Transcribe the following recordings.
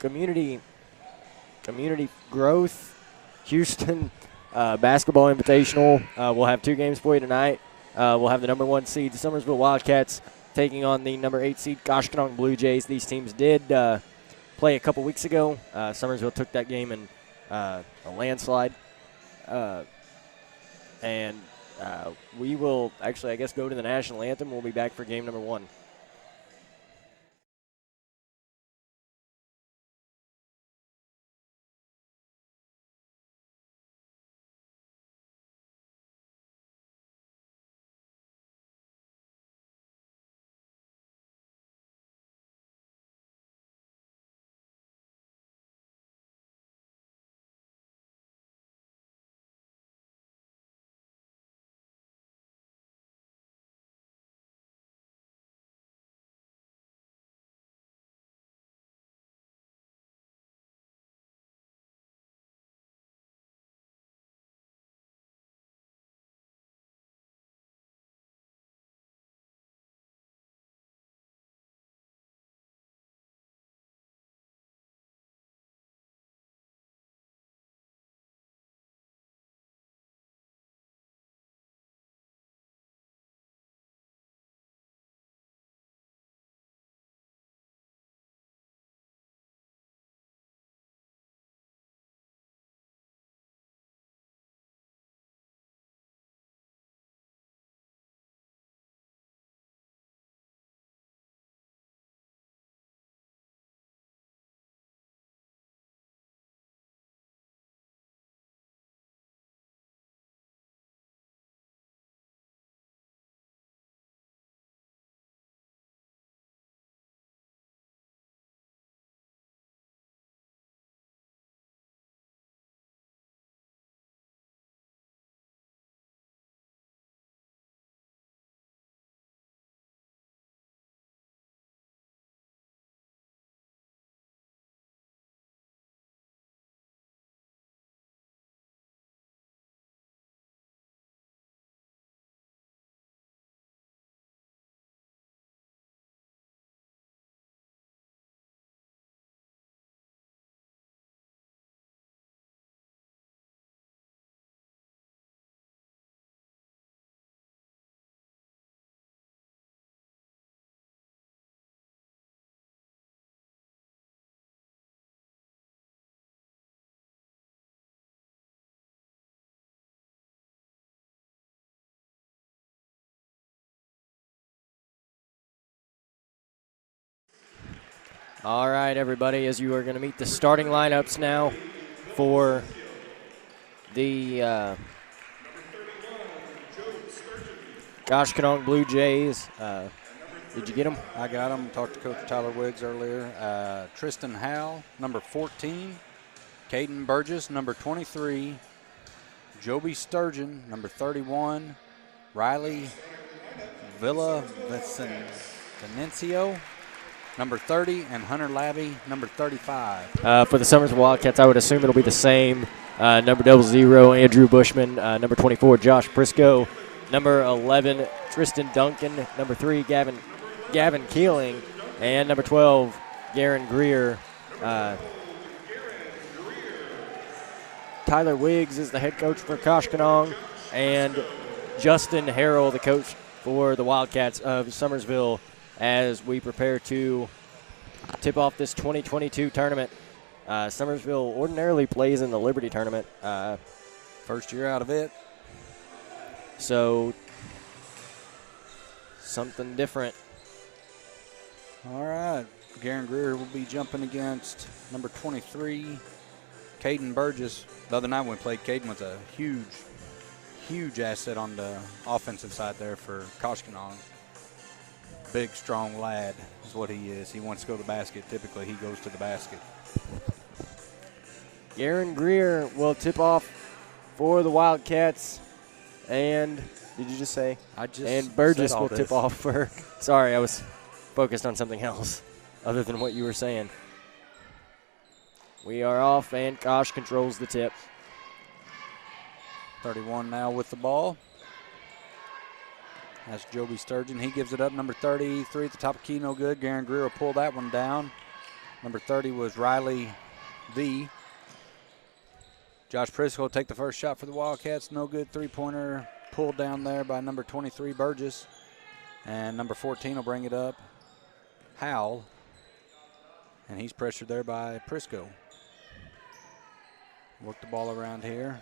community growth. Houston Basketball Invitational. We'll have 2 games for you tonight. We'll have the number 1 seed, the Summersville Wildcats, taking on the number 8 seed, Koshkonong Blue Jays. These teams did play a couple weeks ago. Summersville took that game in a landslide. And we will actually, I guess, go to the national anthem. We'll be back for game number 1. All right, everybody, as you are going to meet the starting lineups now for the Koshkonong Blue Jays. Did you get them? I got them. Talked to Coach Tyler Wiggs earlier. Tristan Howell, number 14. Caden Burgess, number 23. Joby Sturgeon, number 31. Riley Villavicencio, number 30, and Hunter Labby, number 35. For the Summersville Wildcats, I would assume it'll be the same. Number 00, Andrew Bushman. Number 24, Josh Prisco. Number 11, Tristan Duncan. Number 3, Gavin Keeling. And number 12, Garen Greer. Tyler Wiggs is the head coach for Koshkonong. And Justin Harrell, the coach for the Wildcats of Summersville, as we prepare to tip off this 2022 tournament. Summersville ordinarily plays in the Liberty tournament. First year out of it. So, something different. All right. Garen Greer will be jumping against number 23, Caden Burgess. The other night when we played, Caden was a huge asset on the offensive side there for Koshkonong. Big, strong lad is what he is. He wants to go to the basket. Typically, he goes to the basket. Garen Greer will tip off for the Wildcats. And, did you just say? And Burgess will tip off for, sorry, I was focused on something else other than what you were saying. We are off, and Kosh controls the tip. 31 now with the ball. That's Joby Sturgeon. He gives it up. Number 33 at the top of key, no good. Garen Greer will pull that one down. Number 30 was Riley V. Josh Prisco will take the first shot for the Wildcats. No good. Three-pointer pulled down there by number 23, Burgess. And number 14 will bring it up, Howell. And he's pressured there by Prisco. Work the ball around here.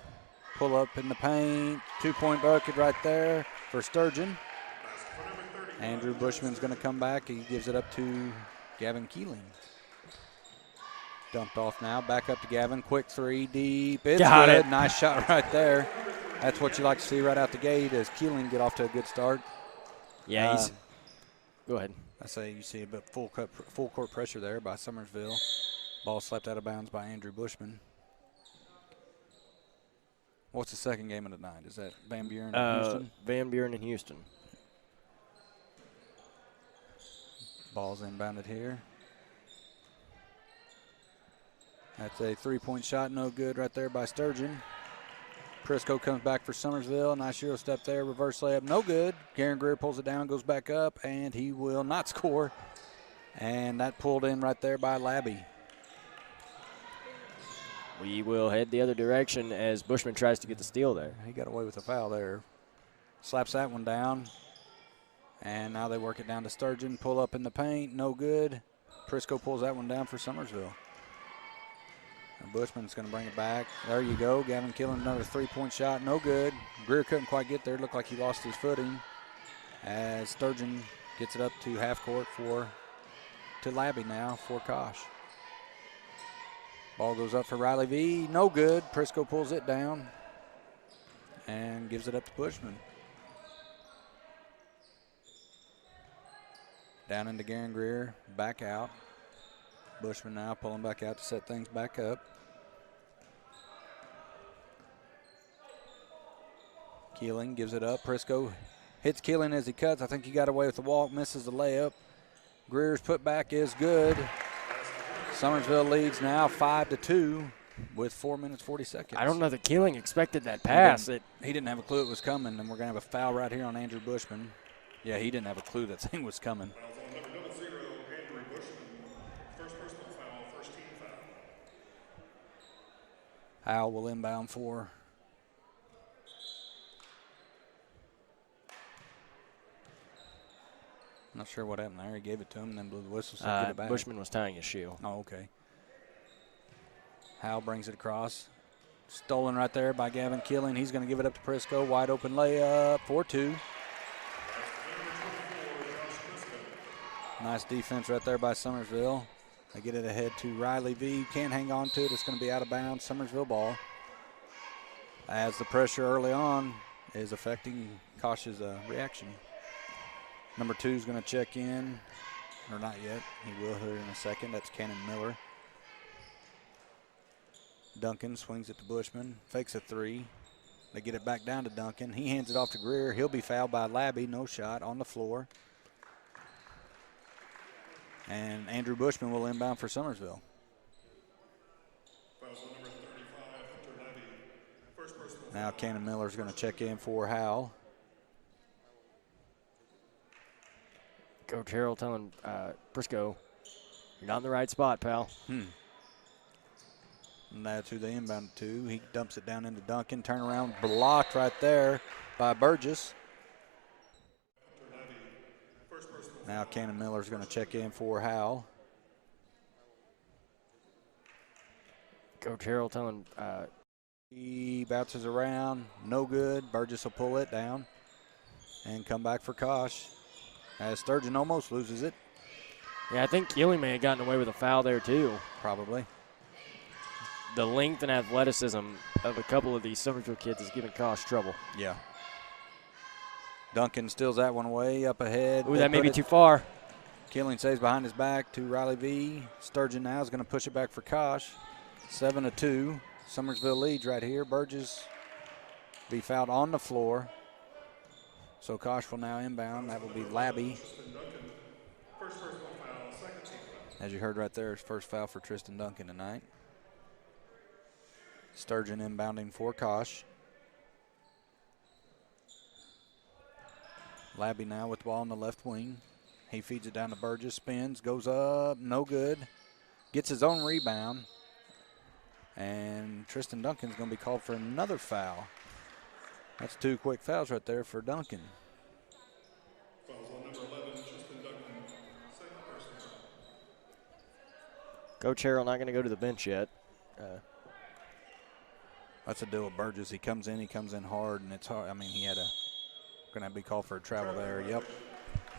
Pull up in the paint. Two-point bucket right there for Sturgeon. Andrew Bushman's going to come back. He gives it up to Gavin Keeling. Dumped off now. Back up to Gavin. Quick three. Deep. It's Got good. it. Nice shot right there. That's what you like to see right out the gate as Keeling get off to a good start. Yeah, he's – go ahead. I say you see a bit full court pressure there by Summersville. Ball slapped out of bounds by Andrew Bushman. What's the second game of the night? Is that Van Buren and Houston? Van Buren and Houston. Ball's inbounded here. That's a three-point shot, no good right there by Sturgeon. Prisco comes back for Summersville. Nice Euro step there, reverse layup, no good. Garen Greer pulls it down, goes back up, and he will not score. And that pulled in right there by Labby. We will head the other direction as Bushman tries to get the steal there. He got away with a foul there. Slaps that one down. And now they work it down to Sturgeon. Pull up in the paint, no good. Prisco pulls that one down for Summersville. And Bushman's going to bring it back. There you go. Gavin Keeling, another three-point shot, no good. Greer couldn't quite get there. Looked like he lost his footing. As Sturgeon gets it up to half court to Labby now for Kosh. Ball goes up for Riley V. No good. Prisco pulls it down and gives it up to Bushman. Down into Garen Greer. Back out. Bushman now pulling back out to set things back up. Keeling gives it up. Prisco hits Keeling as he cuts. I think he got away with the walk. Misses the layup. Greer's putback is good. Summersville leads now 5-2 with 4 minutes, 40 seconds. I don't know that Keeling expected that pass. He didn't have a clue it was coming, and we're going to have a foul right here on Andrew Bushman. Yeah, he didn't have a clue that thing was coming. Howell will inbound for not sure what happened there. He gave it to him and then blew the whistle, so get it back. Bushman was tying his shoe. Oh, okay. Howell brings it across. Stolen right there by Gavin Keeling. He's going to give it up to Prisco. Wide open layup, 4-2. Nice defense right there by Summersville. They get it ahead to Riley V. Can't hang on to it. It's going to be out of bounds. Summersville ball. As the pressure early on is affecting Kosh's reaction. Number 2 is going to check in, or not yet. He will here in a second. That's Cannon Miller. Duncan swings it to Bushman, fakes a three. They get it back down to Duncan. He hands it off to Greer. He'll be fouled by Labby. No shot on the floor. And Andrew Bushman will inbound for Summersville. Now Cannon Miller is going to check in for Howell. Coach Harrell telling Prisco, you're not in the right spot, pal. And that's who they inbound to. He dumps it down into Duncan. Turnaround blocked right there by Burgess. Now Cannon Miller is going to check in for Howell. Coach Harrell telling he bounces around. No good. Burgess will pull it down and come back for Kosh. As Sturgeon almost loses it. Yeah, I think Keeling may have gotten away with a foul there too. Probably. The length and athleticism of a couple of these Summersville kids is giving Kosh trouble. Yeah. Duncan steals that one away up ahead. Ooh, that may be too far. Keeling saves behind his back to Riley V. Sturgeon now is going to push it back for Kosh. 7-2. Summersville leads right here. Burgess be fouled on the floor. So Kosh will now inbound. That will be Labby. As you heard right there, his first foul for Tristan Duncan tonight. Sturgeon inbounding for Kosh. Labby now with the ball on the left wing. He feeds it down to Burgess, spins, goes up, no good. gets his own rebound. And Tristan Duncan's going to be called for another foul. That's 2 quick fouls right there for Duncan. Fouls on number 11, Tristan Duncan, second personal foul. Coach Harrell not going to go to the bench yet. That's a deal with Burgess. He comes in hard, and it's hard. I mean, he had going to be called for a travel there. Yep.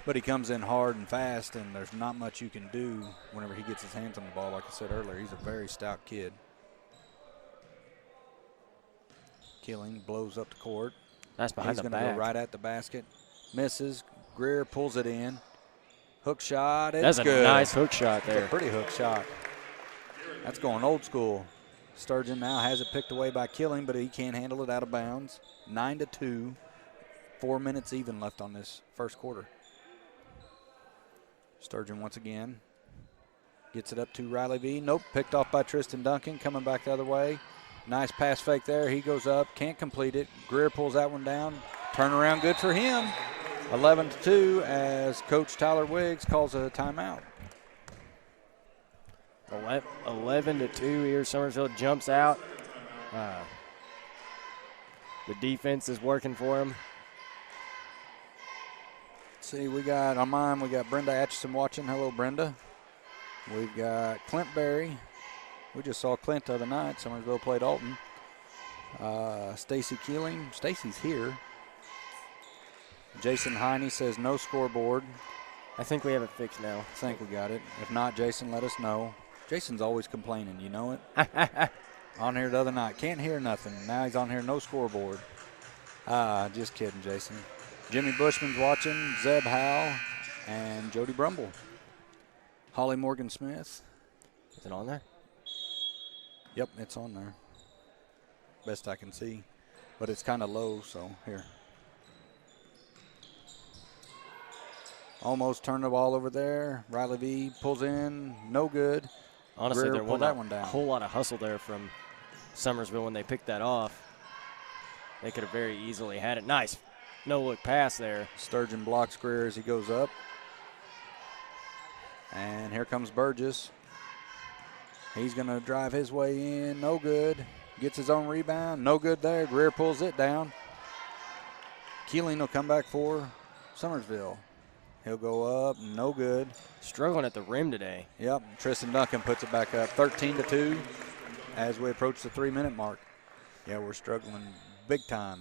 But he comes in hard and fast, and there's not much you can do whenever he gets his hands on the ball. Like I said earlier, he's a very stout kid. Keeling blows up the court. That's behind the back. He's going to go right at the basket. Misses. Greer pulls it in. Hook shot. It's That's a good. nice hook shot there. That's a pretty hook shot. That's going old school. Sturgeon now has it picked away by Keeling, but he can't handle it out of bounds. 9-2. 4 minutes even left on this first quarter. Sturgeon once again gets it up to Riley V. Nope, picked off by Tristan Duncan, coming back the other way. Nice pass fake there. He goes up, can't complete it. Greer pulls that one down. Turnaround good for him. 11-2 as Coach Tyler Wiggs calls a timeout. 11-2 here. Summersville jumps out. The defense is working for him. See, we got on mine, we got Brenda Atchison watching. Hello, Brenda. We've got Clint Berry. We just saw Clint the other night. Summersville played Alton. Stacy Keeling. Stacy's here. Jason Heine says no scoreboard. I think we have it fixed now. I think we got it. If not, Jason, let us know. Jason's always complaining, you know it? On here the other night. Can't hear nothing. Now he's on here, no scoreboard. Just kidding, Jason. Jimmy Bushman's watching, Zeb Howell, and Jody Brumble. Holly Morgan Smith. Is it on there? Yep, it's on there. Best I can see. But it's kind of low, so here. Almost turned the ball over there. Riley V pulls in, no good. Honestly, Greer there pulled wasn't that one down. a whole lot of hustle there from Summersville when they picked that off. They could have very easily had it. Nice no-look pass there. Sturgeon blocks Greer as he goes up. And here comes Burgess. He's going to drive his way in. No good. Gets his own rebound. No good there. Greer pulls it down. Keeling will come back for Summersville. He'll go up. No good. Struggling at the rim today. Yep. Tristan Duncan puts it back up. 13-2 as we approach the 3-minute mark. Yeah, we're struggling big time.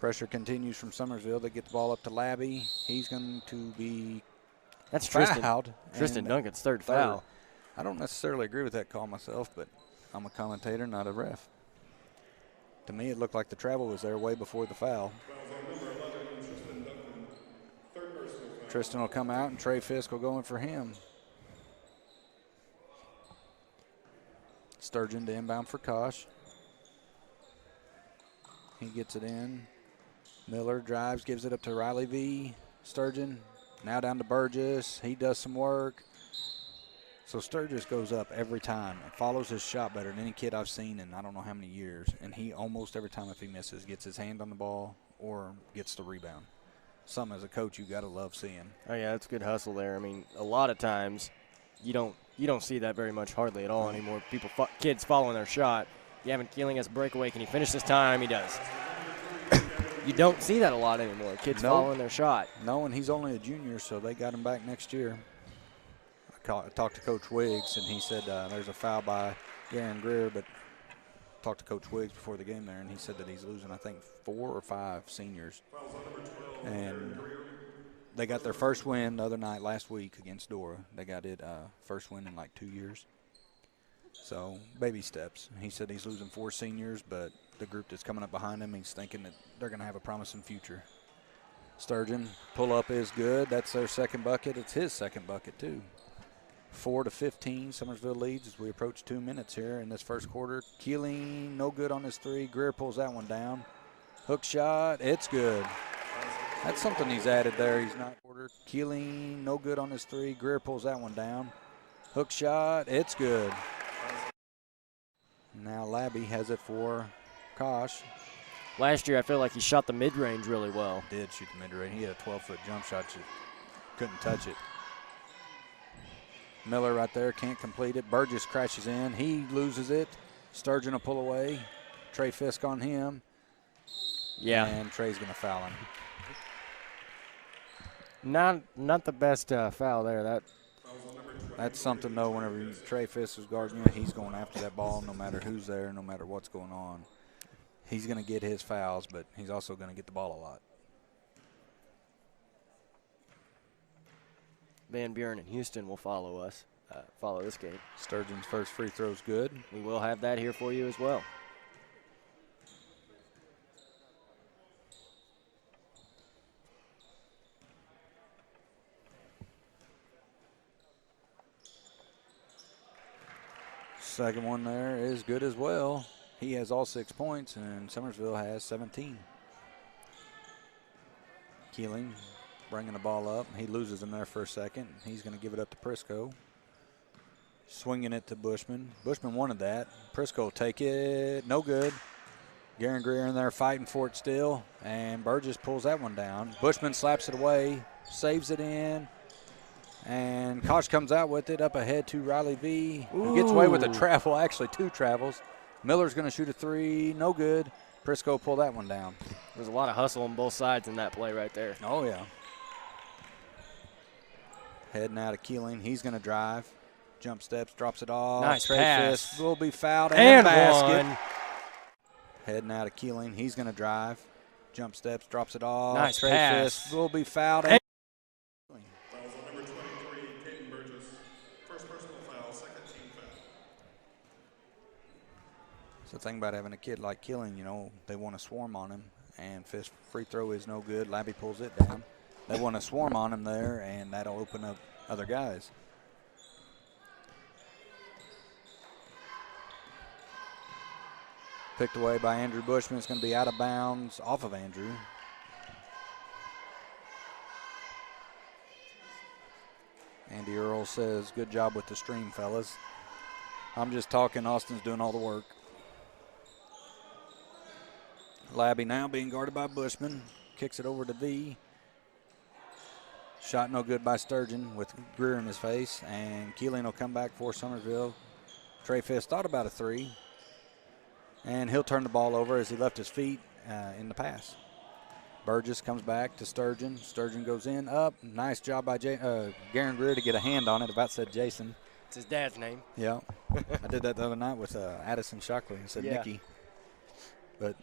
Pressure continues from Summersville. They get the ball up to Labby. He's going to be That's fouled. Tristan Duncan's third foul. I don't necessarily agree with that call myself, but I'm a commentator, not a ref. To me, it looked like the travel was there way before the foul. Tristan will come out, and Trey Fisk will go in for him. Sturgeon to inbound for Kosh. He gets it in. Miller drives, gives it up to Riley V. Sturgeon now down to Burgess. He does some work. So Sturgis goes up every time and follows his shot better than any kid I've seen in I don't know how many years. And he almost every time if he misses gets his hand on the ball or gets the rebound. Something as a coach you got to love seeing. Oh, yeah, that's good hustle there. I mean, a lot of times you don't see that very much, hardly at all anymore. Kids following their shot. Gavin Keeling has a breakaway. Can he finish this time? He does. You don't see that a lot anymore. Kids following their shot. No, and he's only a junior, so they got him back next year. I talked to Coach Wiggs, and he said there's a foul by Garen Greer, but talked to Coach Wiggs before the game there, and he said that he's losing, I think, 4 or 5 seniors. And they got their first win the other night last week against Dora. They got it first win in like 2 years. So baby steps. He said he's losing 4 seniors, but the group that's coming up behind him, he's thinking that they're going to have a promising future. Sturgeon, pull up is good. That's their second bucket. It's his second bucket too. 4-15, Summersville leads as we approach 2 minutes here in this first quarter. Keeling, no good on his 3. Greer pulls that one down. Hook shot, it's good. That's something he's added there. He's not ordered. Keeling, no good on his 3. Greer pulls that one down. Hook shot, it's good. Now Labby has it for Kosh. Last year, I feel like he shot the mid-range really well. Did shoot the mid-range. He had a 12-foot jump shot. Couldn't touch it. Miller right there can't complete it. Burgess crashes in. He loses it. Sturgeon will pull away. Trey Fisk on him. Yeah. And Trey's going to foul him. Not the best foul there. That's something, though, whenever Trey Fisk is guarding you, he's going after that ball no matter who's there, no matter what's going on. He's going to get his fouls, but he's also going to get the ball a lot. Van Buren and Houston will follow this game. Sturgeon's first free throw is good. We will have that here for you as well. Second one there is good as well. He has all 6 points, and Summersville has 17. Keeling bringing the ball up. He loses him there for a second. He's going to give it up to Prisco. Swinging it to Bushman. Bushman wanted that. Prisco will take it. No good. Garen Greer in there fighting for it still, and Burgess pulls that one down. Bushman slaps it away, saves it in, and Koch comes out with it up ahead to Riley V. He gets away with a travel, actually 2 travels. Miller's going to shoot a 3, no good. Prisco pulled that one down. There's a lot of hustle on both sides in that play right there. Oh, yeah. Heading out of Keeling. He's going to drive. Jump steps, drops it off. Nice Trey pass. Fisk will be fouled And basket. one. Heading out of Keeling. He's going to drive. Jump steps, drops it off. Nice Trey pass. Fisk will be fouled. Fouls on number 23, Caden Burgess. First personal foul, second team foul. So the thing about having a kid like Keeling, you know, they want to swarm on him, and Fisk free throw is no good. Labby pulls it down. They want to swarm on him there, and that'll open up other guys. Picked away by Andrew Bushman. It's going to be out of bounds off of Andrew. Andy Earl says, good job with the stream, fellas. I'm just talking. Austin's doing all the work. Labby now being guarded by Bushman. Kicks it over to V. Shot no good by Sturgeon with Greer in his face. And Keeling will come back for Summersville. Trey Fisk thought about a 3. And he'll turn the ball over as he left his feet in the pass. Burgess comes back to Sturgeon. Sturgeon goes in, up. Nice job by Garen Greer to get a hand on it. About said Jason. It's his dad's name. Yeah. I did that the other night with Addison Shockley. I said Nicky. But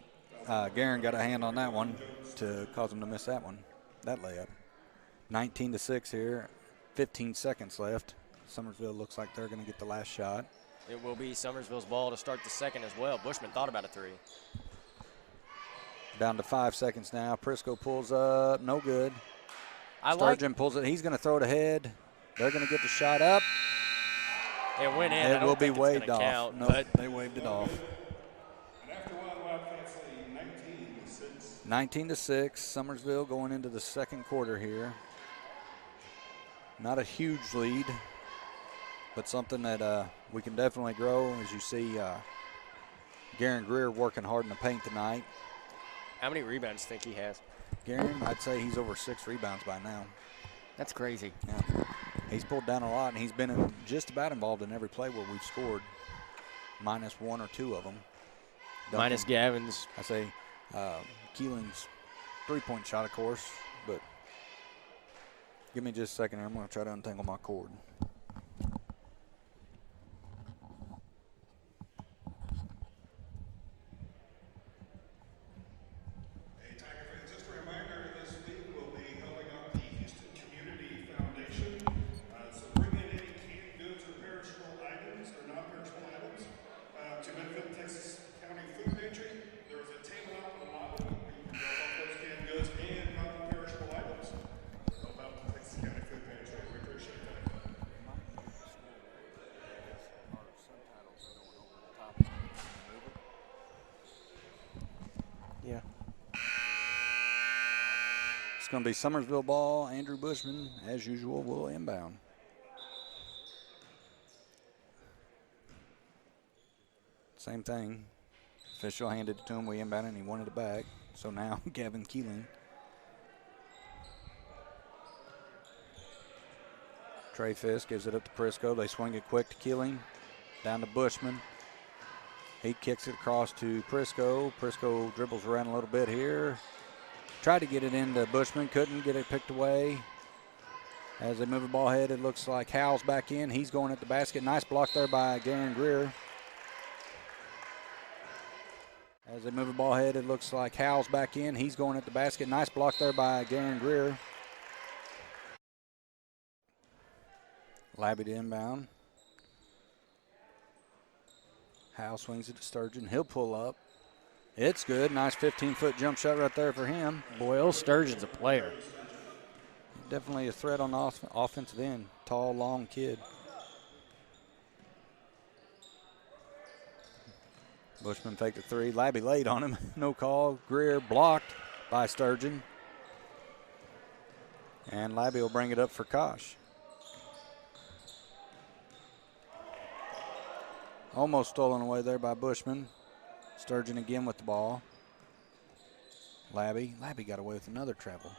Garen got a hand on that one to cause him to miss that one, that layup. 19-6 here. 15 seconds left. Summersville looks like they're going to get the last shot. It will be Summersville's ball to start the second as well. Bushman thought about a 3. Down to 5 seconds now. Prisco pulls up. No good. Sturgeon pulls it. He's going to throw it ahead. They're going to get the shot up. It went in. It will be waved off. Count, no, they waved it off. And after a while, Wildcats lead 19-6. Summersville going into the second quarter here. Not a huge lead, but something that we can definitely grow. As you see, Garen Greer working hard in the paint tonight. How many rebounds do you think he has? Garen, I'd say he's over 6 rebounds by now. That's crazy. Yeah. He's pulled down a lot, and he's been just about involved in every play where we've scored, minus 1 or 2 of them. Minus Gavin's. I say Keeling's 3-point shot, of course, but give me just a second here. I'm going to try to untangle my cord. Hey, Tiger fans, just a reminder, this week we'll be helping out the Houston Community Foundation. So bring in any canned goods or perishable items or non-perishable items to benefit the Texas County Food Pantry. There is a table out in the lobby where you can drop off those canned goods and non-perishable items. Help out the Texas County Food Pantry. We appreciate that. Yeah. It's going to be Summersville ball. Andrew Bushman, as usual, will inbound. Same thing. Official handed it to him. We inbounded, and he wanted it back. So now Gavin Keeling. Trey Fisk gives it up to Prisco. They swing it quick to Keeling. Down to Bushman. He kicks it across to Prisco. Prisco dribbles around a little bit here. Tried to get it into Bushman. Couldn't get it picked away. As they move the ball ahead, it looks like Howell's back in. He's going at the basket. Nice block there by Garen Greer. As they move the ball ahead, it looks like Howell's back in. He's going at the basket. Nice block there by Garen Greer. Labby to inbound. Howell swings it to Sturgeon. He'll pull up. It's good. Nice 15-foot jump shot right there for him. Boyle Sturgeon's a player. Definitely a threat on the offensive end. Tall, long kid. Bushman faked a three. Labby laid on him. No call. Greer blocked by Sturgeon. And Labby will bring it up for Kosh. Almost stolen away there by Bushman. Sturgeon again with the ball. Labby got away with another travel.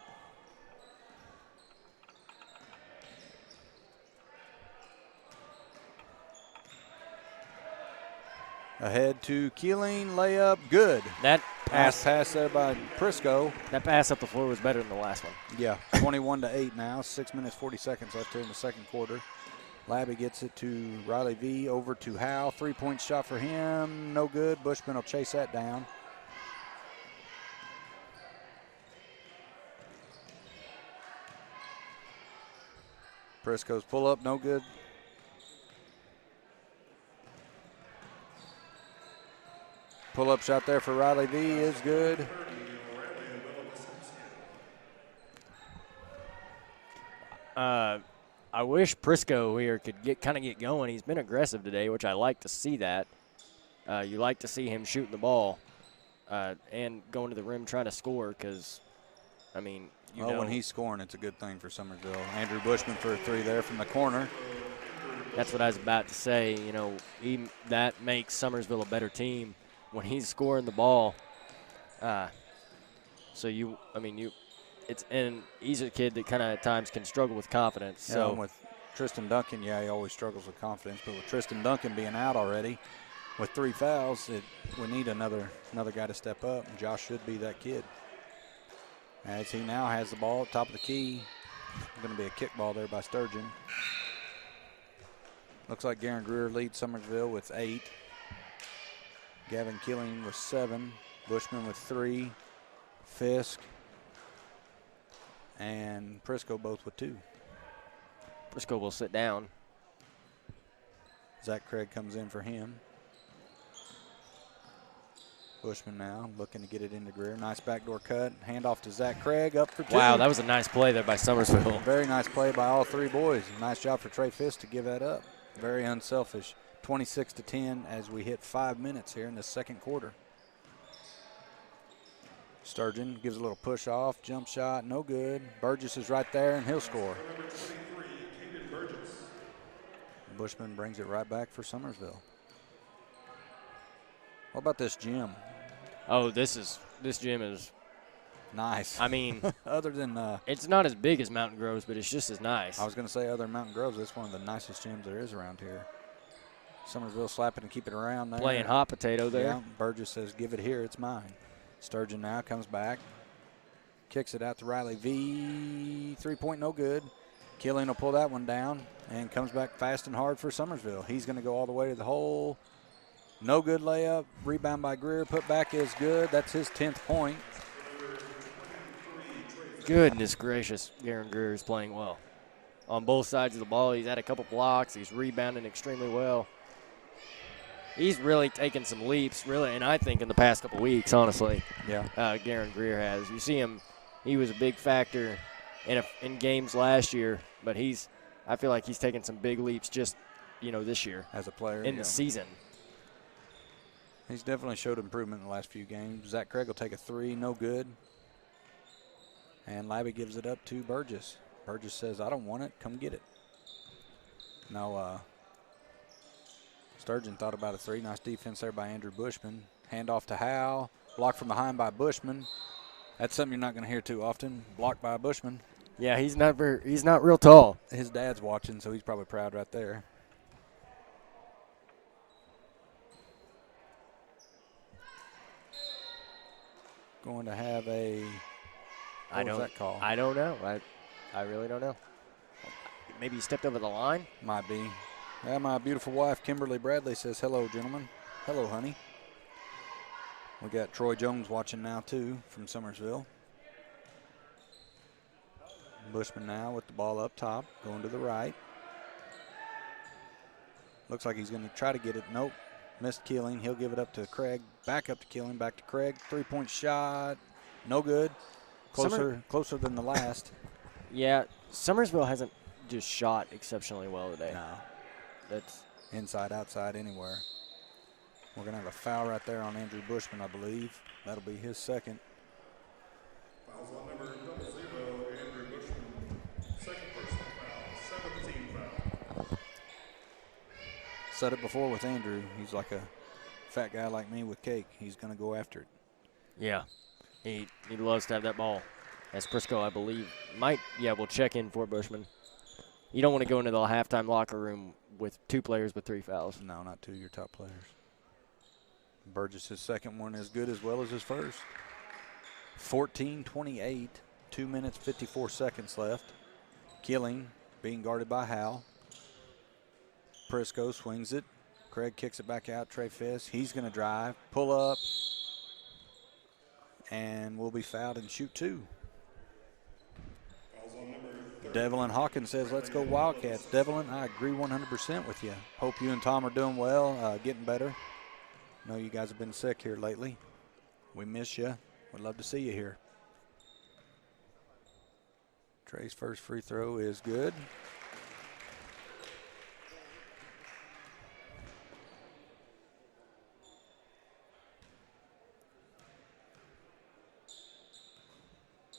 Ahead to Keeling, layup, good. That pass there by Prisco. That pass up the floor was better than the last one. Yeah, 21-8 now. 6 minutes, 40 seconds left here in the second quarter. Labby gets it to Riley V, over to Howe. Three-point shot for him, no good. Bushman will chase that down. Prisco's pull up, no good. Pull-up shot there for Riley V is good. I wish Prisco here could kind of get going. He's been aggressive today, which I like to see that. You like to see him shooting the ball and going to the rim trying to score because, I mean, you know. When he's scoring, it's a good thing for Summersville. Andrew Bushman for a three there from the corner. That's what I was about to say. You know, that makes Summersville a better team when he's scoring the ball. And he's a kid that kind of at times can struggle with confidence. Yeah, so with Tristan Duncan, he always struggles with confidence. But with Tristan Duncan being out already, with 3 fouls, we need another guy to step up. And Josh should be that kid. As he now has the ball at top of the key, going to be a kick ball there by Sturgeon. Looks like Garen Greer leads Summersville with 8. Gavin Keeling with 7. Bushman with 3. Fisk and Prisco both with 2. Prisco will sit down. Zach Craig comes in for him. Bushman now looking to get it into Greer. Nice backdoor cut. Hand off to Zach Craig, up for 2. Wow, that was a nice play there by Summersville. Very nice play by all 3 boys. Nice job for Trey Fisk to give that up. Very unselfish. 26-10 as we hit 5 minutes here in the second quarter. Sturgeon gives a little push off, jump shot, no good. Burgess is right there and he'll score. Bushman brings it right back for Summersville. What about this gym? Oh, this gym is nice. I mean, other than it's not as big as Mountain Groves, but it's just as nice. I was going to say other than Mountain Groves, it's one of the nicest gyms there is around here. Summersville slapping and keeping it around there. Playing hot potato there. Yeah, Burgess says, give it here, it's mine. Sturgeon now comes back, kicks it out to Riley V. 3-point, no good. Keeling will pull that one down and comes back fast and hard for Summersville. He's going to go all the way to the hole. No good layup. Rebound by Greer. Put back is good. That's his 10th point. Goodness gracious, Garen Greer is playing well. On both sides of the ball, he's had a couple blocks. He's rebounding extremely well. He's really taken some leaps, really, and I think in the past couple weeks, honestly. Yeah. Garen Greer has. You see him, he was a big factor in games last year, but I feel like he's taken some big leaps just, this year. As a player. In the season. He's definitely showed improvement in the last few games. Zach Craig will take a 3, no good. And Labby gives it up to Burgess. Burgess says, I don't want it, come get it. Now, Sturgeon thought about a 3. Nice defense there by Andrew Bushman. Hand off to Howe. Blocked from behind by Bushman. That's something you're not going to hear too often. Blocked by Bushman. Yeah, he's not real tall. His dad's watching, so he's probably proud right there. Going to have a, what was that call? I don't know. I really don't know. Maybe he stepped over the line. Might be. Yeah, my beautiful wife, Kimberly Bradley, says, hello, gentlemen. Hello, honey. We got Troy Jones watching now, too, from Summersville. Bushman now with the ball up top, going to the right. Looks like he's going to try to get it. Nope. Missed Keeling. He'll give it up to Craig. Back up to Keeling. Back to Craig. Three-point shot. No good. Closer than the last. Yeah, Summersville hasn't just shot exceptionally well today. No. That's inside, outside, anywhere. We're going to have a foul right there on Andrew Bushman, I believe. That'll be his second. Fouls on number 00, Andrew Bushman. Second personal foul, 7th team foul. Said it before with Andrew. He's like a fat guy like me with cake. He's going to go after it. Yeah, he loves to have that ball. As Prisco, I believe, we'll check in for Bushman. You don't want to go into the halftime locker room with 2 players with 3 fouls. No, not 2 of your top players. Burgess' second one as good as well as his first. 14-28, 2 minutes, 54 seconds left. Keeling being guarded by Howell. Prisco swings it. Craig kicks it back out. Trey Fisk, he's going to drive, pull up, and will be fouled and shoot 2. Devlin Hawkins says, let's go Wildcats. Devlin, I agree 100% with you. Hope you and Tom are doing well, getting better. Know you guys have been sick here lately. We miss you. We'd love to see you here. Trey's first free throw is good.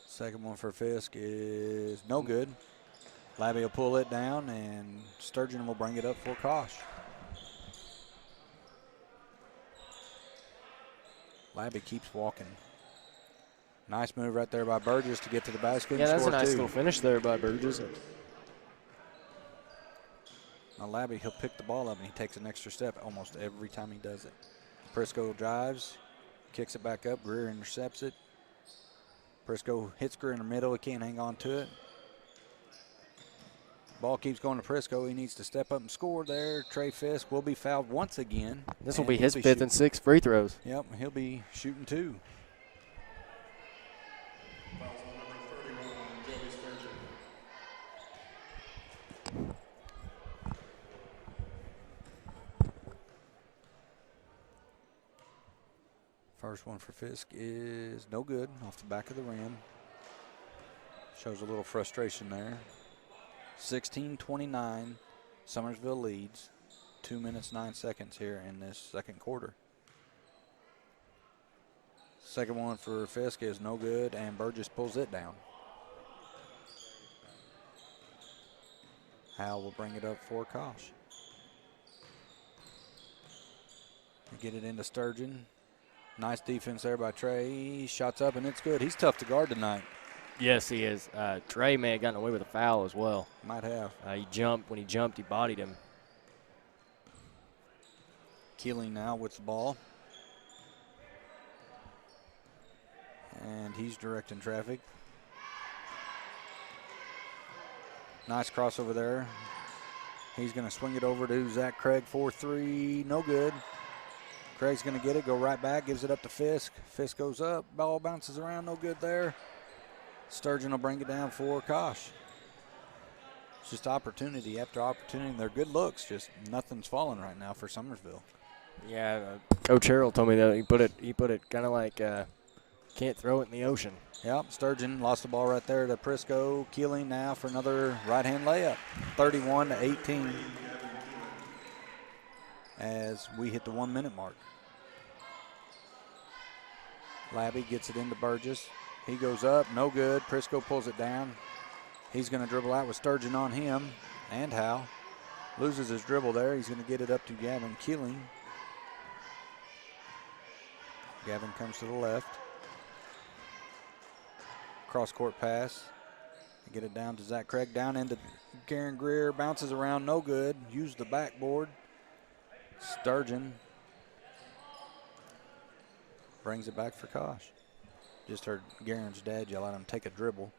Second one for Fisk is no good. Labby will pull it down, and Sturgeon will bring it up for Kosh. Labby keeps walking. Nice move right there by Burgess to get to the basket. Yeah, and that's a score nice 2. little finish there by Burgess. Now Labby, he'll pick the ball up and he takes an extra step almost every time he does it. Prisco drives, kicks it back up. Greer intercepts it. Prisco hits Greer in the middle. He can't hang on to it. Ball keeps going to Prisco. He needs to step up and score there. Trey Fisk will be fouled once again. This will be his 5th and 6th free throws. Yep, he'll be shooting 2. Fouls on number 31, Joey Sturgeon. First one for Fisk is no good, off the back of the rim. Shows a little frustration there. 16-29, Summersville leads. 2 minutes, 9 seconds here in this second quarter. Second one for Fisk is no good, and Burgess pulls it down. Howell will bring it up for Kosh. Get it into Sturgeon. Nice defense there by Trey. Shots up, and it's good. He's tough to guard tonight. Yes, he is. Trey may have gotten away with a foul as well. Might have. He jumped. When he jumped, he bodied him. Keeling now with the ball. And he's directing traffic. Nice crossover there. He's going to swing it over to Zach Craig, 4-3. No good. Craig's going to get it, go right back, gives it up to Fisk. Fisk goes up, ball bounces around, no good there. Sturgeon will bring it down for Kosh. It's just opportunity after opportunity. They're good looks, just nothing's falling right now for Summersville. Yeah, Coach Harrell told me that he put it kind of like can't throw it in the ocean. Yep, Sturgeon lost the ball right there to Prisco. Keeling now for another right-hand layup, 31-18. As we hit the 1 minute mark. Labby gets it into Burgess. He goes up, no good. Prisco pulls it down. He's going to dribble out with Sturgeon on him and Howell. Loses his dribble there. He's going to get it up to Gavin Keeling. Gavin comes to the left. Cross-court pass. get it down to Zach Craig. Down into Garen Greer. Bounces around, no good. Use the backboard. Sturgeon brings it back for Kosh. Just heard Garen's dad yell at him, take a dribble.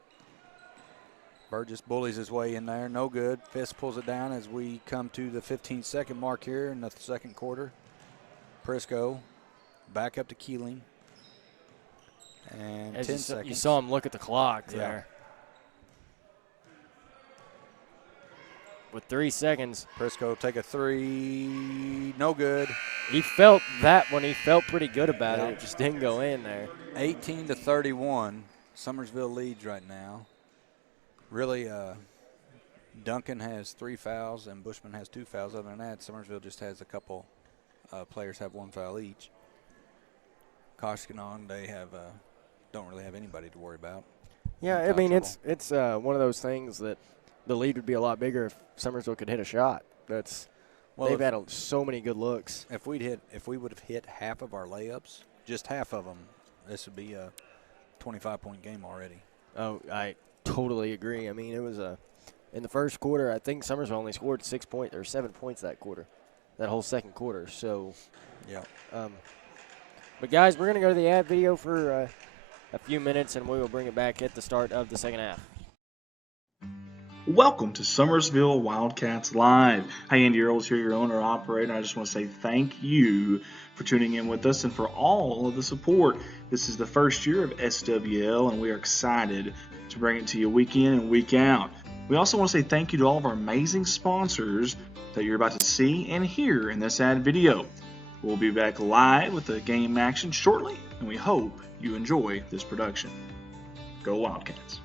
Burgess bullies his way in there, no good. Fisk pulls it down as we come to the 15-second mark here in the second quarter. Prisco back up to Keeling. And As 10 seconds. You saw him look at the clock there. With 3 seconds. Prisco take a three, no good. He felt that one. He felt pretty good about it. It just didn't go in there. 18-31. Summersville leads right now. Really, Duncan has 3 fouls and Bushman has 2 fouls. Other than that, Summersville just has a couple players have 1 foul each. Koshkonong, they have don't really have anybody to worry about. Yeah, I mean, it's one of those things that the lead would be a lot bigger if Summersville could hit a shot. They've had so many good looks. If we would have hit half of our layups, just half of them, this would be a 25-point game already. Oh, I totally agree. I mean, it was in the first quarter, I think Summersville only scored 7 points that quarter, that whole second quarter. So, yeah. But guys, we're gonna go to the ad video for a few minutes, and we will bring it back at the start of the second half. Welcome to Summersville Wildcats Live. Hey, Andy Earls here, your owner-operator. I just want to say thank you for tuning in with us and for all of the support. This is the first year of SWL, and we are excited to bring it to you week in and week out. We also want to say thank you to all of our amazing sponsors that you're about to see and hear in this ad video. We'll be back live with the game action shortly, and we hope you enjoy this production. Go Wildcats.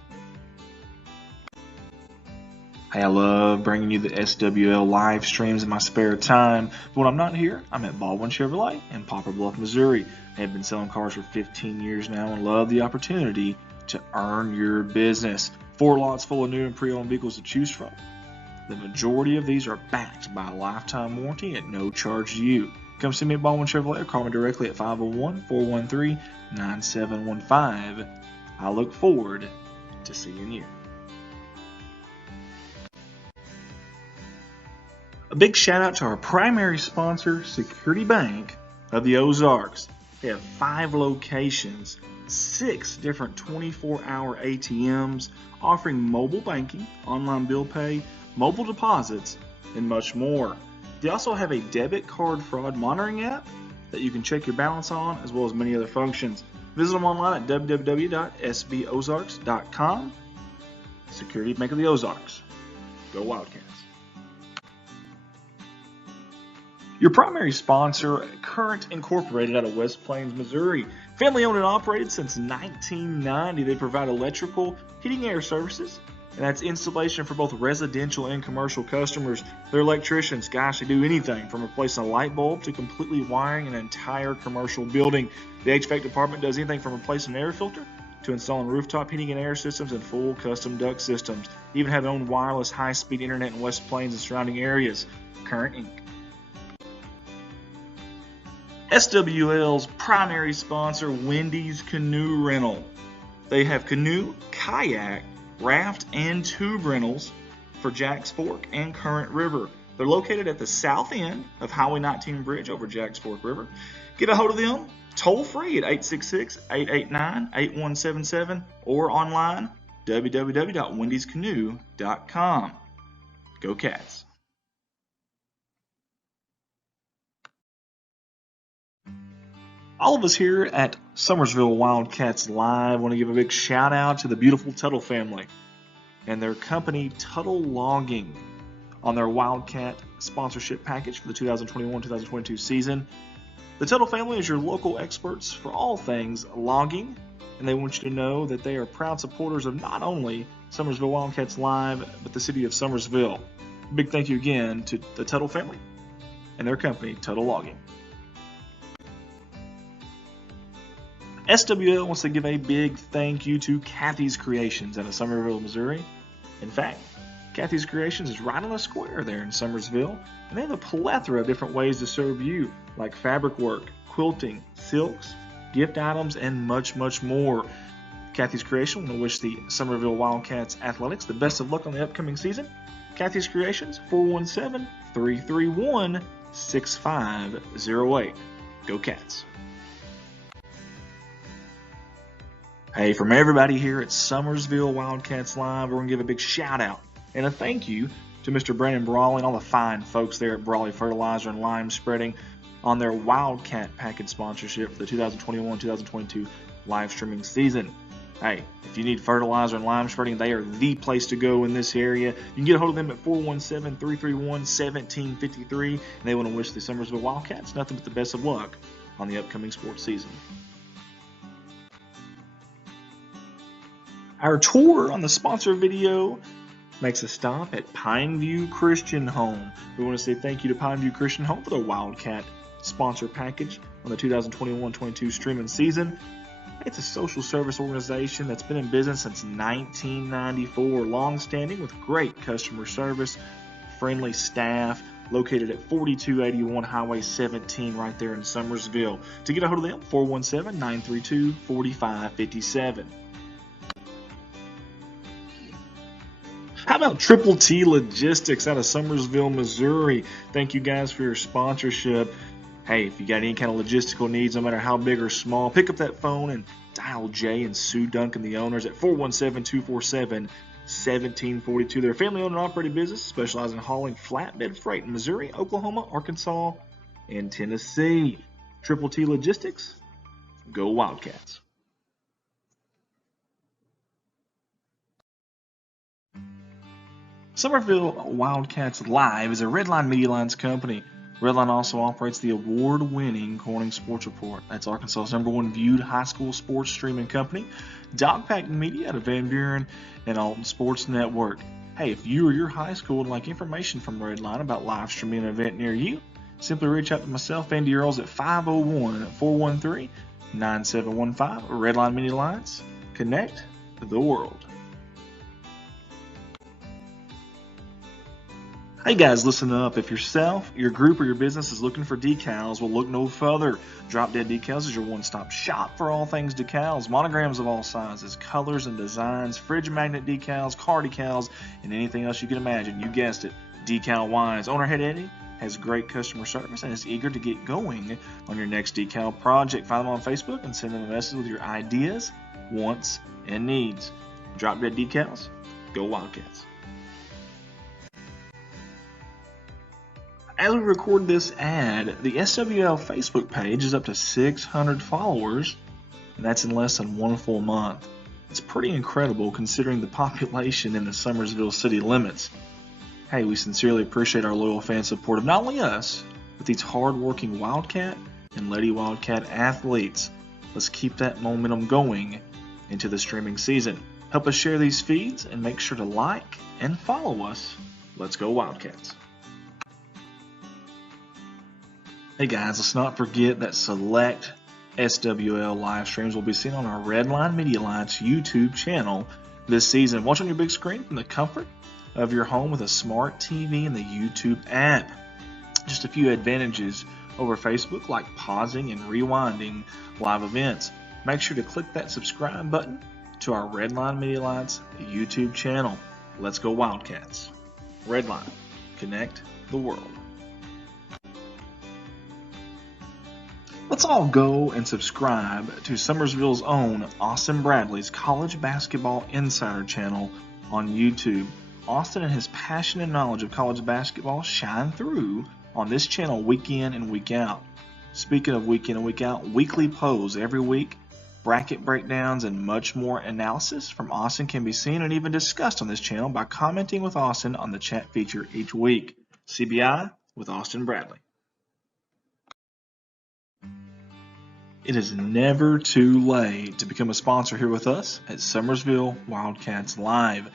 Hey, I love bringing you the SWL live streams in my spare time. But when I'm not here, I'm at Baldwin Chevrolet in Poplar Bluff, Missouri. I have been selling cars for 15 years now and love the opportunity to earn your business. 4 lots full of new and pre-owned vehicles to choose from. The majority of these are backed by a lifetime warranty at no charge to you. Come see me at Baldwin Chevrolet or call me directly at 501-413-9715. I look forward to seeing you. A big shout out to our primary sponsor, Security Bank of the Ozarks. They have 5 locations, 6 different 24-hour ATMs, offering mobile banking, online bill pay, mobile deposits, and much more. They also have a debit card fraud monitoring app that you can check your balance on, as well as many other functions. Visit them online at www.sbozarks.com. Security Bank of the Ozarks. Go Wildcats. Your primary sponsor, Current Incorporated out of West Plains, Missouri. Family owned and operated since 1990. They provide electrical, heating, air services, and that's installation for both residential and commercial customers. They're electricians. Gosh, they do anything from replacing a light bulb to completely wiring an entire commercial building. The HVAC department does anything from replacing an air filter to installing rooftop heating and air systems and full custom duct systems. They even have their own wireless high-speed internet in West Plains and surrounding areas. Current Inc. SWL's primary sponsor, Wendy's Canoe Rental. They have canoe, kayak, raft, and tube rentals for Jack's Fork and Current River. They're located at the south end of Highway 19 Bridge over Jack's Fork River. Get a hold of them toll free at 866-889-8177 or online www.wendyscanoe.com. Go Cats. All of us here at Summersville Wildcats Live want to give a big shout out to the beautiful Tuttle family and their company Tuttle Logging on their Wildcat sponsorship package for the 2021-2022 season. The Tuttle family is your local experts for all things logging, and they want you to know that they are proud supporters of not only Summersville Wildcats Live, but the city of Summersville. Big thank you again to the Tuttle family and their company Tuttle Logging. SWL wants to give a big thank you to Kathy's Creations out of Summerville, Missouri. In fact, Kathy's Creations is right on the square there in Summersville, and they have a plethora of different ways to serve you, like fabric work, quilting, silks, gift items, and much, much more. Kathy's Creation want to wish the Summerville Wildcats Athletics the best of luck on the upcoming season. Kathy's Creations, 417-331-6508. Go Cats. Hey, from everybody here at Summersville Wildcats Live, we're going to give a big shout out and a thank you to Mr. Brandon Brawley and all the fine folks there at Brawley Fertilizer and Lime Spreading on their Wildcat package sponsorship for the 2021-2022 live streaming season. Hey, if you need fertilizer and lime spreading, they are the place to go in this area. You can get a hold of them at 417-331-1753, and they want to wish the Summersville Wildcats nothing but the best of luck on the upcoming sports season. Our tour on the sponsor video makes a stop at Pineview Christian Home. We want to say thank you to Pineview Christian Home for the Wildcat sponsor package on the 2021-22 streaming season. It's a social service organization that's been in business since 1994, long-standing with great customer service, friendly staff, located at 4281 Highway 17 right there in Summersville. To get a hold of them, 417-932-4557. How about Triple T Logistics out of Summersville, Missouri? Thank you guys for your sponsorship. Hey, if you got any kind of logistical needs, no matter how big or small, pick up that phone and dial Jay and Sue Duncan, the owners, at 417-247-1742. They're a family-owned and operated business specializing in hauling flatbed freight in Missouri, Oklahoma, Arkansas, and Tennessee. Triple T Logistics, go Wildcats. Summerville Wildcats Live is a Redline Media Lines company. Redline also operates the award-winning Corning Sports Report. That's Arkansas's #1 viewed high school sports streaming company. Dogpack Media out of Van Buren and Alton Sports Network. Hey, if you or your high school would like information from Redline about live streaming an event near you, simply reach out to myself, Andy Earls, at 501-413-9715. Redline Media Lines. Connect the world. Hey guys, listen up. If yourself, your group, or your business is looking for decals, well, look no further. Drop Dead Decals is your one-stop shop for all things decals. Monograms of all sizes, colors and designs, fridge magnet decals, car decals, and anything else you can imagine. You guessed it, decal-wise. Owner Head Eddie has great customer service and is eager to get going on your next decal project. Find them on Facebook and send them a message with your ideas, wants, and needs. Drop Dead Decals, go Wildcats. As we record this ad, the SWL Facebook page is up to 600 followers, and that's in less than one full month. It's pretty incredible considering the population in the Summersville city limits. Hey, we sincerely appreciate our loyal fan support of not only us, but these hard-working Wildcat and Lady Wildcat athletes. Let's keep that momentum going into the streaming season. Help us share these feeds and make sure to like and follow us. Let's go Wildcats. Hey guys, let's not forget that select SWL live streams will be seen on our Redline Media Alliance YouTube channel this season. Watch on your big screen from the comfort of your home with a smart TV and the YouTube app. Just a few advantages over Facebook, like pausing and rewinding live events. Make sure to click that subscribe button to our Redline Media Alliance YouTube channel. Let's go Wildcats. Redline, connect the world. Let's all go and subscribe to Summersville's own Austin Bradley's College Basketball Insider channel on YouTube. Austin and his passion and knowledge of college basketball shine through on this channel week in and week out. Speaking of week in and week out, weekly polls every week, bracket breakdowns, and much more analysis from Austin can be seen and even discussed on this channel by commenting with Austin on the chat feature each week. CBI with Austin Bradley. It is never too late to become a sponsor here with us at Summersville Wildcats Live.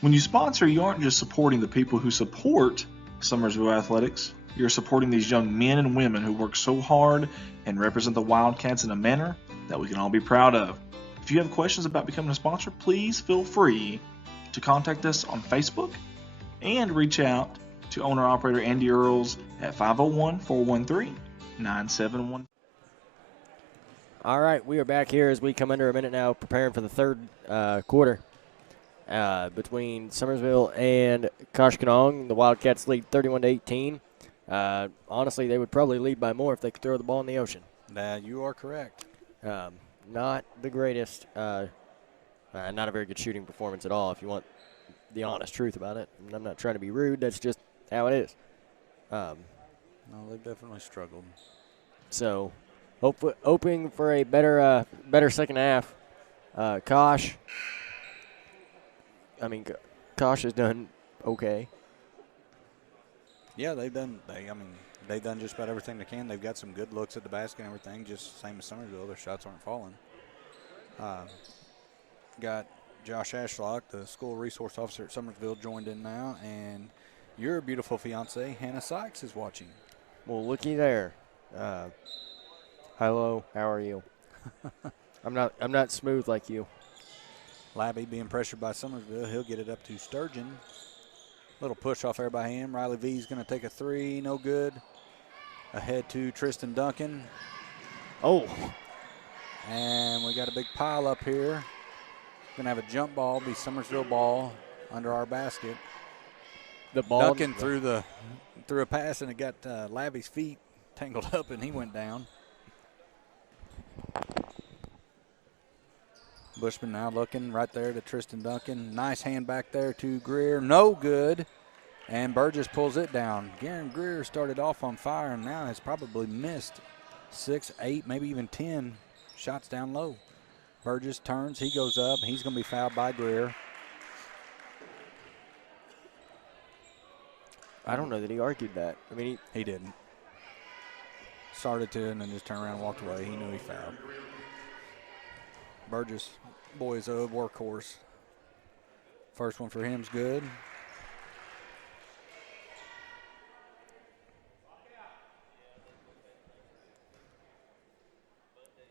When you sponsor, you aren't just supporting the people who support Summersville Athletics. You're supporting these young men and women who work so hard and represent the Wildcats in a manner that we can all be proud of. If you have questions about becoming a sponsor, please feel free to contact us on Facebook and reach out to owner-operator Andy Earls at 501-413-9715. All right, we are back here as we come under a minute now, preparing for the third quarter between Summersville and Koshkonong. The Wildcats lead 31-18. Honestly, they would probably lead by more if they could throw the ball in the ocean. You are correct. Not the greatest, not a very good shooting performance at all, if you want the honest truth about it. I'm not trying to be rude. That's just how it is. No, they've definitely struggled. So, hoping for a better second half. Kosh has done okay. Yeah, they've done just about everything they can. They've got some good looks at the basket and everything, just same as Summersville. Their shots aren't falling. Got Josh Ashlock, the school resource officer at Summersville, joined in now, and your beautiful fiance, Hannah Sykes, is watching. Well, looky there. Hello, how are you? I'm not smooth like you. Labby being pressured by Summersville. He'll get it up to Sturgeon. Little push off there by him. Riley V's going to take a three. No good. Ahead to Tristan Duncan. Oh. And we got a big pile up here. Going to have a jump ball, be Summersville ball under our basket. The ball. Duncan threw a pass, and it got Labby's feet tangled up, and he went down. Bushman now looking right there to Tristan Duncan. Nice hand back there to Greer. No good. And Burgess pulls it down. Garen Greer started off on fire and now has probably missed 6, 8, maybe even 10 shots down low. Burgess turns. He goes up. He's going to be fouled by Greer. I don't know that he argued that. I mean, he didn't. Started to and then just turned around and walked away. He knew he fouled. Burgess, boy's a workhorse. First one for him's good.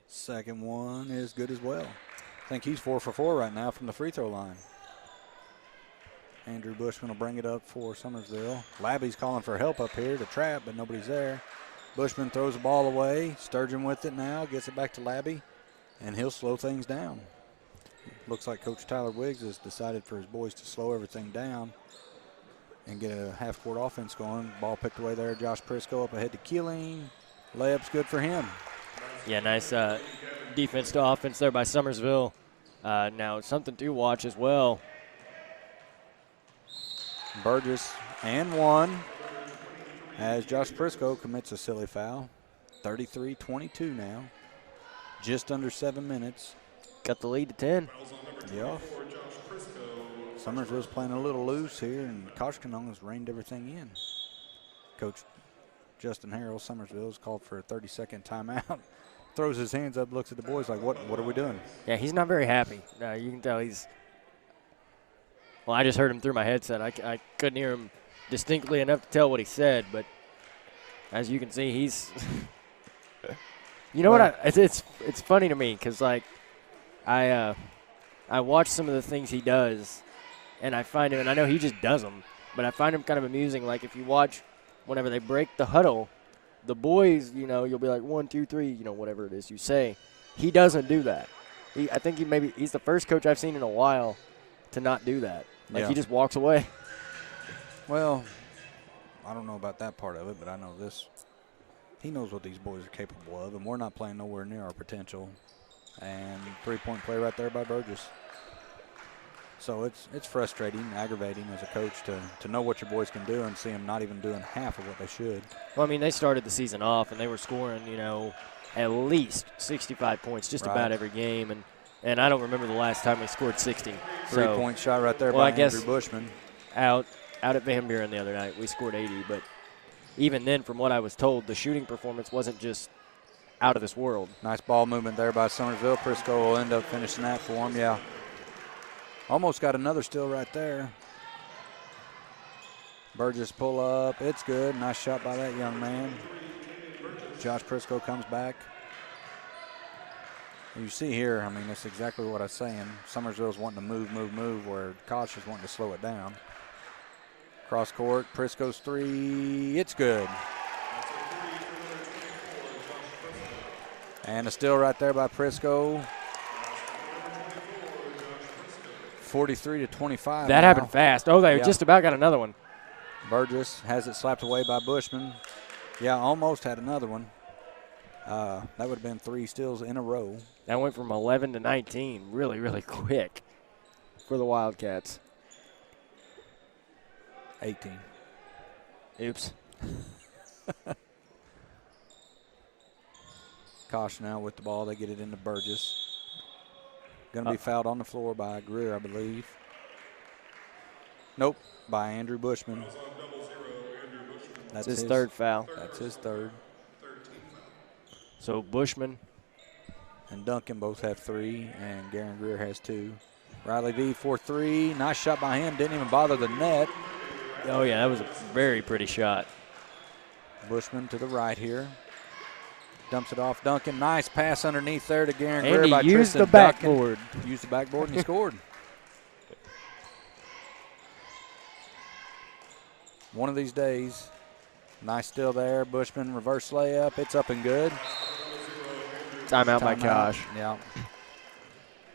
Second one is good as well. I think he's 4 for 4 right now from the free throw line. Andrew Bushman will bring it up for Summersville. Labby's calling for help up here to trap, but nobody's there. Bushman throws the ball away. Sturgeon with it now, gets it back to Labby, and he'll slow things down. Looks like Coach Tyler Wiggs has decided for his boys to slow everything down and get a half-court offense going. Ball picked away there. Josh Prisco up ahead to Keeling. Layup's good for him. Yeah, nice defense to offense there by Summersville. Now, something to watch as well. Burgess and one as Josh Prisco commits a silly foul. 33-22 now. Just under 7 minutes. Got the lead to 10. Yeah. Summersville's playing a little loose here, and Koshkonong has reined everything in. Coach Justin Harrell, Summersville, has called for a 30-second timeout. Throws his hands up, looks at the boys like, what are we doing? Yeah, he's not very happy. You can tell he's – well, I just heard him through my headset. I couldn't hear him distinctly enough to tell what he said, but as you can see, he's – you know what? It's funny to me because, like, I watch some of the things he does, and I find him – and I know he just does them, but I find him kind of amusing. Like, if you watch whenever they break the huddle, the boys, you know, you'll be like 1, 2, 3, you know, whatever it is you say. He doesn't do that. I think he's the first coach I've seen in a while to not do that. Like, yeah. He just walks away. Well, I don't know about that part of it, but I know this. He knows what these boys are capable of, and we're not playing nowhere near our potential. And three-point play right there by Burgess. So it's frustrating, aggravating as a coach to know what your boys can do and see them not even doing half of what they should. Well, I mean, they started the season off, and they were scoring, you know, at least 65 points just about every game. And I don't remember the last time we scored 60. Three-point shot right there by Andrew Bushman. Out at Van Buren the other night, we scored 80. But even then, from what I was told, the shooting performance wasn't just out of this world. Nice ball movement there by Summersville. Prisco will end up finishing that for him, yeah. Almost got another steal right there. Burgess pull up. It's good. Nice shot by that young man. Josh Prisco comes back. You see here, I mean, that's exactly what I was saying. Summersville's wanting to move, where Kosh is wanting to slow it down. Cross court, Prisco's three. It's good. And a steal right there by Prisco. 43-25. That happened fast. Oh, they Yeah. just about got another one. Burgess has it slapped away by Bushman. Yeah, almost had another one. That would have been 3 steals in a row. That went from 11 to 19 really, really quick for the Wildcats. 18. Oops. Kosh now with the ball. They get it into Burgess. Going to be fouled on the floor by Greer, I believe. Nope, by Andrew Bushman. That's his third foul. That's his third. So Bushman And Duncan both have 3, and Garen Greer has 2. Riley V for 3. Nice shot by him. Didn't even bother the net. Oh, yeah, that was a very pretty shot. Bushman to the right here. Dumps it off Duncan. Nice pass underneath there to Garen And Greer he by used Tristan the Duncan. backboard. Used the backboard and he scored. One of these days. Nice steal there. Bushman reverse layup. It's up and good. Timeout by Kosh. Yeah.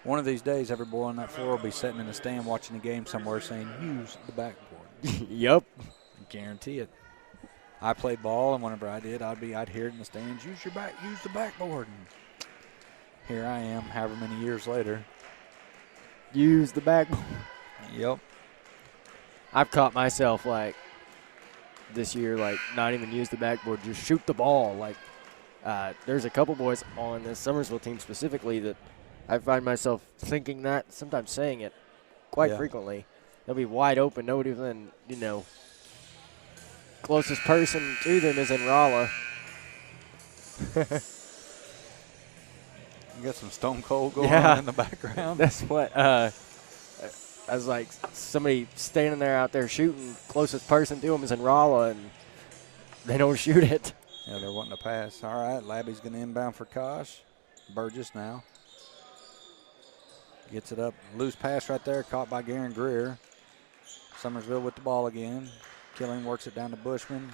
One of these days, every boy on that floor will be sitting in the stand watching the game somewhere saying, use the backboard. Yup. Guarantee it. I played ball, and whenever I did, I'd hear it in the stands, use the backboard. And here I am, however many years later. Use the backboard. Yep. I've caught myself, like, this year, like, not even use the backboard, just shoot the ball. Like, there's a couple boys on the Summersville team specifically that I find myself thinking that, sometimes saying it quite frequently. They'll be wide open, nobody within, closest person to them is in Rolla. You got some Stone Cold going on in the background. That's what, I was like, somebody standing there out there shooting, closest person to them is in Rolla, and they don't shoot it. Yeah, they're wanting to pass. All right, Labby's going to inbound for Kosh. Burgess now. Gets it up. Loose pass right there, caught by Garen Greer. Summersville with the ball again. Killing works it down to Bushman.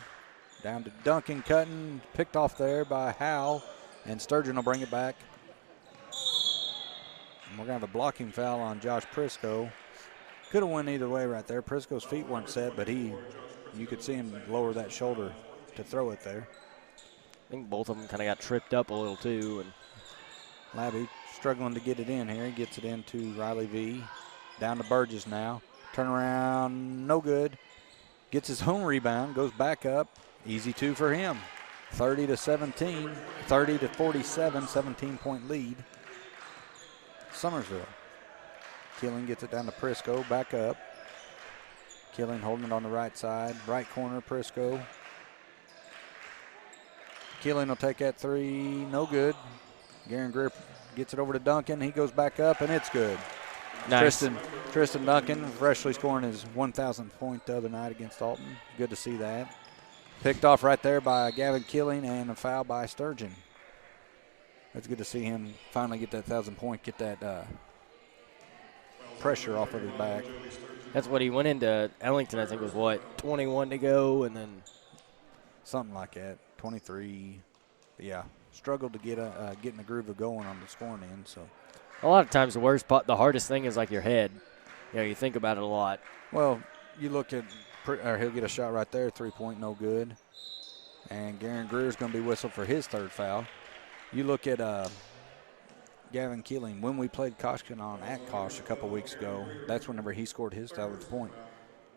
Down to Duncan cutting. Picked off there by Howell. And Sturgeon will bring it back. And we're going to have a blocking foul on Josh Prisco. Could have went either way right there. Prisco's feet weren't set, but you could see him lower that shoulder to throw it there. I think both of them kind of got tripped up a little too. And Labby struggling to get it in here. He gets it into Riley V. Down to Burgess now. Turnaround, no good. Gets his home rebound, goes back up. Easy 2 for him. 30-17, 30-47, 17-point lead. Summersville. Killing gets it down to Prisco, back up. Killing holding it on the right side. Right corner, Prisco. Killing will take that 3, no good. Garen Greer gets it over to Duncan. He goes back up, and it's good. nice. Tristan Duncan freshly scoring his 1,000th point the other night against Alton. Good to see that. Picked off right there by Gavin Killing and a foul by Sturgeon. It's good to see him finally get that 1,000 point, get that pressure off of his back. That's what he went into Ellington, I think, was what, 21 to go, and then Something like that, 23. But yeah, struggled to get in the groove of going on the scoring end. So a lot of times the hardest thing is like your head. You think about it a lot. well, you look at, he'll get a shot right there, 3-point, no good. And Garen Greer's going to be whistled for his 3rd foul. You look at Gavin Keeling. When we played Koshkanon at Kosh a couple weeks ago, that's whenever he scored his 1,000th point.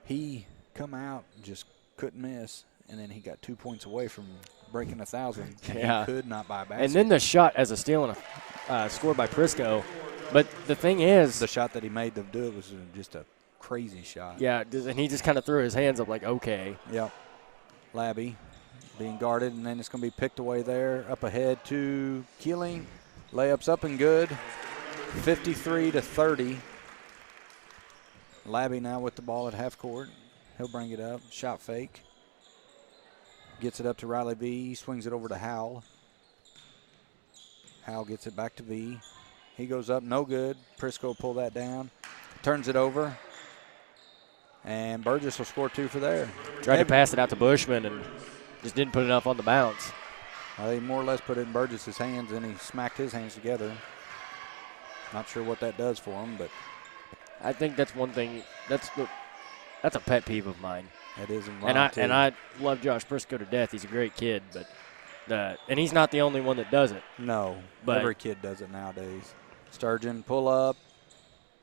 He come out, just couldn't miss, and then he got 2 points away from breaking 1,000. Yeah. He could not buy a basket. And then the shot as a steal and a score by Prisco. But the thing is, the shot that he made to do it was just a crazy shot. yeah, and he just kind of threw his hands up like, okay. Yep. Labby being guarded, and then it's going to be picked away there. Up ahead to Keeling. Layups up and good. 53-30. Labby now with the ball at half court. He'll bring it up. Shot fake. Gets it up to Riley V. Swings it over to Howell. Howell gets it back to V. He goes up, no good. Prisco pull that down. Turns it over. And Burgess will score 2 for there. Tried to pass it out to Bushman and just didn't put enough on the bounce. He more or less put it in Burgess's hands, and he smacked his hands together. Not sure what that does for him, but I think that's one thing. That's a pet peeve of mine. it is in mine, too. And I love Josh Briscoe to death. He's a great kid, but and he's not the only one that does it. No, but every kid does it nowadays. Sturgeon, pull up,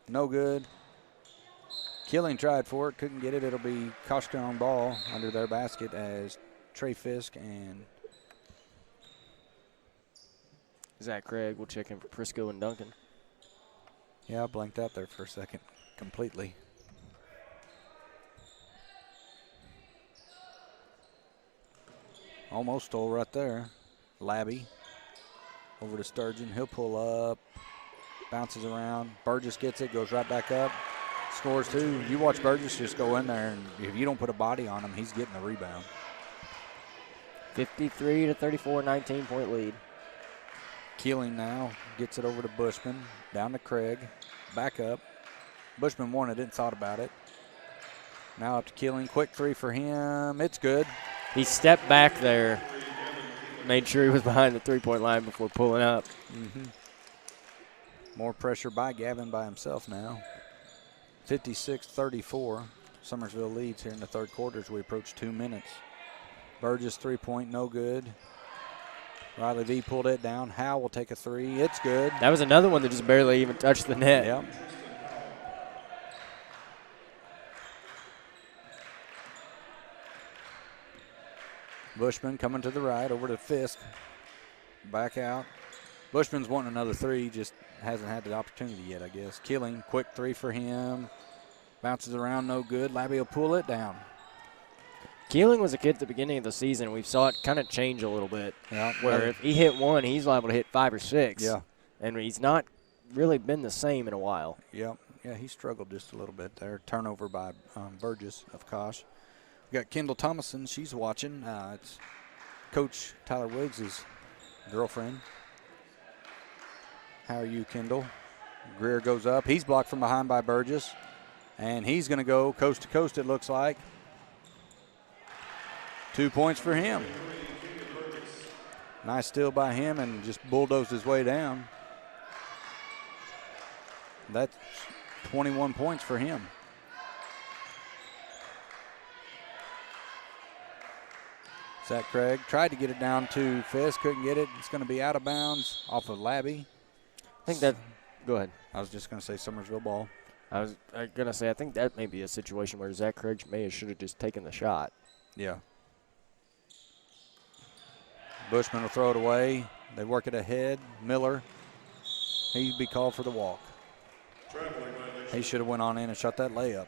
no good. Keeling tried for it, couldn't get it. It'll be Koshkonong ball under their basket as Trey Fisk and Zach Craig will check in for Prisco and Duncan. Yeah, I blanked out there for a second completely. Almost stole right there. Labby over to Sturgeon. He'll pull up, bounces around. Burgess gets it, goes right back up, scores two. You watch Burgess just go in there, and if you don't put a body on him, he's getting the rebound. 53 to 34, 19-point lead. Keeling now gets it over to Bushman, down to Craig, back up. Bushman wanted it and thought about it. Now up to Keeling, quick three for him. It's good. He stepped back there, made sure he was behind the three-point line before pulling up. More pressure by Gavin by himself now. 56-34. Summersville leads here in the third quarter as we approach 2 minutes. Burgess three-point, no good. Riley V pulled it down. Howe will take a three. It's good. That was another one that just barely even touched the net. Yep. Bushman coming to the right, over to Fisk. Back out. Bushman's wanting another three, just hasn't had the opportunity yet, I guess. Keeling, quick three for him. Bounces around, no good. Labby will pull it down. Keeling was a kid at the beginning of the season. We saw it kind of change a little bit. Yeah. Where if he hit one, he's liable to hit 5 or 6. Yeah. And he's not really been the same in a while. Yep. Yeah, he struggled just a little bit there. Turnover by Burgess of Kosh. We got Kendall Thomason. She's watching. It's Coach Tyler Wiggs' girlfriend. How are you, Kendall? Greer goes up. He's blocked from behind by Burgess. And he's going to go coast to coast, it looks like. 2 points for him. Nice steal by him and just bulldozed his way down. That's 21 points for him. Zach Craig tried to get it down to Fisk, couldn't get it. It's going to be out of bounds off of Labby. I think that – go ahead. I was just going to say Summersville ball. I was going to say I think that may be a situation where Zach Craig should have just taken the shot. Yeah. Bushman will throw it away. They work it ahead. Miller, he'd be called for the walk. He should have went on in and shot that layup.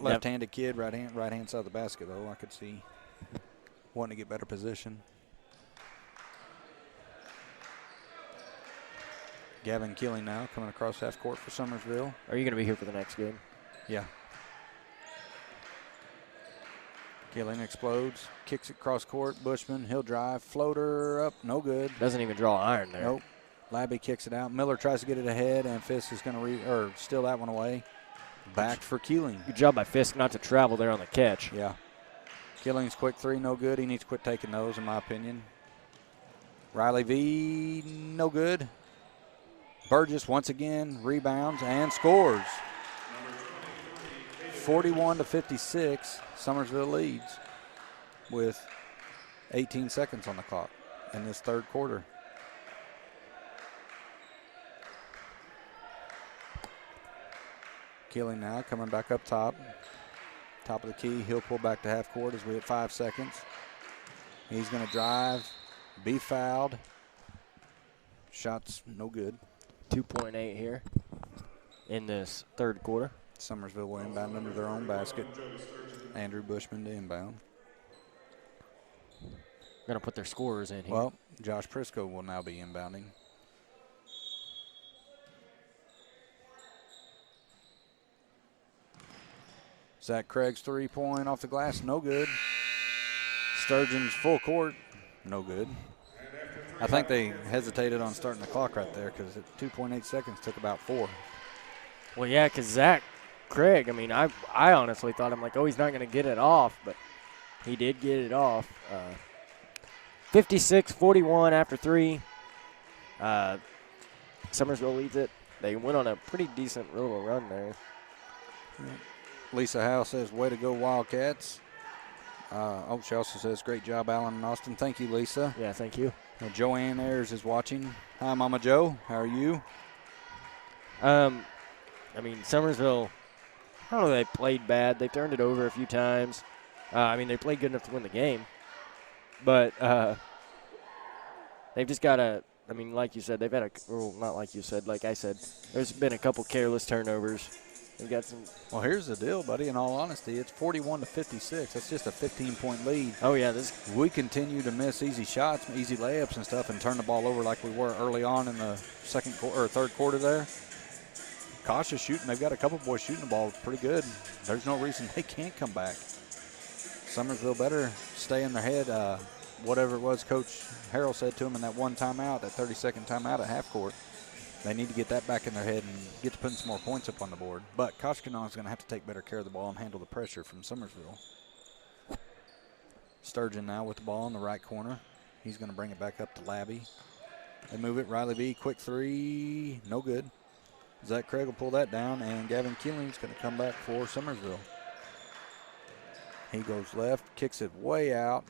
Left-handed kid, right hand side of the basket, though. I could see wanting to get better position. Gavin Keeling now coming across half court for Summersville. Are you going to be here for the next game? Yeah. Keeling explodes, kicks it cross court. Bushman, he'll drive, floater up, no good. Doesn't even draw iron there. Nope. Labby kicks it out. Miller tries to get it ahead, and Fisk is going to steal that one away. Back for Keeling. Good job by Fisk not to travel there on the catch. Yeah. Keeling's quick three, no good. He needs to quit taking those, in my opinion. Riley V, no good. Burgess once again rebounds and scores. 41-56, Summersville leads with 18 seconds on the clock in this third quarter. Keeling now coming back up top. Top of the key, he'll pull back to half court as we hit 5 seconds. He's going to drive, be fouled. Shots no good. 2.8 here in this third quarter. Summersville will inbound under their own basket. Andrew Bushman to inbound. Going to put their scorers in here. Well, Josh Prisco will now be inbounding. Zach Craig's three-point off the glass, no good. Sturgeon's full court, no good. I think they hesitated on starting the clock right there because at 2.8 seconds took about 4. Well, yeah, because Zach Craig, I mean, I honestly thought, I'm like, oh, he's not going to get it off, but he did get it off. 56-41 after 3. Summersville leads it. They went on a pretty decent little run there. Lisa Howe says, way to go, Wildcats. She also says, great job, Alan and Austin. Thank you, Lisa. Yeah, thank you. Joanne Ayers is watching. Hi, Mama Joe. How are you? Summersville, I don't know, they played bad. They turned it over a few times. They played good enough to win the game. But they've just got to, like you said, they've had not like you said, like I said, there's been a couple careless turnovers. They've got some. Well, here's the deal, buddy. In all honesty, it's 41-56. That's just a 15-point lead. Oh, yeah. We continue to miss easy shots, easy layups and stuff, and turn the ball over like we were early on in the third quarter there. Kosh is shooting. They've got a couple boys shooting the ball pretty good. There's no reason they can't come back. Summersville better stay in their head. Whatever it was Coach Harrell said to them in that one timeout, that 30-second timeout at half court, they need to get that back in their head and get to putting some more points up on the board. But Koshkonong is going to have to take better care of the ball and handle the pressure from Summersville. Sturgeon now with the ball in the right corner. He's going to bring it back up to Labby. They move it. Riley V, quick three, no good. Zach Craig will pull that down, and Gavin Keeling's going to come back for Summersville. He goes left, kicks it way out.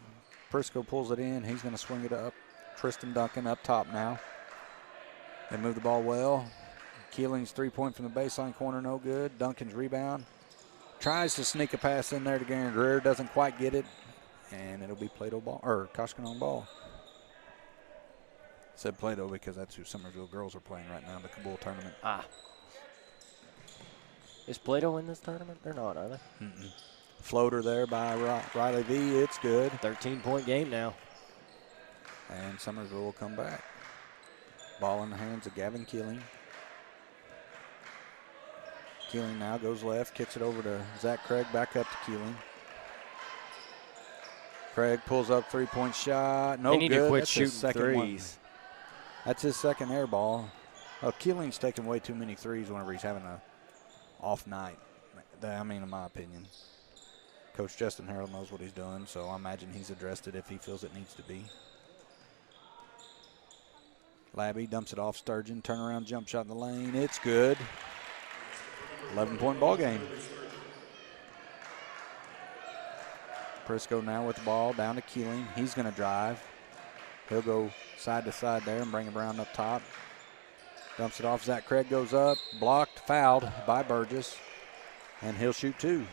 Prisco pulls it in. He's going to swing it up. Tristan Duncan up top now. They move the ball well. Keeling's three-point from the baseline corner, no good. Duncan's rebound. Tries to sneak a pass in there to Garen Greer, doesn't quite get it. And it'll be Plato ball, or Koshkonong ball. Said Plato because that's who Summersville girls are playing right now in the Kabul tournament. Is Plato in this tournament? They're not, are they? Floater there by Riley V. It's good. 13-point game now. And Summersville will come back. Ball in the hands of Gavin Keeling. Keeling now goes left, kicks it over to Zach Craig, back up to Keeling. Craig pulls up three-point shot. No good. They need to quit That's shooting threes. One. That's his second air ball. Oh, Keeling's taking way too many threes whenever he's having a off night. In my opinion. Coach Justin Harrell knows what he's doing, so I imagine he's addressed it if he feels it needs to be. Labby dumps it off Sturgeon. Turnaround jump shot in the lane. It's good. 11-point ball game. Prisco now with the ball down to Keeling. He's going to drive. He'll go side to side there and bring him around up top. Dumps it off. Zach Craig goes up. Blocked, fouled by Burgess. And he'll shoot two.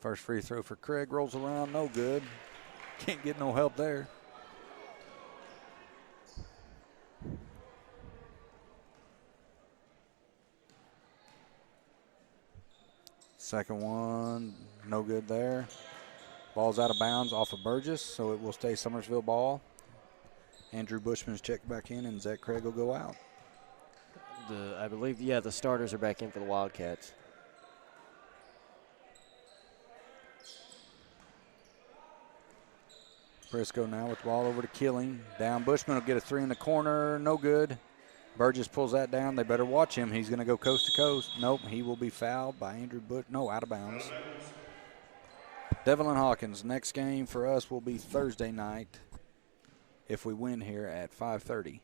First free throw for Craig, rolls around, no good. Can't get no help there. Second one, no good there. Ball's out of bounds off of Burgess, so it will stay Summersville ball. Andrew Bushman's checked back in, and Zach Craig will go out. I believe, the starters are back in for the Wildcats. Prisco now with the ball over to Keeling. Down, Bushman will get a three in the corner, no good. Burgess pulls that down. They better watch him. He's going to go coast to coast. Nope, he will be fouled by Andrew Bush. No, out of bounds. Devlin Hawkins, next game for us will be Thursday night if we win here at 5:30.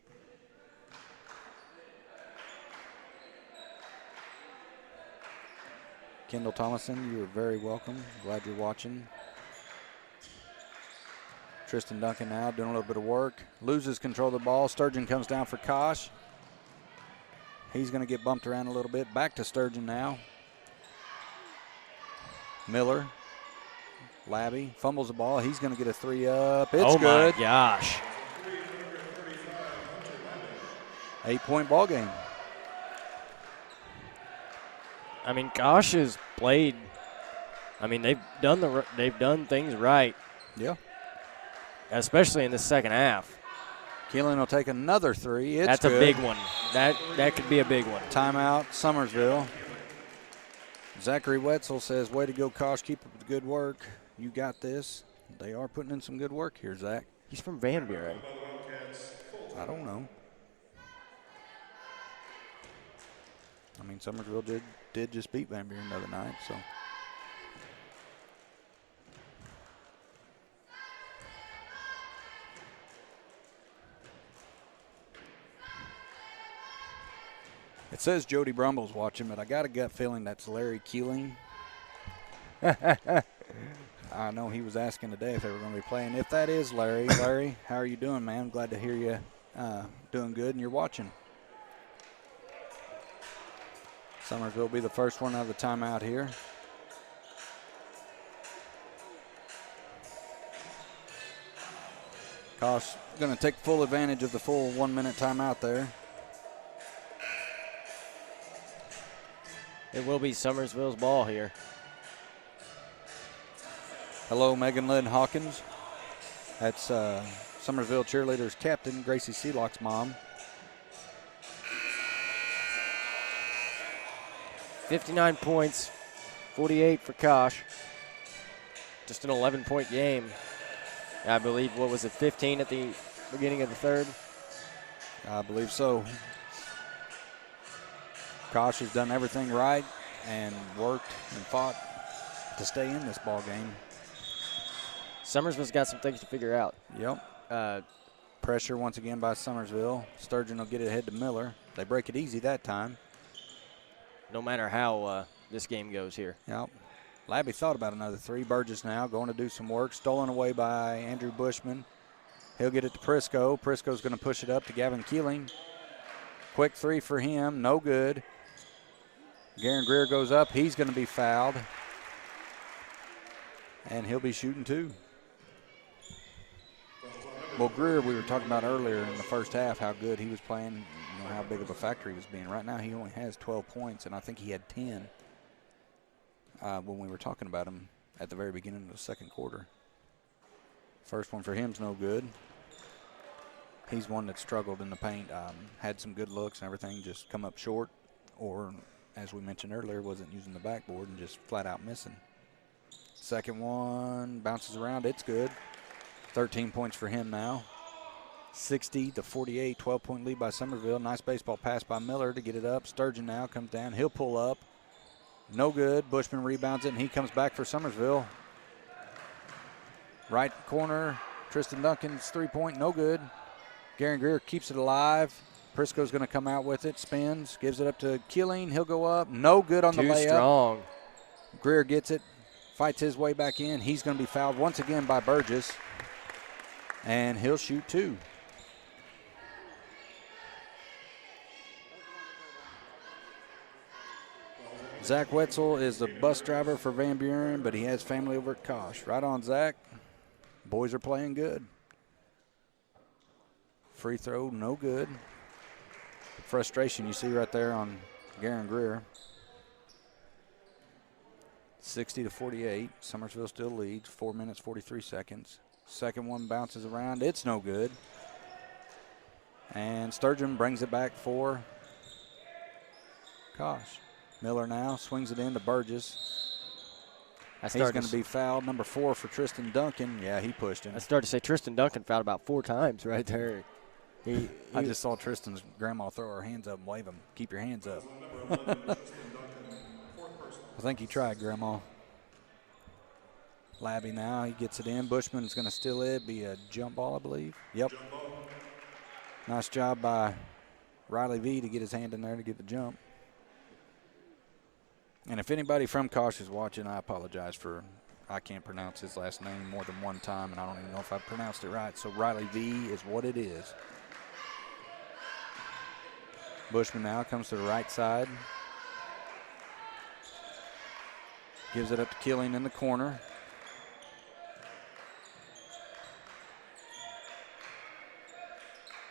Kendall Thomason, you are very welcome. Glad you're watching. Tristan Duncan now doing a little bit of work. Loses control of the ball. Sturgeon comes down for Kosh. He's going to get bumped around a little bit. Back to Sturgeon now. Miller. Labby fumbles the ball. He's going to get a three up. It's good. Oh, my gosh. 8-point ball game. Kosh has played. They've done things right. Yeah. Especially in the second half. Keelan will take another three. It's That's good. a big one. That could be a big one. Timeout, Summersville. Zachary Wetzel says, way to go, Kosh. Keep up the good work. You got this. They are putting in some good work here, Zach. He's from Van Buren. I don't know. I mean, Summersville did just beat Van Buren the other night, so. It says Jody Brumble's watching, but I got a gut feeling that's Larry Keeling. I know he was asking today if they were going to be playing. If that is Larry, Larry, how are you doing, man? I'm glad to hear you doing good and you're watching. Summersville will be the first one out of the timeout here. Kosh going to take full advantage of the full 1 minute timeout there. It will be Summersville's ball here. Hello, Megan Lynn Hawkins. That's Summersville cheerleaders captain, Gracie Seelock's mom. 59 points, 48 for Kosh. Just an 11-point game. I believe, what was it, 15 at the beginning of the third? I believe so. Kosh has done everything right and worked and fought to stay in this ball game. Summersville's got some things to figure out. Yep. Pressure once again by Summersville. Sturgeon will get it ahead to Miller. They break it easy that time. No matter how this game goes here. Yep. Labby thought about another three. Burgess now going to do some work. Stolen away by Andrew Bushman. He'll get it to Prisco. Prisco's going to push it up to Gavin Keeling. Quick three for him. No good. Garen Greer goes up. He's going to be fouled. And he'll be shooting two. Well, Greer, we were talking about earlier in the first half how good he was playing, you know, how big of a factor he was being. Right now he only has 12 points, and I think he had 10 when we were talking about him at the very beginning of the second quarter. First one for him's no good. He's one that struggled in the paint, had some good looks and everything, just come up short, or as we mentioned earlier, wasn't using the backboard and just flat out missing. Second one bounces around, it's good. 13 points for him now. 60-48, 12-point lead by Summersville. Nice baseball pass by Miller to get it up. Sturgeon now comes down, he'll pull up. No good, Bushman rebounds it and he comes back for Summersville. Right corner, Tristan Duncan's three-point, no good. Garen Greer keeps it alive. Prisco's going to come out with it, spins, gives it up to Keeling. He'll go up, no good on the layup. Too strong. Greer gets it, fights his way back in. He's going to be fouled once again by Burgess, and he'll shoot two. Zach Wetzel is the bus driver for Van Buren, but he has family over at Kosh. Right on, Zach. Boys are playing good. Free throw, no good. Frustration you see right there on Garen Greer. 60-48. Summersville still leads. 4 minutes, 43 seconds. Second one bounces around. It's no good. And Sturgeon brings it back for Kosh. Miller now swings it in to Burgess. He's going to be fouled. Number 4 for Tristan Duncan. Yeah, he pushed him. I started to say Tristan Duncan fouled about 4 times right there. I just saw Tristan's grandma throw her hands up and wave them. Keep your hands up. I think he tried, Grandma. Labby now, he gets it in. Bushman's going to steal it. Be a jump ball, I believe. Yep. Nice job by Riley V to get his hand in there to get the jump. And if anybody from Kosh is watching, I apologize for, I can't pronounce his last name more than one time, and I don't even know if I pronounced it right. So Riley V is what it is. Bushman now comes to the right side. Gives it up to Keeling in the corner.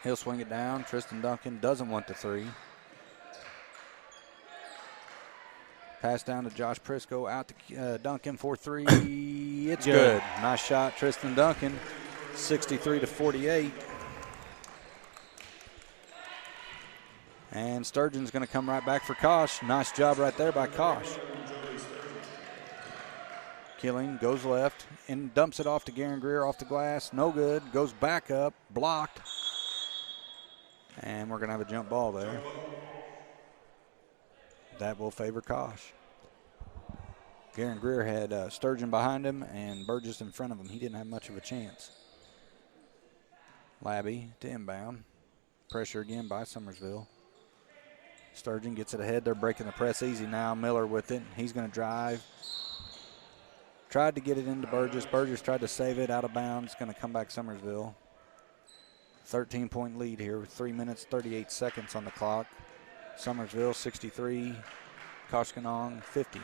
He'll swing it down. Tristan Duncan doesn't want the three. Pass down to Josh Prisco, out to Duncan for three. It's good. Nice shot, Tristan Duncan. 63-48. And Sturgeon's going to come right back for Kosh. Nice job right there by Kosh. Keeling goes left and dumps it off to Garen Greer off the glass. No good. Goes back up. Blocked. And we're going to have a jump ball there. That will favor Kosh. Garen Greer had Sturgeon behind him and Burgess in front of him. He didn't have much of a chance. Labby to inbound. Pressure again by Summersville. Sturgeon gets it ahead. They're breaking the press easy now. Miller with it. He's going to drive. Tried to get it into Burgess. Burgess tried to save it out of bounds. Going to come back Summersville. 13-point lead here with 3 minutes, 38 seconds on the clock. Summersville 63, Koshkonong 50.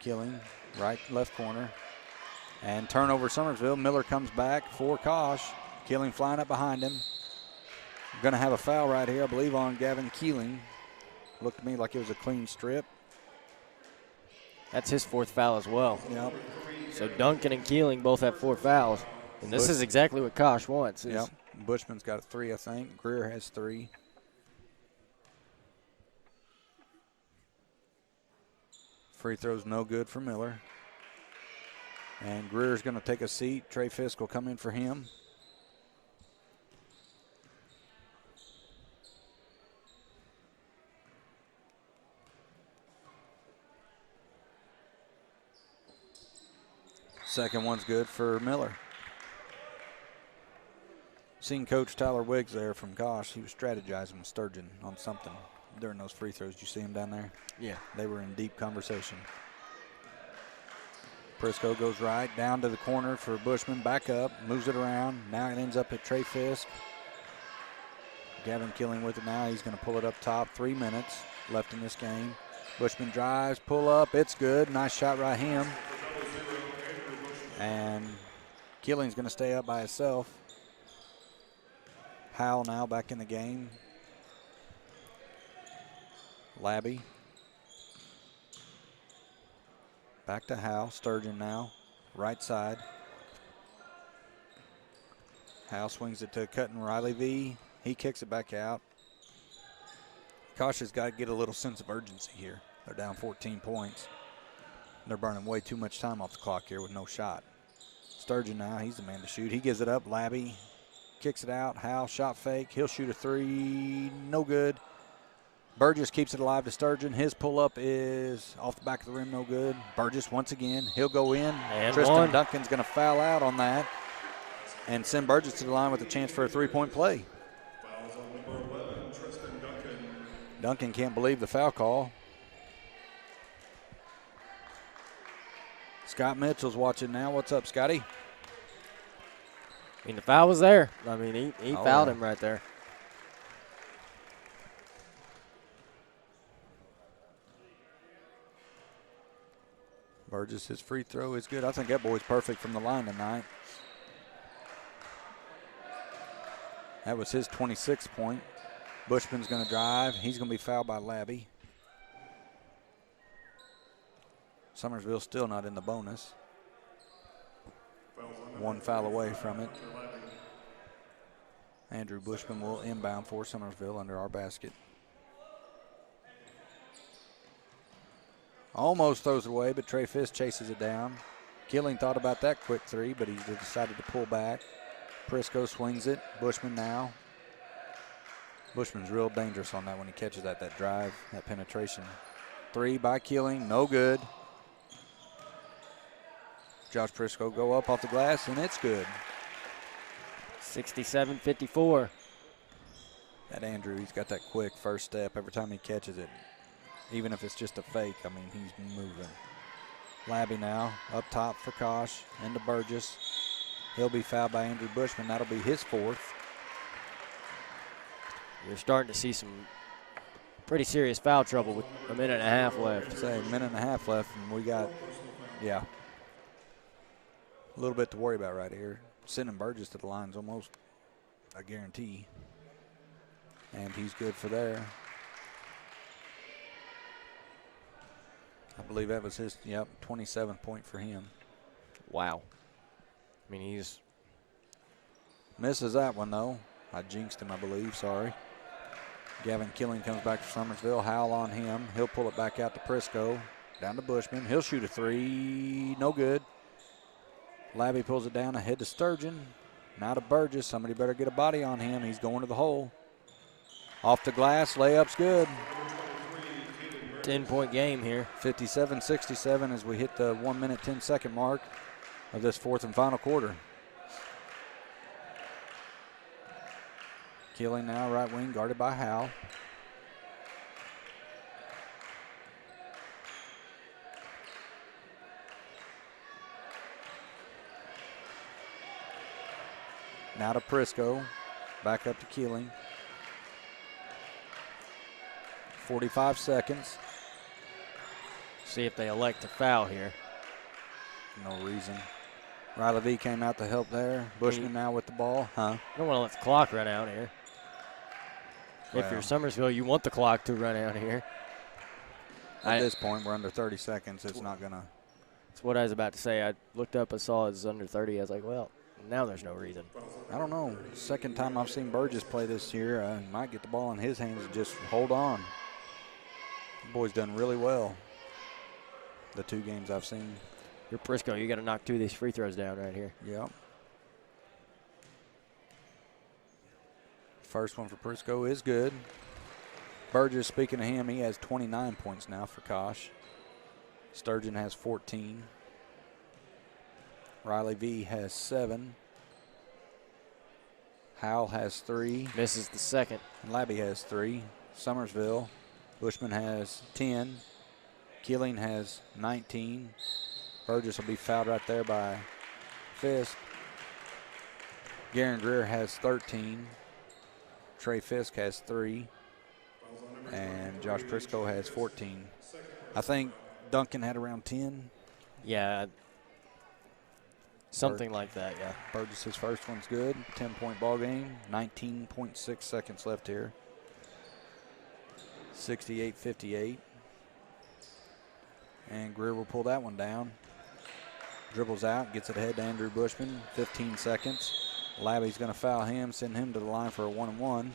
Killing, right, left corner. And turnover Summersville. Miller comes back for Kosh. Killing flying up behind him. Going to have a foul right here, I believe, on Gavin Keeling. Looked to me like it was a clean strip. That's his 4th foul as well. Yep. So Duncan and Keeling both have 4 fouls. And this is exactly what Kosh wants. Yep. Bushman's got 3, I think. Greer has 3. Free throw's no good for Miller. And Greer's going to take a seat. Trey Fisk will come in for him. Second one's good for Miller. Seen Coach Tyler Wiggs there from Kosh. He was strategizing with Sturgeon on something during those free throws. Did you see him down there? Yeah. They were in deep conversation. Prisco goes right, down to the corner for Bushman, back up, moves it around. Now it ends up at Trey Fisk. Gavin Killing with it now. He's going to pull it up top. 3 minutes left in this game. Bushman drives, pull up, it's good. Nice shot right him. And Killing's going to stay up by himself. Howell now back in the game. Labby. Back to Howell. Sturgeon now. Right side. Howell swings it to Cutting Riley V. He kicks it back out. Kosh has got to get a little sense of urgency here. They're down 14 points. They're burning way too much time off the clock here with no shot. Sturgeon now, he's the man to shoot. He gives it up. Labby kicks it out. Howell, shot fake. He'll shoot a 3. No good. Burgess keeps it alive to Sturgeon. His pull-up is off the back of the rim, no good. Burgess once again. He'll go in. And Tristan Duncan's going to foul out on that and send Burgess to the line with a chance for a 3-point play. Fouls on number 11, Tristan Duncan. Duncan can't believe the foul call. Scott Mitchell's watching now. What's up, Scotty? I mean, the foul was there. I mean, he fouled him right there. Burgess, his free throw is good. I think that boy's perfect from the line tonight. That was his 26th point. Bushman's going to drive. He's going to be fouled by Labby. Summersville still not in the bonus. 1 foul away from it. Andrew Bushman will inbound for Summersville under our basket. Almost throws it away, but Trey Fisk chases it down. Killing thought about that quick 3, but he decided to pull back. Prisco swings it. Bushman now. Bushman's real dangerous on that when he catches that drive, that penetration. 3 by Killing, no good. Josh Prisco go up off the glass, and it's good. 67-54. That Andrew, he's got that quick first step every time he catches it. Even if it's just a fake, I mean, he's moving. Labby now, up top for Kosh, into Burgess. He'll be fouled by Andrew Bushman. That'll be his 4th. You're starting to see some pretty serious foul trouble with a minute and a half left. Say a minute and a half left, and we got, yeah, a little bit to worry about right here. Sending Burgess to the line is almost a guarantee. And he's good for there. I believe that was his, 27th point for him. Wow. I mean, he's... Misses that one, though. I jinxed him, I believe, sorry. Gavin Killing comes back for Summersville. Howell on him. He'll pull it back out to Prisco. Down to Bushman. He'll shoot a 3. No good. Labby pulls it down ahead to Sturgeon. Now to Burgess. Somebody better get a body on him. He's going to the hole. Off the glass. Layup's good. 10-point game here. 57-67 as we hit the 1 minute, 10 second mark of this fourth and final quarter. Keeling now right wing, guarded by Howell. Now to Prisco, back up to Keeling. 45 seconds. See if they elect to foul here. No reason. Riley V came out to help there. Bushman now with the ball. You don't want to let the clock run out here. If Well. you're Summersville, you want the clock to run out here. At this point, we're under 30 seconds. It's not going to. That's what I was about to say. I looked up, I saw it was under 30. I was like, well, now there's no reason. I don't know. Second time I've seen Burgess play this year. He might get the ball in his hands and just hold on. The boy's done really well the 2 games I've seen. You're Prisco. You got to knock 2 of these free throws down right here. Yep. First one for Prisco is good. Burgess, speaking of him, he has 29 points now for Kosh. Sturgeon has 14. Riley V has 7. Howell has 3. Misses the second. And Labby has 3. Summersville. Bushman has 10. Keeling has 19. Burgess will be fouled right there by Fisk. Garen Greer has 13. Trey Fisk has 3. And Josh Prisco has 14. I think Duncan had around 10. Yeah. Something like that, yeah. Burgess's first one's good. 10-point ball game. 19.6 seconds left here. 68-58. And Greer will pull that one down. Dribbles out, gets it ahead to Andrew Bushman. 15 seconds. Labby's going to foul him, send him to the line for a 1-and-1.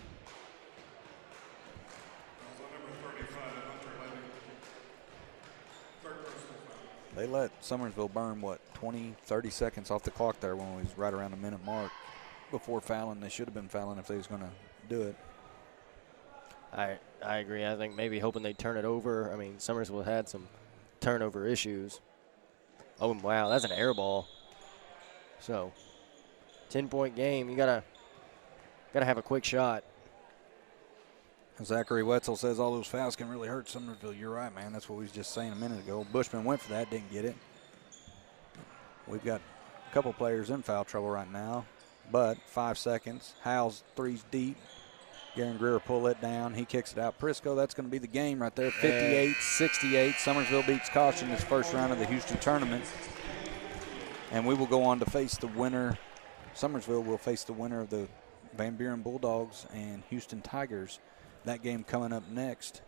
They let Summersville burn, 20, 30 seconds off the clock there when we was right around the minute mark before fouling. They should have been fouling if they was going to do it. I agree. I think maybe hoping they'd turn it over. I mean, Summersville had some turnover issues. Oh, wow, that's an air ball. So, 10-point game. You gotta have a quick shot. Zachary Wetzel says all those fouls can really hurt Summersville. You're right, man. That's what we was just saying a minute ago. Bushman went for that, didn't get it. We've got a couple players in foul trouble right now, but 5 seconds. Howell's 3's deep. Garen Greer pull it down. He kicks it out. Prisco, that's going to be the game right there. 58-68. Summersville beats Caution in this first round of the Houston tournament. And we will go on to face the winner. Summersville will face the winner of the Van Buren Bulldogs and Houston Tigers. That game coming up next.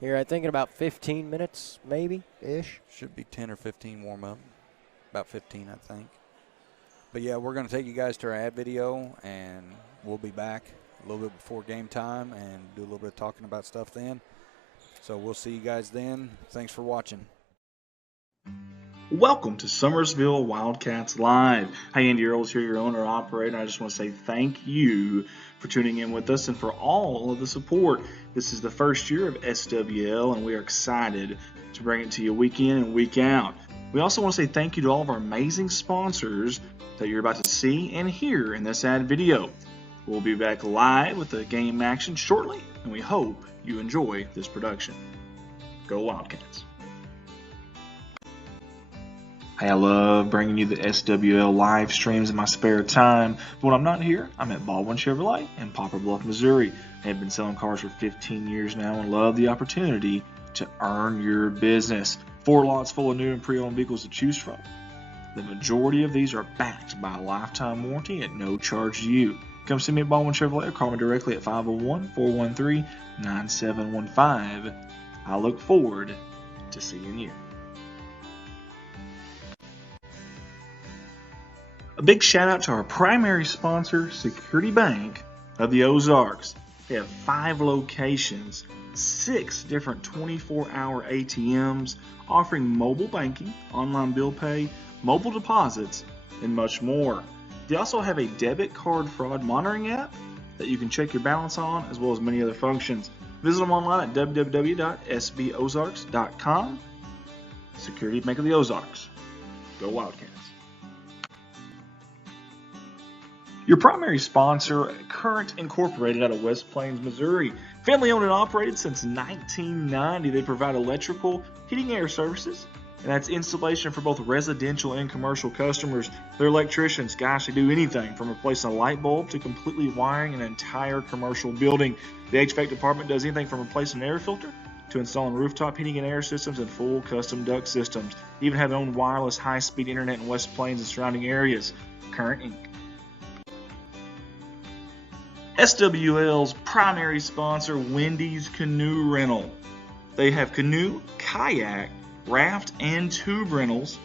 Here, I think in about 15 minutes, maybe-ish. Should be 10 or 15 warm-up. About 15, I think. But, yeah, we're going to take you guys to our ad video, and we'll be back a little bit before game time and do a little bit of talking about stuff then. So we'll see you guys then. Thanks for watching. Welcome to Summersville Wildcats Live. Hey, Andy Earls here, your owner-operator. I just want to say thank you for tuning in with us and for all of the support. This is the first year of SWL, and we are excited to bring it to you week in and week out. We also want to say thank you to all of our amazing sponsors that you're about to see and hear in this ad video. We'll be back live with the game action shortly, and we hope you enjoy this production. Go Wildcats. Hey, I love bringing you the SWL live streams in my spare time. But when I'm not here, I'm at Baldwin Chevrolet in Poplar Bluff, Missouri. I've been selling cars for 15 years now and love the opportunity to earn your business. 4 lots full of new and pre-owned vehicles to choose from. The majority of these are backed by a lifetime warranty at no charge to you. Come see me at Baldwin Chevrolet or call me directly at 501-413-9715. I look forward to seeing you. A big shout out to our primary sponsor, Security Bank of the Ozarks. They have 5 locations, 6 different 24-hour ATMs offering mobile banking, online bill pay, mobile deposits, and much more. They also have a debit card fraud monitoring app that you can check your balance on, as well as many other functions. Visit them online at www.sbozarks.com. Security Bank of the Ozarks. Go Wildcats. Your primary sponsor, Current Incorporated out of West Plains, Missouri. Family owned and operated since 1990. They provide electrical, heating, air services, and that's installation for both residential and commercial customers. They're electricians. Gosh, they do anything from replacing a light bulb to completely wiring an entire commercial building. The HVAC department does anything from replacing an air filter to installing rooftop heating and air systems and full custom duct systems. They even have their own wireless high-speed internet in West Plains and surrounding areas. Current Inc. SWL's primary sponsor, Wendy's Canoe Rental. They have canoe, kayak, raft, and tube rentals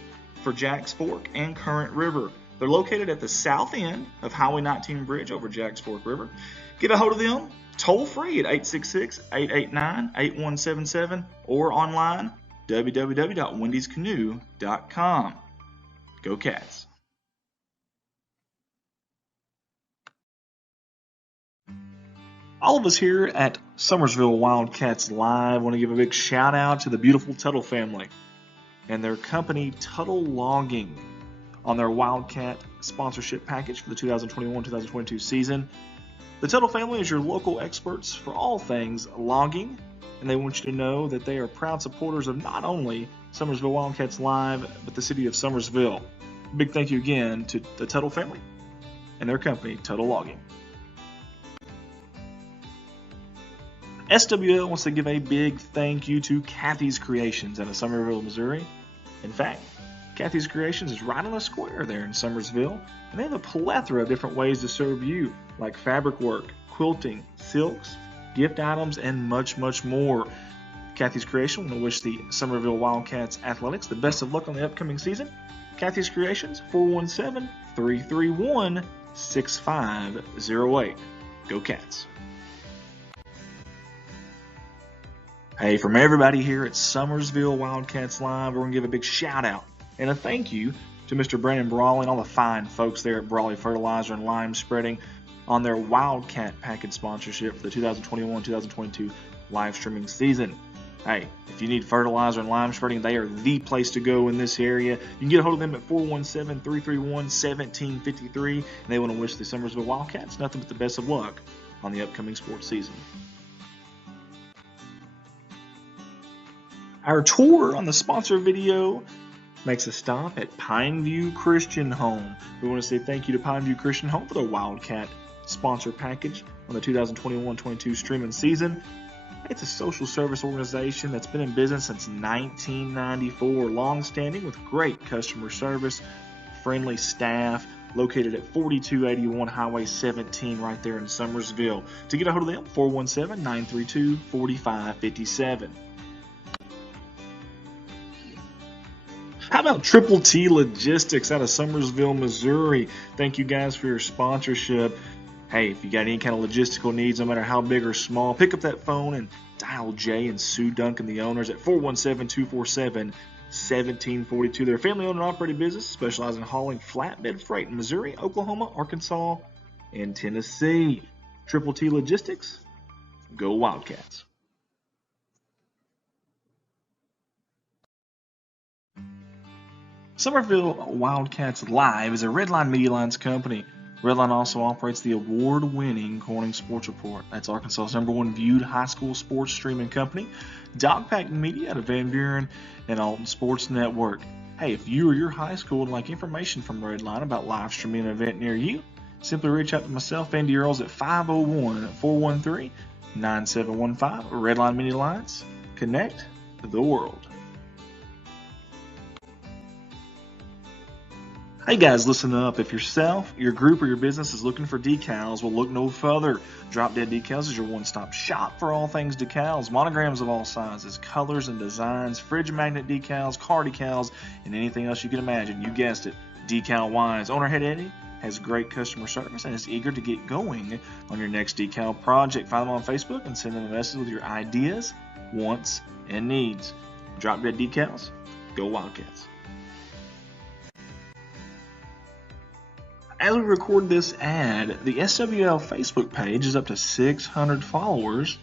for Jacks Fork and Current River. They're located at the south end of Highway 19 Bridge over Jacks Fork River. Get a hold of them toll free at 866-889-8177 or online www.wendyscanoe.com. Go Cats. All of us here at Summersville Wildcats Live want to give a big shout out to the beautiful Tuttle family and their company Tuttle Logging on their Wildcat sponsorship package for the 2021-2022 season. The Tuttle family is your local experts for all things logging, and they want you to know that they are proud supporters of not only Summersville Wildcats Live, but the city of Summersville. Big thank you again to the Tuttle family and their company Tuttle Logging. SWL wants to give a big thank you to Kathy's Creations out of Summerville, Missouri. In fact, Kathy's Creations is right on the square there in Summersville, and they have a plethora of different ways to serve you, like fabric work, quilting, silks, gift items, and much, much more. Kathy's Creation want to wish the Summerville Wildcats Athletics the best of luck on the upcoming season. Kathy's Creations, 417-331-6508. Go Cats. Hey, from everybody here at Summersville Wildcats Live, we're going to give a big shout out and a thank you to Mr. Brandon Brawley and all the fine folks there at Brawley Fertilizer and Lime Spreading on their Wildcat package sponsorship for the 2021-2022 live streaming season. Hey, if you need fertilizer and lime spreading, they are the place to go in this area. You can get a hold of them at 417-331-1753, and they want to wish the Summersville Wildcats nothing but the best of luck on the upcoming sports season. Our tour on the sponsor video makes a stop at Pineview Christian Home. We want to say thank you to Pineview Christian Home for the Wildcat sponsor package on the 2021-22 streaming season. It's a social service organization that's been in business since 1994, long-standing with great customer service, friendly staff, located at 4281 Highway 17 right there in Summersville. To get a hold of them, 417-932-4557. How about Triple T Logistics out of Summersville, Missouri? Thank you guys for your sponsorship. Hey, if you got any kind of logistical needs, no matter how big or small, pick up that phone and dial Jay and Sue Duncan, the owners, at 417-247-1742. They're a family-owned and operated business specializing in hauling flatbed freight in Missouri, Oklahoma, Arkansas, and Tennessee. Triple T Logistics, go Wildcats. Summerville Wildcats Live is a Redline Media Lines company. Redline also operates the award-winning Corning Sports Report. That's Arkansas's #1 viewed high school sports streaming company. Dogpack Media out of Van Buren and Alton Sports Network. Hey, if you or your high school would like information from Redline about live streaming an event near you, simply reach out to myself, Andy Earls, at 501-413-9715. Redline Media Lines. Connect the world. Hey guys, listen up. If yourself, your group, or your business is looking for decals, well, look no further. Drop Dead Decals is your one-stop shop for all things decals. Monograms of all sizes, colors and designs, fridge magnet decals, car decals, and anything else you can imagine. You guessed it, decal-wise. Owner Head Eddie has great customer service and is eager to get going on your next decal project. Find them on Facebook and send them a message with your ideas, wants, and needs. Drop Dead Decals, go Wildcats. As we record this ad, the SWL Facebook page is up to 600 followers,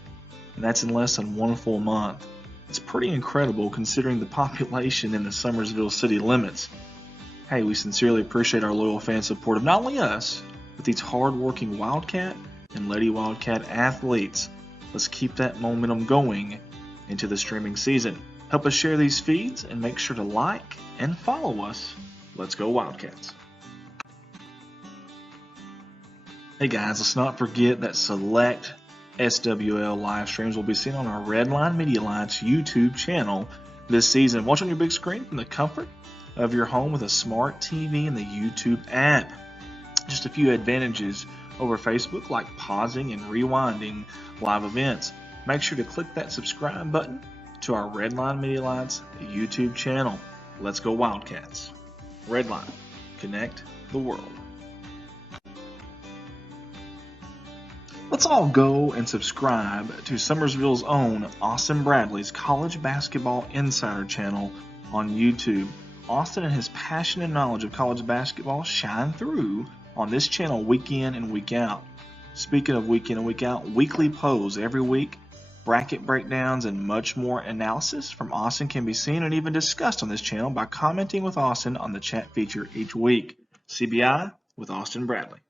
and that's in less than 1 full month. It's pretty incredible considering the population in the Summersville city limits. Hey, we sincerely appreciate our loyal fan support of not only us, but these hard-working Wildcat and Lady Wildcat athletes. Let's keep that momentum going into the streaming season. Help us share these feeds and make sure to like and follow us. Let's go Wildcats. Hey guys, let's not forget that select SWL live streams will be seen on our Redline Media Alliance YouTube channel this season. Watch on your big screen from the comfort of your home with a smart TV and the YouTube app. Just a few advantages over Facebook, like pausing and rewinding live events. Make sure to click that subscribe button to our Redline Media Alliance YouTube channel. Let's go Wildcats. Redline, connect the world. Let's all go and subscribe to Summersville's own Austin Bradley's College Basketball Insider channel on YouTube. Austin and his passion and knowledge of college basketball shine through on this channel week in and week out. Speaking of week in and week out, weekly polls every week, bracket breakdowns, and much more analysis from Austin can be seen and even discussed on this channel by commenting with Austin on the chat feature each week. CBI with Austin Bradley.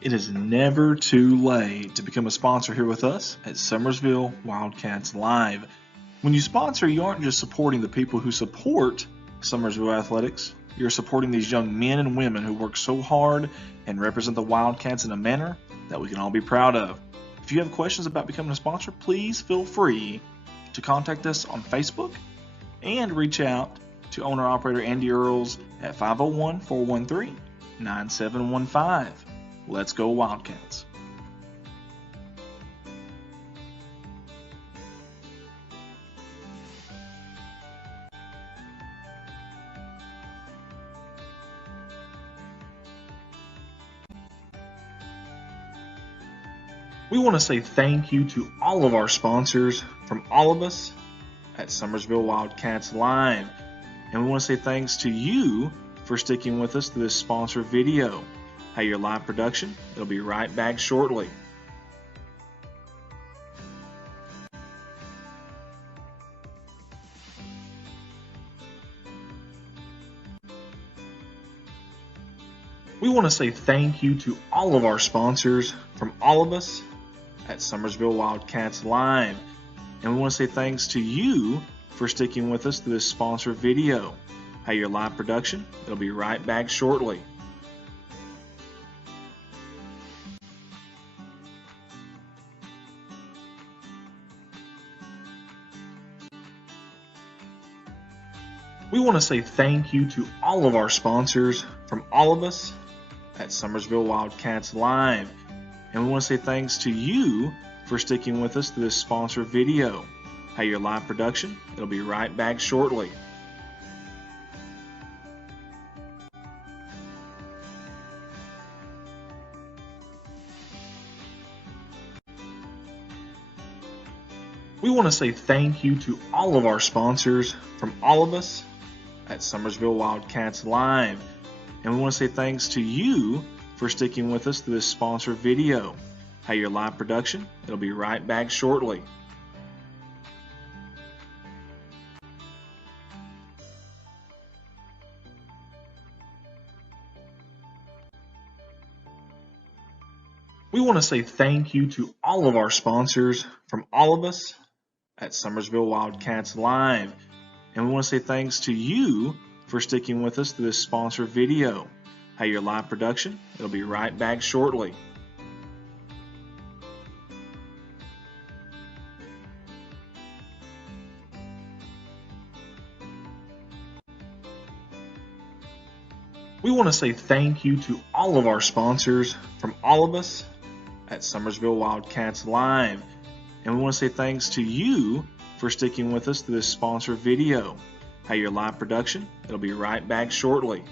It is never too late to become a sponsor here with us at Summersville Wildcats Live. When you sponsor, you aren't just supporting the people who support Summersville Athletics. You're supporting these young men and women who work so hard and represent the Wildcats in a manner that we can all be proud of. If you have questions about becoming a sponsor, please feel free to contact us on Facebook and reach out to owner-operator Andy Earls at 501-413-9715. Let's go Wildcats. We want to say thank you to all of our sponsors from all of us at Summersville Wildcats Live. And we want to say thanks to you for sticking with us through this sponsor video. Hey, your live production, it'll be right back shortly. We want to say thank you to all of our sponsors from all of us at Summersville Wildcats Live. And we want to say thanks to you for sticking with us through this sponsor video. Hey, your live production, it'll be right back shortly. We want to say thank you to all of our sponsors from all of us at Summersville Wildcats Live. And we want to say thanks to you for sticking with us through this sponsor video. Hey, your live production, it'll be right back shortly. We want to say thank you to all of our sponsors from all of us at Summersville Wildcats Live. And we want to say thanks to you for sticking with us through this sponsor video. Hey, your live production, it'll be right back shortly. We want to say thank you to all of our sponsors from all of us at Summersville Wildcats Live. And we want to say thanks to you for sticking with us through this sponsor video. Hey, your live production, it'll be right back shortly. We want to say thank you to all of our sponsors from all of us at Summersville Wildcats Live. And we want to say thanks to you for sticking with us through this sponsor video. Hey, your live production, it'll be right back shortly.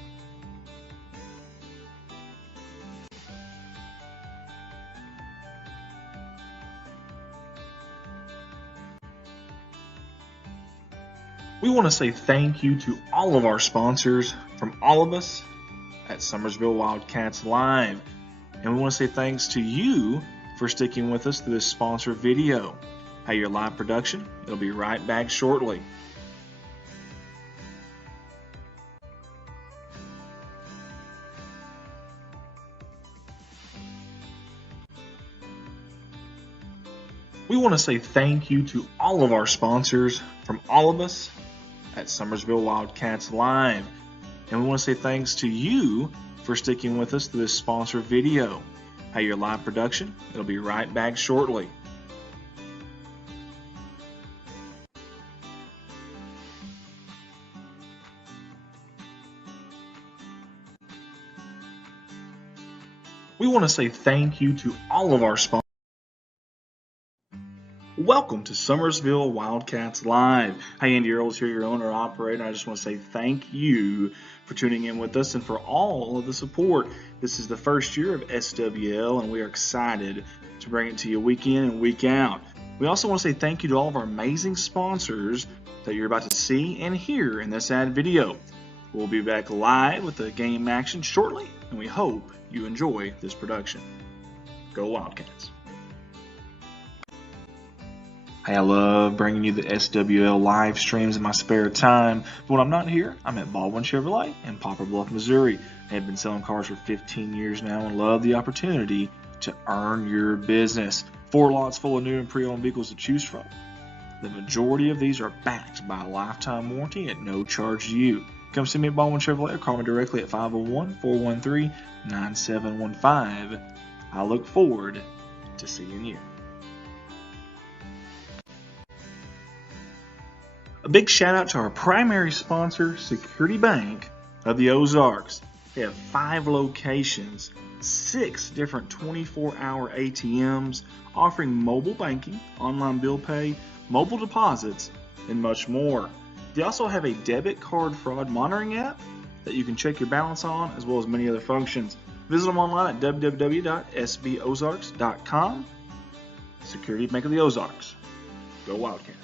We want to say thank you to all of our sponsors from all of us at Summersville Wildcats Live. And we want to say thanks to you for sticking with us through this sponsor video. Hey, your live production, it'll be right back shortly. We want to say thank you to all of our sponsors from all of us at Summersville Wildcats Live. And we want to say thanks to you for sticking with us through this sponsor video. Hey, your live production, it'll be right back shortly. We want to say thank you to all of our sponsors. Welcome to Summersville Wildcats Live. Hey, Andy Earls here, your owner-operator. I just want to say thank you for tuning in with us and for all of the support. This is the first year of SWL, and we are excited to bring it to you week in and week out. We also want to say thank you to all of our amazing sponsors that you're about to see and hear in this ad video. We'll be back live with the game action shortly, and we hope you enjoy this production. Go Wildcats. Hey, I love bringing you the SWL live streams in my spare time. But when I'm not here, I'm at Baldwin Chevrolet in Poplar Bluff, Missouri. I've been selling cars for 15 years now and love the opportunity to earn your business. 4 lots full of new and pre-owned vehicles to choose from. The majority of these are backed by a lifetime warranty at no charge to you. Come see me at Baldwin Chevrolet or call me directly at 501-413-9715. I look forward to seeing you. A big shout out to our primary sponsor, Security Bank of the Ozarks. They have 5 locations, 6 different 24-hour ATMs, offering mobile banking, online bill pay, mobile deposits, and much more. They also have a debit card fraud monitoring app that you can check your balance on, as well as many other functions. Visit them online at www.sbozarks.com. Security Bank of the Ozarks. Go Wildcats.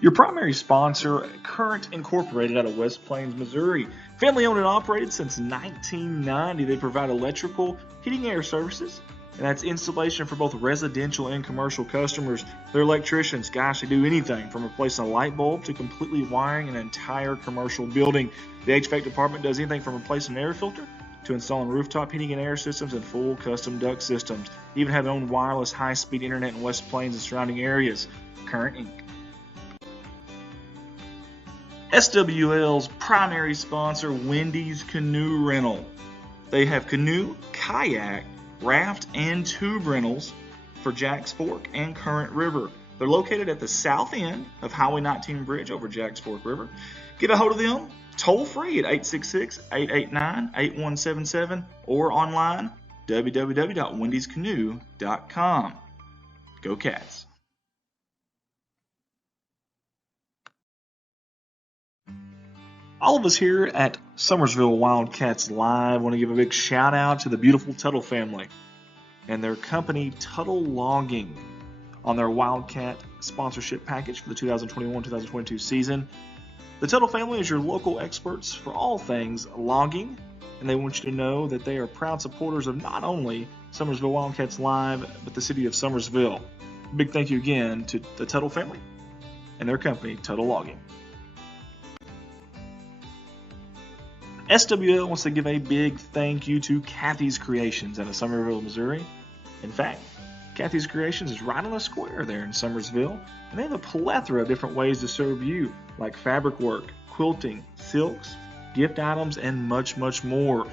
Your primary sponsor, Current Incorporated out of West Plains, Missouri. Family owned and operated since 1990. They provide electrical, heating, and air services, and that's installation for both residential and commercial customers. They're electricians. Gosh, they do anything from replacing a light bulb to completely wiring an entire commercial building. The HVAC department does anything from replacing an air filter to installing rooftop heating and air systems and full custom duct systems. They even have their own wireless high-speed internet in West Plains and surrounding areas. Current Inc. SWL's primary sponsor, Wendy's Canoe Rental. They have canoe, kayak, raft, and tube rentals for Jacks Fork and Current River. They're located at the south end of Highway 19 Bridge over Jacks Fork River. Get a hold of them toll free at 866-889-8177 or online www.wendyscanoe.com. Go Cats. All of us here at Summersville Wildcats Live want to give a big shout out to the beautiful Tuttle family and their company Tuttle Logging on their Wildcat sponsorship package for the 2021-2022 season. The Tuttle family is your local experts for all things logging, and they want you to know that they are proud supporters of not only Summersville Wildcats Live, but the city of Summersville. Big thank you again to the Tuttle family and their company Tuttle Logging. SWL wants to give a big thank you to Kathy's Creations out of Summerville, Missouri. In fact, Kathy's Creations is right on the square there in Summersville, and they have a plethora of different ways to serve you, like fabric work, quilting, silks, gift items, and much, much more.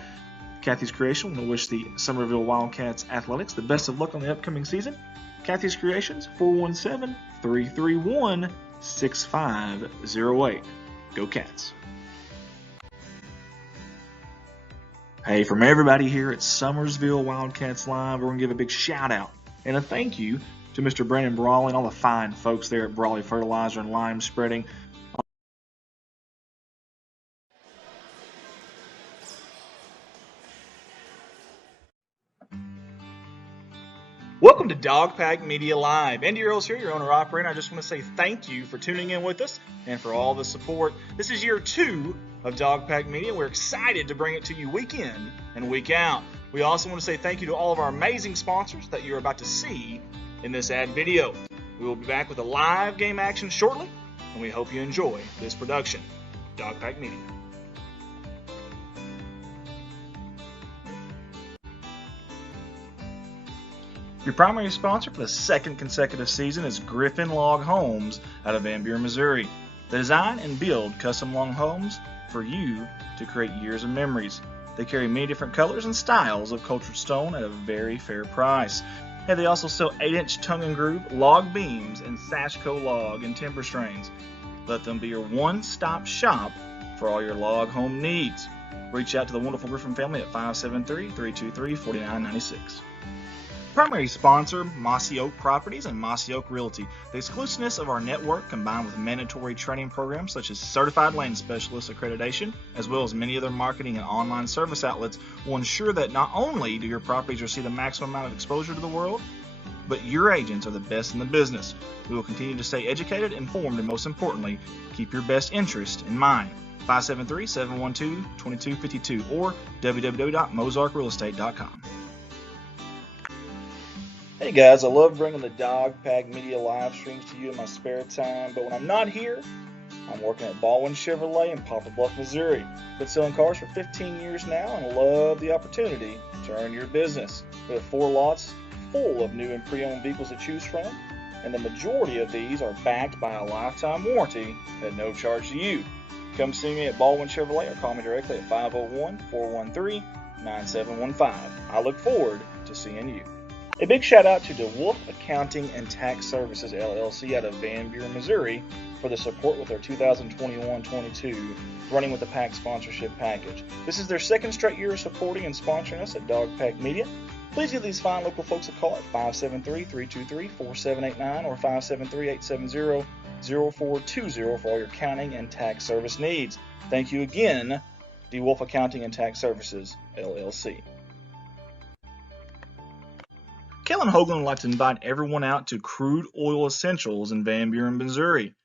Kathy's Creation want to wish the Summerville Wildcats Athletics the best of luck on the upcoming season. Kathy's Creations, 417-331-6508. Go Cats. Hey, from everybody here at Summersville Wildcats Live, we're going to give a big shout out and a thank you to Mr. Brandon Brawley and all the fine folks there at Brawley Fertilizer and Lime Spreading. Welcome to Dogpack Media Live. Andy Earls here, your owner-operator. I just want to say thank you for tuning in with us and for all the support. This is year 2 of Dogpack Media. We're excited to bring it to you week in and week out. We also want to say thank you to all of our amazing sponsors that you're about to see in this ad video. We will be back with a live game action shortly, and we hope you enjoy this production. Dogpack Media. Your primary sponsor for the second consecutive season is Griffin Log Homes out of Van Buren, Missouri. They design and build custom log homes for you to create years of memories. They carry many different colors and styles of cultured stone at a very fair price. And they also sell 8-inch tongue and groove log beams and Sashco log and timber strains. Let them be your one-stop shop for all your log home needs. Reach out to the wonderful Griffin family at 573-323-4996. Primary sponsor, Mossy Oak Properties and Mossy Oak Realty. The exclusiveness of our network, combined with mandatory training programs such as Certified Land Specialist accreditation, as well as many other marketing and online service outlets, will ensure that not only do your properties receive the maximum amount of exposure to the world, but your agents are the best in the business. We will continue to stay educated, informed, and most importantly, keep your best interest in mind. 573-712-2252 or www.mozarkrealestate.com. Hey guys, I love bringing the Dogpack Media live streams to you in my spare time, but when I'm not here, I'm working at Baldwin Chevrolet in Poplar Bluff, Missouri. Been selling cars for 15 years now and I love the opportunity to earn your business. We have 4 lots full of new and pre-owned vehicles to choose from, and the majority of these are backed by a lifetime warranty at no charge to you. Come see me at Baldwin Chevrolet or call me directly at 501-413-9715. I look forward to seeing you. A big shout out to DeWolf Accounting and Tax Services LLC out of Van Buren, Missouri for the support with their 2021-22 Running with the Pack sponsorship package. This is their second straight year of supporting and sponsoring us at Dogpack Media. Please give these fine local folks a call at 573-323-4789 or 573-870-0420 for all your accounting and tax service needs. Thank you again, DeWolf Accounting and Tax Services LLC. Kellen Hoagland would like to invite everyone out to Crude Oil Essentials in Van Buren, Missouri.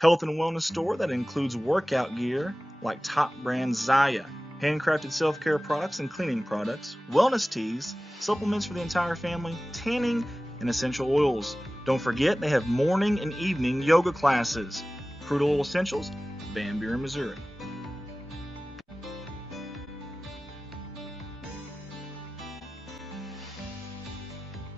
Health and wellness store that includes workout gear like top brand Zaya, handcrafted self-care products and cleaning products, wellness teas, supplements for the entire family, tanning, and essential oils. Don't forget they have morning and evening yoga classes. Crude Oil Essentials, Van Buren, Missouri.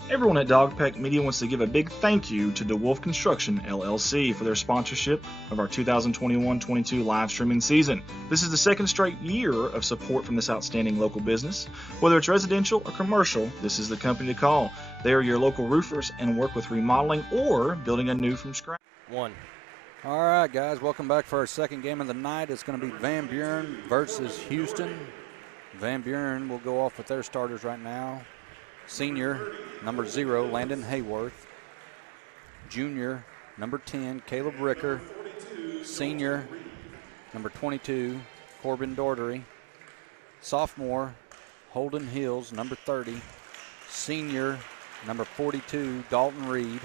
Everyone at Dogpack Media wants to give a big thank you to DeWolf Construction LLC for their sponsorship of our 2021-22 live streaming season. This is the second straight year of support from this outstanding local business. Whether it's residential or commercial, this is the company to call. They are your local roofers and work with remodeling or building anew from scratch. All right, guys, welcome back for our second game of the night. It's going to be Van Buren versus Houston. Van Buren will go off with their starters right now. Senior, number 0, Landon Hayworth. Junior, number 10, Caleb Ricker. Senior, number 22, Corbin Daugherty. Sophomore, Holden Hills, number 30. Senior, number 42, Dalton Reed.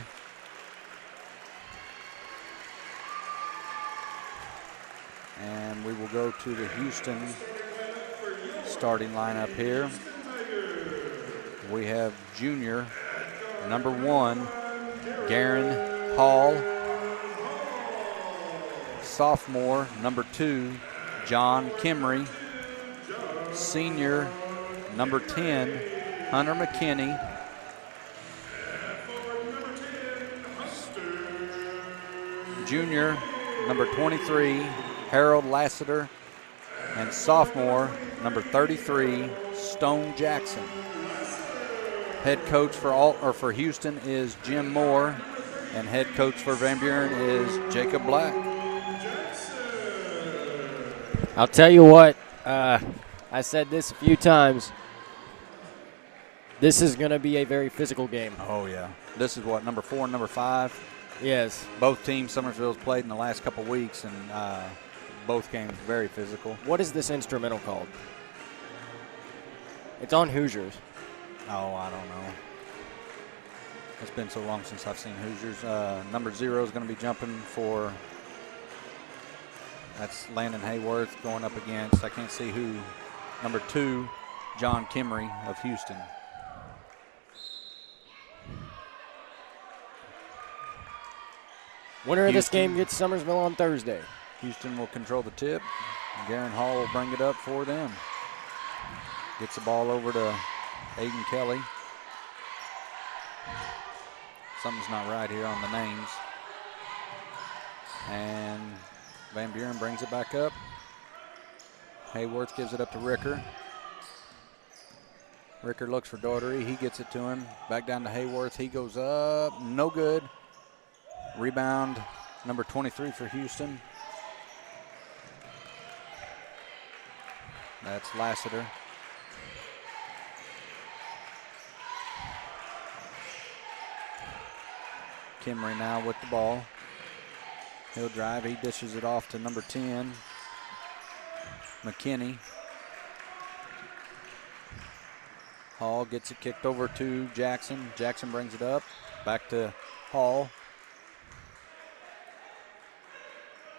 And we will go to the Houston starting lineup here. We have junior, number 1, Garen Hall. Sophomore, number 2, John Kimry. Senior, number 10, Hunter McKinney. Junior, number 23, Harold Lassiter. And sophomore, number 33, Stone Jackson. Head coach for Houston is Jim Moore, and head coach for Van Buren is Jacob Black. I'll tell you what, I said this a few times. This is going to be a very physical game. Oh, yeah. This is what, number 4 and number 5? Yes. Both teams Summersville's played in the last couple weeks, and both games very physical. What is this instrumental called? It's on Hoosiers. Oh, I don't know. It's been so long since I've seen Hoosiers. Number 0 is going to be jumping for, that's Landon Hayworth going up against, I can't see who, number 2, John Kimmery of Houston. Winner of this game gets Summersville on Thursday. Houston will control the tip. Garen Hall will bring it up for them. Gets the ball over to Aiden Kelly. Something's not right here on the names. And Van Buren brings it back up. Hayworth gives it up to Ricker. Ricker looks for Daughtery. He gets it to him. Back down to Hayworth. He goes up. No good. Rebound, number 23 for Houston. That's Lassiter. Kimmery now with the ball. He'll drive. He dishes it off to number 10, McKinney. Hall gets it kicked over to Jackson. Jackson brings it up. Back to Hall.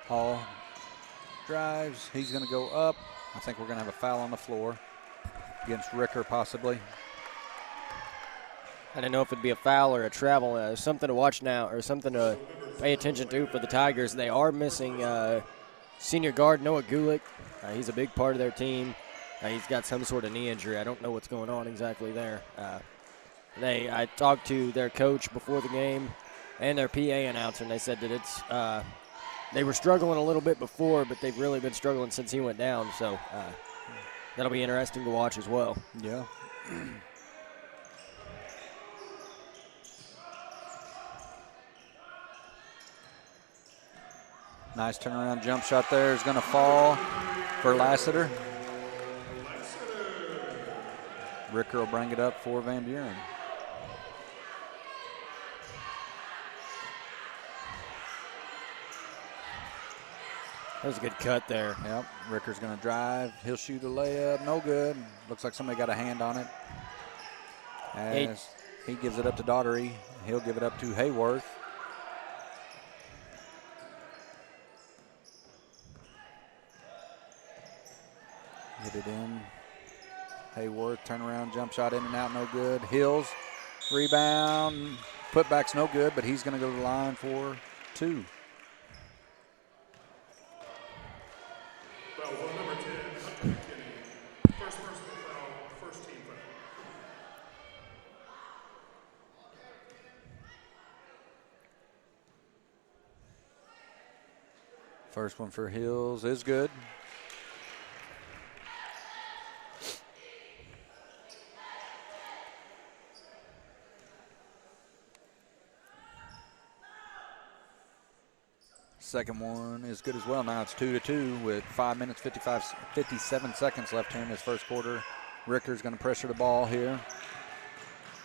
Hall drives. He's going to go up. I think we're going to have a foul on the floor against Ricker possibly. I don't know if it'd be a foul or a travel. Something to watch now, or something to pay attention to for the Tigers. They are missing senior guard Noah Gulick. He's a big part of their team. He's got some sort of knee injury. I don't know what's going on exactly there. I talked to their coach before the game and their PA announcer, and they said that it's they were struggling a little bit before, but they've really been struggling since he went down. So that'll be interesting to watch as well. Yeah. Nice turnaround jump shot there is going to fall for Lassiter. Ricker will bring it up for Van Buren. That was a good cut there. Yep, Ricker's going to drive. He'll shoot a layup. No good. Looks like somebody got a hand on it. As he gives it up to Daughtery. He'll give it up to Hayworth. Hit it in. Hayworth, turnaround, jump shot in and out, no good. Hills, rebound, putback's no good, but he's going to go to the line for 2. Foul on number 10, Hunter McKinney. First personal foul, first team foul. First one for Hills is good. Second one is good as well. Now it's 2-2 with 5 minutes, 57 seconds left here in this first quarter. Ricker's going to pressure the ball here.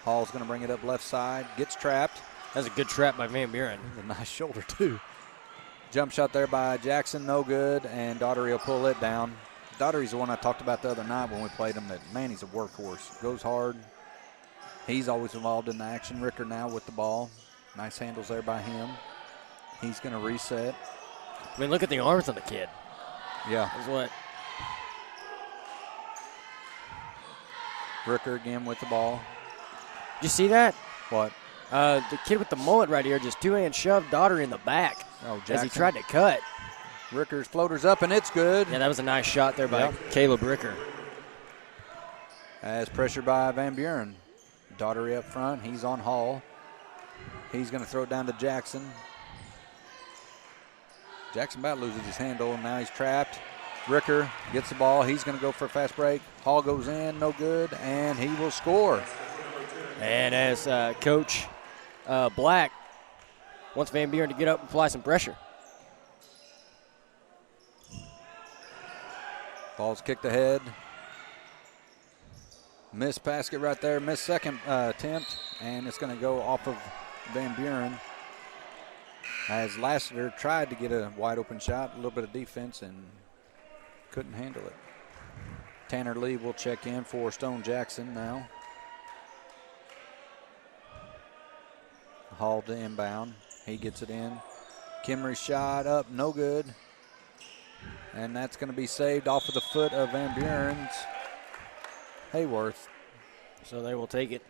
Hall's going to bring it up left side. Gets trapped. That's a good trap by Van Buren. A nice shoulder, too. Jump shot there by Jackson, no good, and Daughtery will pull it down. Daughtery's the one I talked about the other night when we played him. That, man, he's a workhorse. Goes hard. He's always involved in the action. Ricker now with the ball. Nice handles there by him. He's going to reset. I mean, look at the arms on the kid. Yeah. That's what. Ricker again with the ball. Did you see that? What? The kid with the mullet right here just two-hand shoved Daughtery in the back as he tried to cut. Ricker's floater's up, and it's good. Yeah, that was a nice shot there by Caleb Ricker. As pressure by Van Buren. Daughtery up front. He's on Hall. He's going to throw it down to Jackson. Jackson about loses his handle, and now he's trapped. Ricker gets the ball. He's going to go for a fast break. Hall goes in, no good, and he will score. And as Coach Black wants Van Buren to get up and apply some pressure. Ball's kicked ahead. Missed basket right there. Missed second attempt, and it's going to go off of Van Buren. As Lassiter tried to get a wide open shot, a little bit of defense, and couldn't handle it. Tanner Lee will check in for Stone Jackson now. Hall to inbound. He gets it in. Kimmery's shot up, no good. And that's going to be saved off of the foot of Van Buren's Hayworth. So they will take it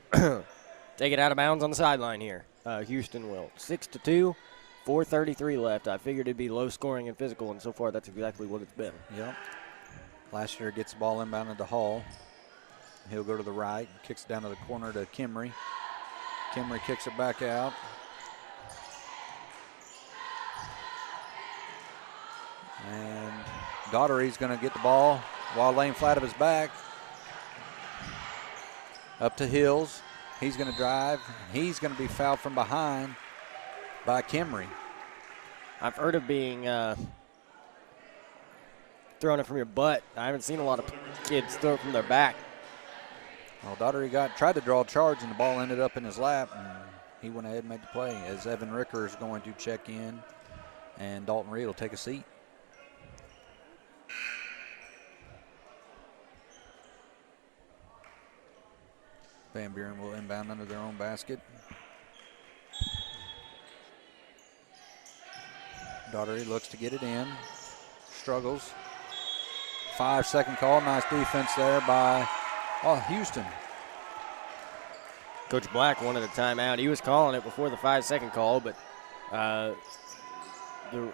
take it out of bounds on the sideline here. Houston will. 6-2, 4:33 left. I figured it'd be low scoring and physical, and so far that's exactly what it's been. Yep. Last year gets the ball inbounded to Hall. He'll go to the right, kicks it down to the corner to Kimmery. Kimmery kicks it back out. And Daughtery's going to get the ball while laying flat of his back. Up to Hills. He's going to drive. He's going to be fouled from behind by Kimmery. I've heard of being throwing it from your butt. I haven't seen a lot of kids throw it from their back. Well, Daughtery tried to draw a charge, and the ball ended up in his lap, and he went ahead and made the play as Evan Ricker is going to check in, and Dalton Reed will take a seat. Van Buren will inbound under their own basket. Daughtery looks to get it in, struggles. 5-second call, nice defense there by Houston. Coach Black wanted a timeout. He was calling it before the 5-second call, but the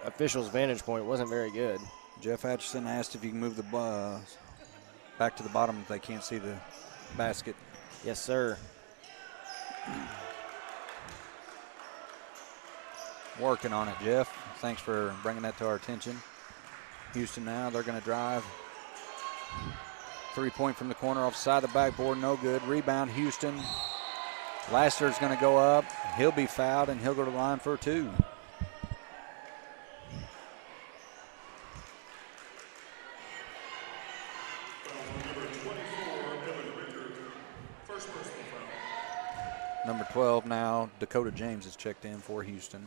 official's vantage point wasn't very good. Jeff Atchison asked if you can move the back to the bottom if they can't see the basket. Yes, sir. Working on it, Jeff. Thanks for bringing that to our attention. Houston now, they're going to drive. 3-point from the corner off the side of the backboard, no good. Rebound, Houston. Lasser's going to go up. He'll be fouled, and he'll go to the line for 2. Number 12 now, Dakota James is checked in for Houston.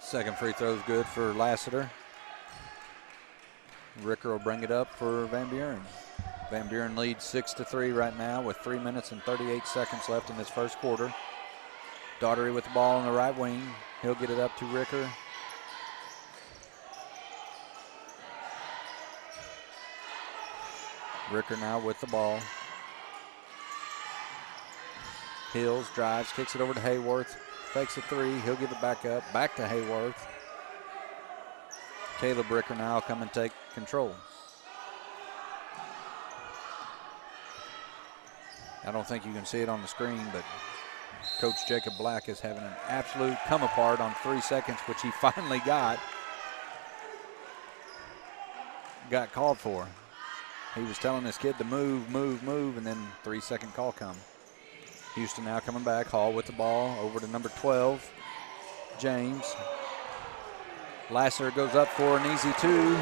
Second free throw is good for Lassiter. Ricker will bring it up for Van Buren. Van Buren leads 6-3 right now with 3 minutes and 38 seconds left in this first quarter. Daughtery with the ball on the right wing. He'll get it up to Ricker. Ricker now with the ball. Hills drives, kicks it over to Hayworth. Fakes a 3. He'll give it back up. Back to Hayworth. Caleb Ricker now come and take control. I don't think you can see it on the screen, but Coach Jacob Black is having an absolute come apart on 3 seconds, which he finally got called for. He was telling this kid to move, and then 3-second call come. Houston now coming back. Hall with the ball over to number 12, James. Lasser goes up for an easy 2.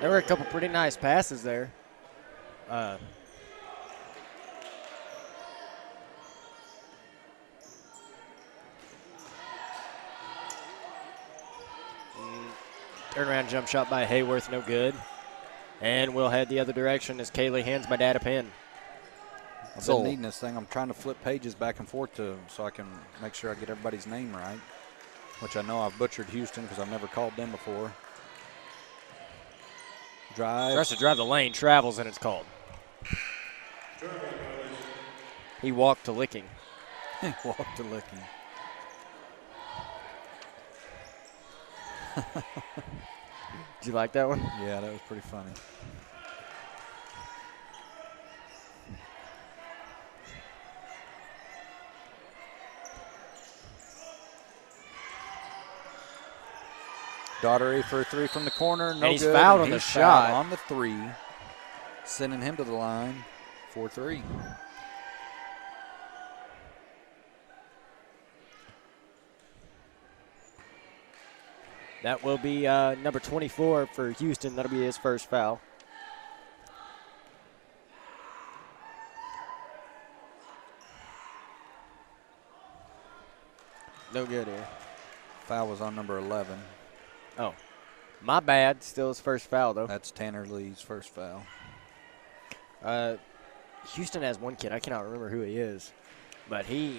There were a couple pretty nice passes there. Turnaround jump shot by Hayworth, no good. And we'll head the other direction as Kaylee hands my dad a pin. I've been needing this thing. I'm trying to flip pages back and forth to so I can make sure I get everybody's name right, which I know I've butchered Houston because I've never called them before. Drive. Tries to drive the lane, travels, and it's called. He walked to licking. He walked to licking. Did you like that one? Yeah, that was pretty funny. Daughtery for a 3 from the corner. No good. And he's fouled on the shot. On the 3. Sending him to the line for 3. That will be number 24 for Houston. That'll be his first foul. No good here. Foul was on number 11. Oh, my bad. Still his first foul, though. That's Tanner Lee's first foul. Houston has one kid. I cannot remember who he is. But he,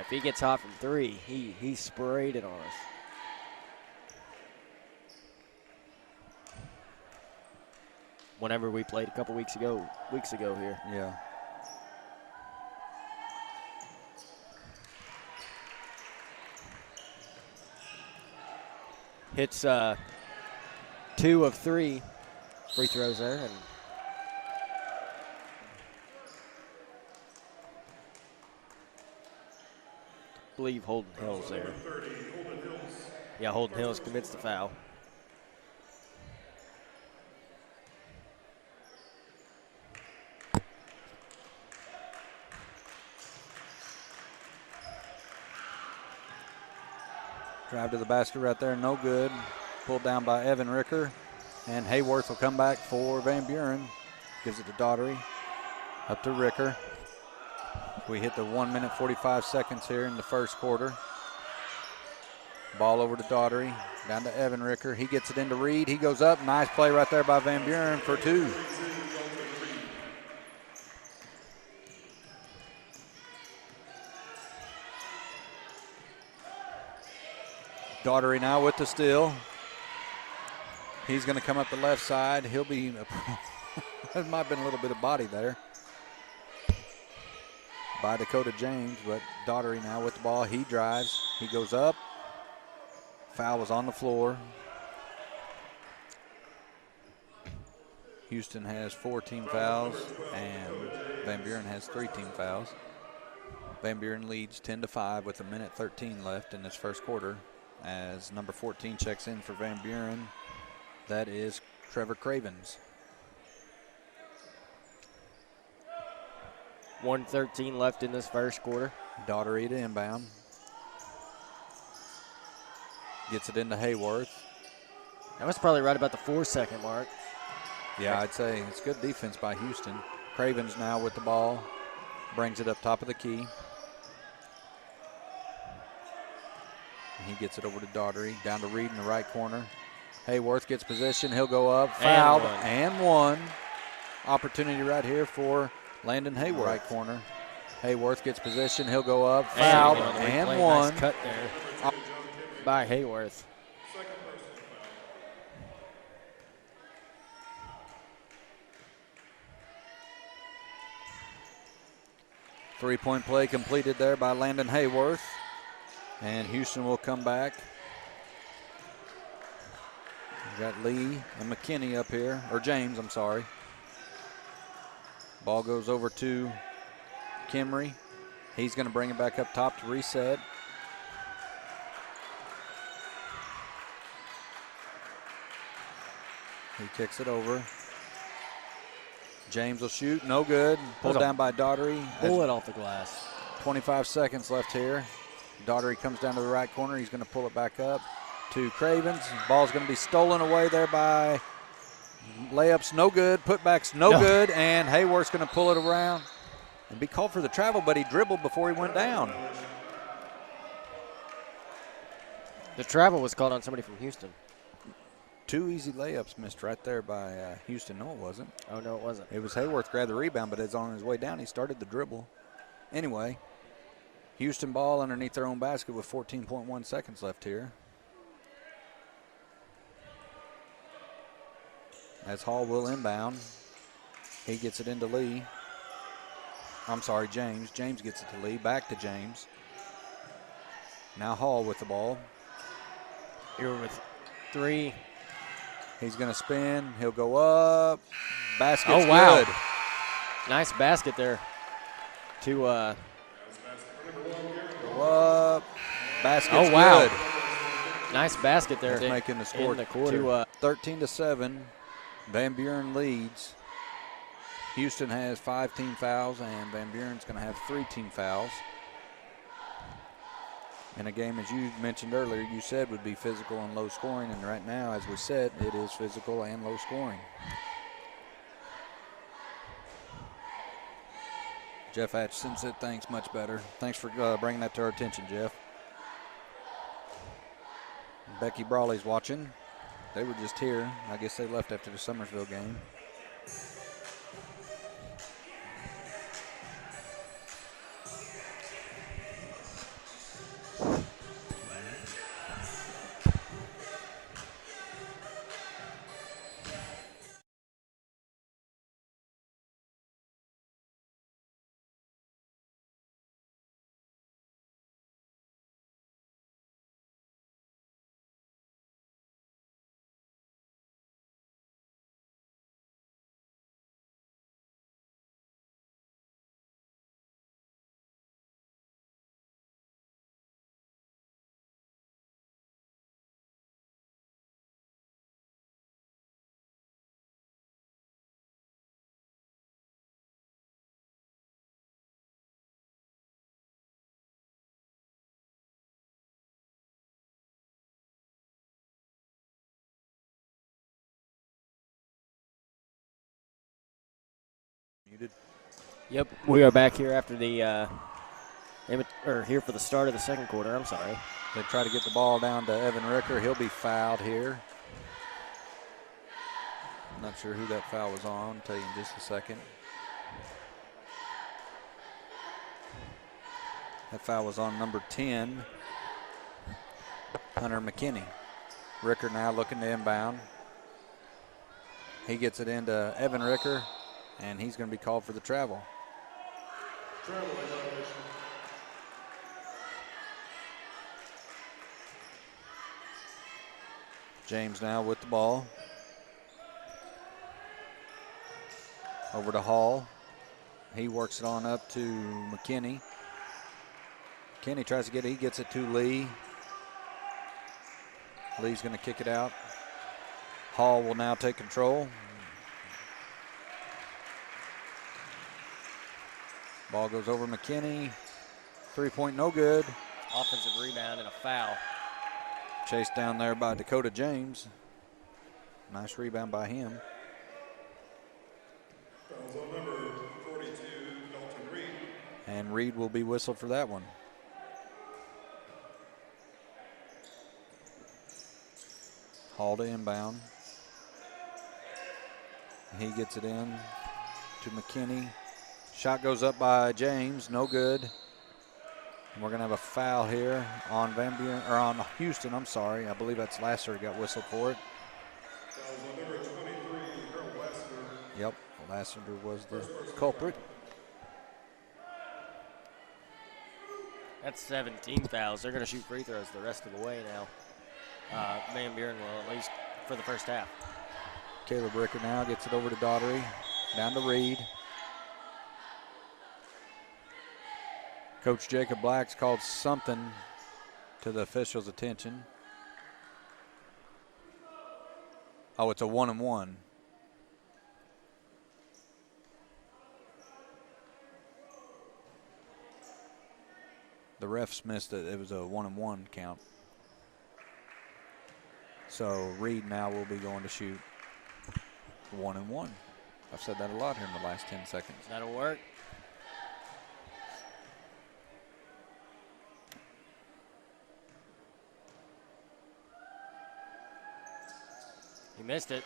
if he gets hot from three, he sprayed it on us. Whenever we played a couple weeks ago here. Yeah. Hits 2 of 3 free throws there, and I believe Holden Hills there. Yeah, Holden Hills commits the foul. Drive to the basket right there, no good. Pulled down by Evan Ricker. And Hayworth will come back for Van Buren. Gives it to Daughtery. Up to Ricker. We hit the 1 minute 45 seconds here in the first quarter. Ball over to Daughtery. Down to Evan Ricker. He gets it into Reed. He goes up. Nice play right there by Van Buren for 2. Daughtery now with the steal. He's going to come up the left side. He'll be, there might have been a little bit of body there by Dakota James, but Daughtery now with the ball. He drives. He goes up. Foul was on the floor. Houston has 4 team fouls, and Van Buren has 3 team fouls. Van Buren leads 10-5 with 1:13 left in this first quarter. As number 14 checks in for Van Buren, that is Trevor Cravens. 1:13 left in this first quarter. Daughtery to inbound. Gets it into Hayworth. That was probably right about the 4-second mark. Yeah, I'd say it's good defense by Houston. Cravens now with the ball. Brings it up top of the key. He gets it over to Daughtery, down to Reed in the right corner. Hayworth gets position, he'll go up, fouled, and one. Opportunity right here for Landon Hayworth. Right corner. Hayworth gets position, he'll go up, fouled, and one. Nice cut there by Hayworth. Three-point play completed there by Landon Hayworth. And Houston will come back. We've got Lee and McKinney up here, or James, I'm sorry. Ball goes over to Kimry. He's going to bring it back up top to reset. He kicks it over. James will shoot, no good. Pulled down by Daughtery. Bullet off the glass. 25 seconds left here. Daughtery comes down to the right corner. He's going to pull it back up to Cravens. Ball's going to be stolen away there by layups, no good. Putbacks, no good. And Hayworth's going to pull it around and be called for the travel, but he dribbled before he went down. The travel was called on somebody from Houston. 2 easy layups missed right there by Houston. No, it wasn't. Oh, no, it wasn't. It was Hayworth grabbed the rebound, but it's on his way down. He started the dribble. Anyway, Houston ball underneath their own basket with 14.1 seconds left here. As Hall will inbound. He gets it into Lee. I'm sorry, James. James gets it to Lee. Back to James. Now Hall with the ball. Here with 3. He's going to spin. He'll go up. Basket's oh, wow. good. Nice basket there. To go up. Basket's oh, wow. good. Nice basket there. That's making the score in the quarter. to 13-7. Van Buren leads. Houston has 5 team fouls, and Van Buren's going to have 3 team fouls. In a game, as you mentioned earlier, you said would be physical and low scoring, and right now, as we said, it is physical and low scoring. Jeff Atchison said thanks, much better. Thanks for bringing that to our attention, Jeff. Becky Brawley's watching. They were just here. I guess they left after the Summersville game. Muted. Yep, we are back here after the here for the start of the second quarter. I'm sorry. They try to get the ball down to Evan Ricker. He'll be fouled here. Not sure who that foul was on. I'll tell you in just a second. That foul was on number 10, Hunter McKinney. Ricker now looking to inbound. He gets it into Evan Ricker, and he's going to be called for the travel. James now with the ball. Over to Hall. He works it on up to McKinney. McKinney tries to get it. He gets it to Lee. Lee's going to kick it out. Hall will now take control. Ball goes over McKinney. 3-point, no good. Offensive rebound and a foul. Chased down there by Dakota James. Nice rebound by him. Fouls on number 42, Dalton Reed. And Reed will be whistled for that one. Hall to inbound. He gets it in to McKinney. Shot goes up by James, no good. And we're going to have a foul here on Van Buren, or on Houston, I'm sorry. I believe that's Lasser who got whistled for it. Fouls on number 23, Harold Lassiter. Yep, Lassiter was the culprit. That's 17 fouls. They're going to shoot free throws the rest of the way now. Van Buren will, at least for the first half. Caleb Ricker now gets it over to Daughtery. Down to Reed. Coach Jacob Black's called something to the officials' attention. Oh, it's a 1-and-1. The refs missed it. It was a 1-and-1 count. So Reed now will be going to shoot 1-and-1. I've said that a lot here in the last 10 seconds. That'll work. He missed it.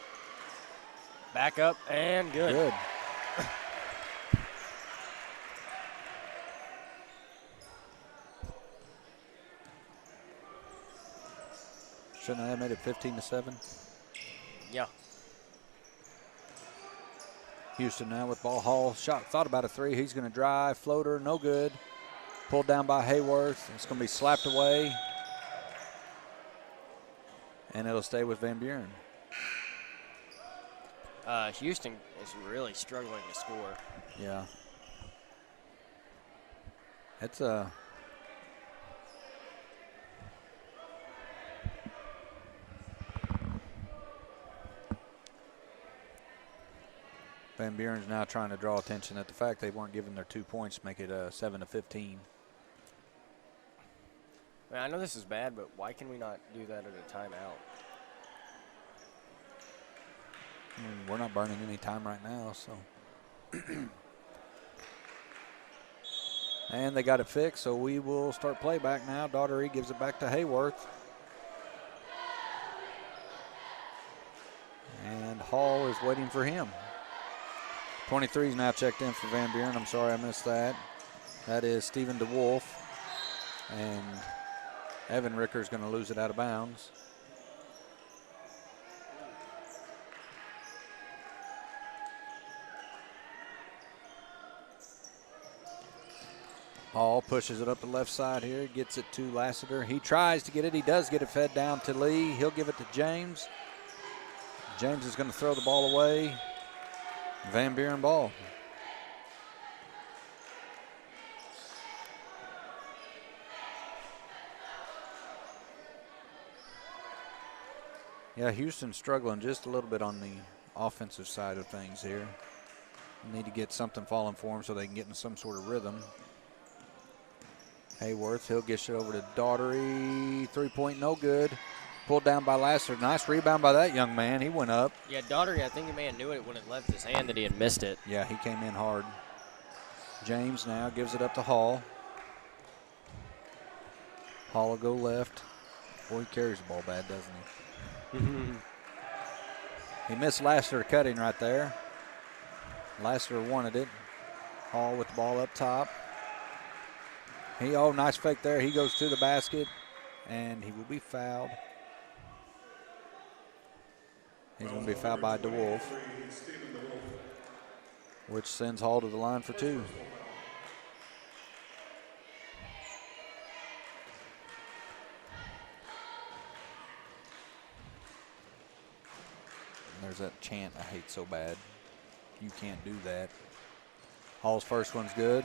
Back up and good. Good. Shouldn't I have made it 15-7? Yeah. Houston now with ball. Hall shot, thought about a three. He's going to drive, floater, no good. Pulled down by Hayworth. It's going to be slapped away. And it'll stay with Van Buren. Houston is really struggling to score. Yeah. It's a Van Buren's now trying to draw attention at the fact they weren't given their 2 points, make it 7-15. I know this is bad, but why can we not do that at a timeout? I mean, we're not burning any time right now, so. And they got it fixed, so we will start playback now. Daughtery gives it back to Hayworth. And Hall is waiting for him. 23 is now checked in for Van Buren. I'm sorry I missed that. That is Stephen DeWolf. And Evan Ricker is going to lose it out of bounds. Hall pushes it up the left side here, gets it to Lassiter. He tries to get it. He does get it fed down to Lee. He'll give it to James. James is going to throw the ball away. Van Buren ball. Yeah, Houston's struggling just a little bit on the offensive side of things here. Need to get something falling for them so they can get in some sort of rhythm. Hayworth, he'll get it over to Daughtery. 3-point, no good. Pulled down by Lassiter. Nice rebound by that young man. He went up. Yeah, Daughtery, I think he may have knew it when it left his hand that he had missed it. Yeah, he came in hard. James now gives it up to Hall. Hall will go left. Boy, he carries the ball bad, doesn't he? He missed Lassiter cutting right there. Lassiter wanted it. Hall with the ball up top. Nice fake there. He goes to the basket, and he will be fouled. He's going to be fouled by DeWolf, which sends Hall to the line for 2. And there's that chant I hate so bad. You can't do that. Hall's first one's good.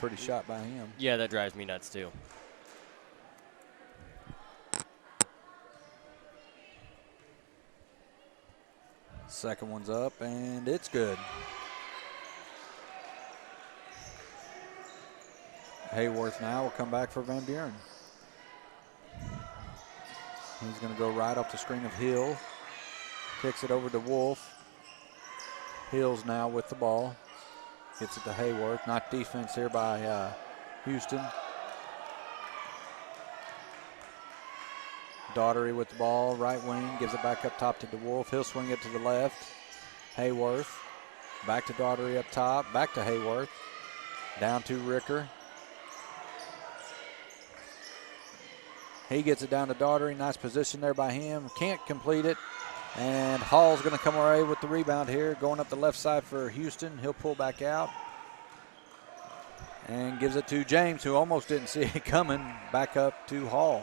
Pretty shot by him. Yeah, that drives me nuts too. Second one's up, and it's good. Hayworth now will come back for Van Buren. He's going to go right off the screen of Hill. Kicks it over to Wolf. Hill's now with the ball. Gets it to Hayworth. Not defense here by Houston. Daughtery with the ball, right wing, gives it back up top to DeWolf. He'll swing it to the left. Hayworth, back to Daughtery up top, back to Hayworth. Down to Ricker. He gets it down to Daughtery. Nice position there by him. Can't complete it. And Hall's going to come away with the rebound here, going up the left side for Houston. He'll pull back out and gives it to James, who almost didn't see it coming. Back up to Hall.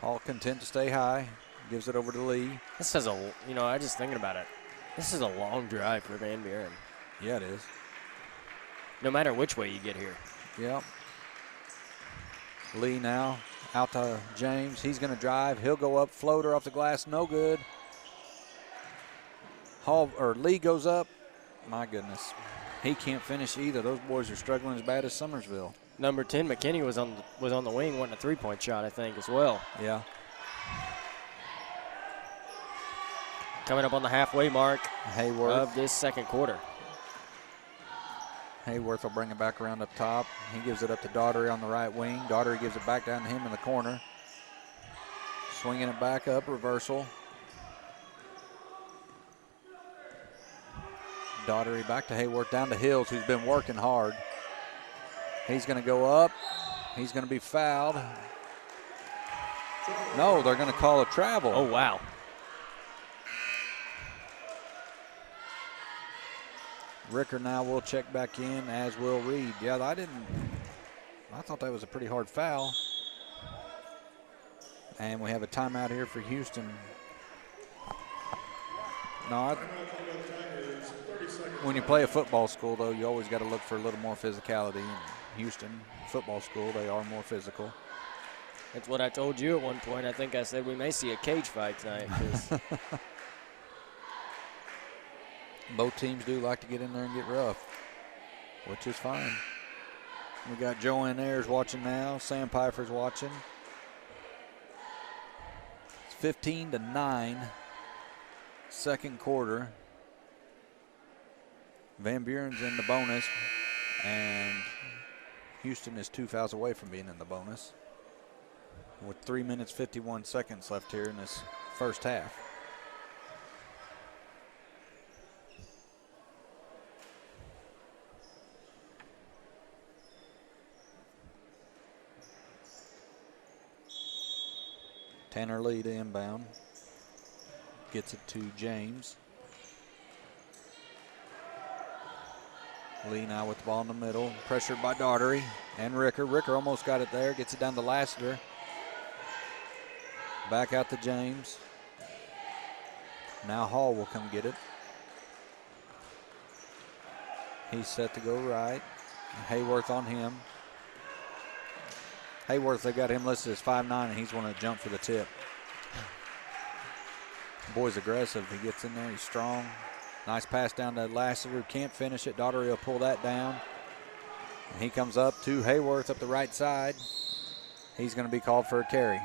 Hall content to stay high. Gives it over to Lee. This is I just thinking about it. This is a long drive for Van Buren. Yeah, it is. No matter which way you get here. Yep. Lee now out to James. He's going to drive. He'll go up. Floater off the glass. No good. Lee goes up. My goodness. He can't finish either. Those boys are struggling as bad as Summersville. Number 10, McKinney was on the wing, wanting a three-point shot, I think, as well. Yeah. Coming up on the halfway mark Hayworth of this second quarter. Hayworth will bring it back around up top. He gives it up to Daughtery on the right wing. Daughtery gives it back down to him in the corner. Swinging it back up, reversal. Daughtery back to Hayworth, down to Hills, who's been working hard. He's going to go up. He's going to be fouled. No, they're going to call a travel. Oh, wow. Ricker now will check back in, as will Reed. Yeah, I thought that was a pretty hard foul. And we have a timeout here for Houston. No, when you play a football school, though, you always got to look for a little more physicality. In Houston football school, they are more physical. That's what I told you at one point. I think I said we may see a cage fight tonight. Both teams do like to get in there and get rough, which is fine. We got Joanne Ayers watching now. Sam Pfeiffer's watching. It's 15-9, second quarter. Van Buren's in the bonus, and Houston is 2 fouls away from being in the bonus with 3 minutes, 51 seconds left here in this first half. Tanner Lee to inbound. Gets it to James. Lee now with the ball in the middle. Pressured by Daughtery and Ricker. Ricker almost got it there. Gets it down to Lassiter. Back out to James. Now Hall will come get it. He's set to go right. Hayworth on him. Hayworth, they got him listed as 5'9", and he's going to jump for the tip. Boy's aggressive. He gets in there. He's strong. Nice pass down to Lassiter. Can't finish it. Daughtery will pull that down. And he comes up to Hayworth up the right side. He's going to be called for a carry.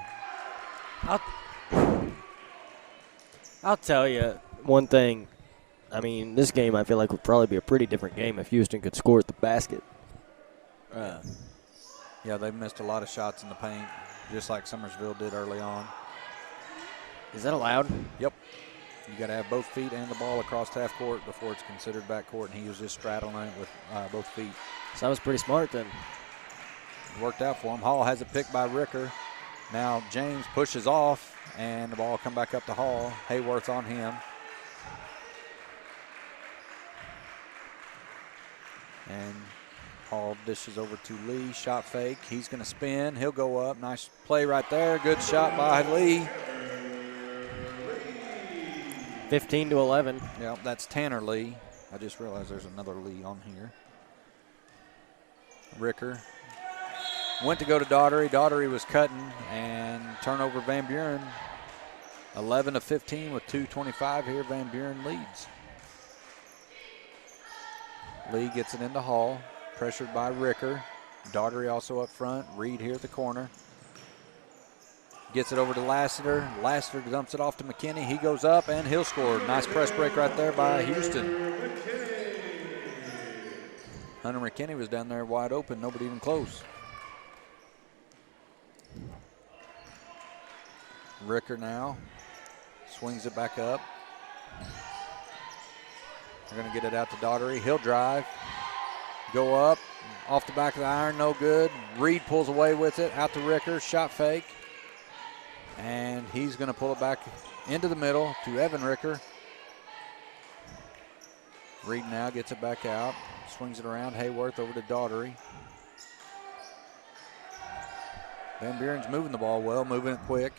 I'll tell you one thing. I mean, this game I feel like would probably be a pretty different game if Houston could score at the basket. Yeah, they've missed a lot of shots in the paint, just like Summersville did early on. Is that allowed? Yep. You got to have both feet and the ball across half court before it's considered backcourt, and he was just straddling it with both feet. So that was pretty smart then. It worked out for him. Hall has it picked by Ricker. Now James pushes off, and the ball come back up to Hall. Hayworth on him. And Hall dishes over to Lee. Shot fake. He's going to spin. He'll go up. Nice play right there. Good shot by Lee. 15-11. Yep, that's Tanner Lee. I just realized there's another Lee on here. Ricker went to go to Daughtery. Daughtery was cutting, and turnover Van Buren. 11-15 with 2:25 here. Van Buren leads. Lee gets it into Hall. Pressured by Ricker. Daughtery also up front. Reed here at the corner. Gets it over to Lassiter. Lassiter dumps it off to McKinney. He goes up and he'll score. Nice press break right there by Houston. Hunter McKinney was down there wide open. Nobody even close. Ricker now swings it back up. They're going to get it out to Daughtery. He'll drive. Go up. Off the back of the iron. No good. Reed pulls away with it. Out to Ricker. Shot fake. And he's going to pull it back into the middle to Evan Ricker. Reed now gets it back out. Swings it around. Hayworth over to Daughtery. Van Buren's moving the ball well, moving it quick.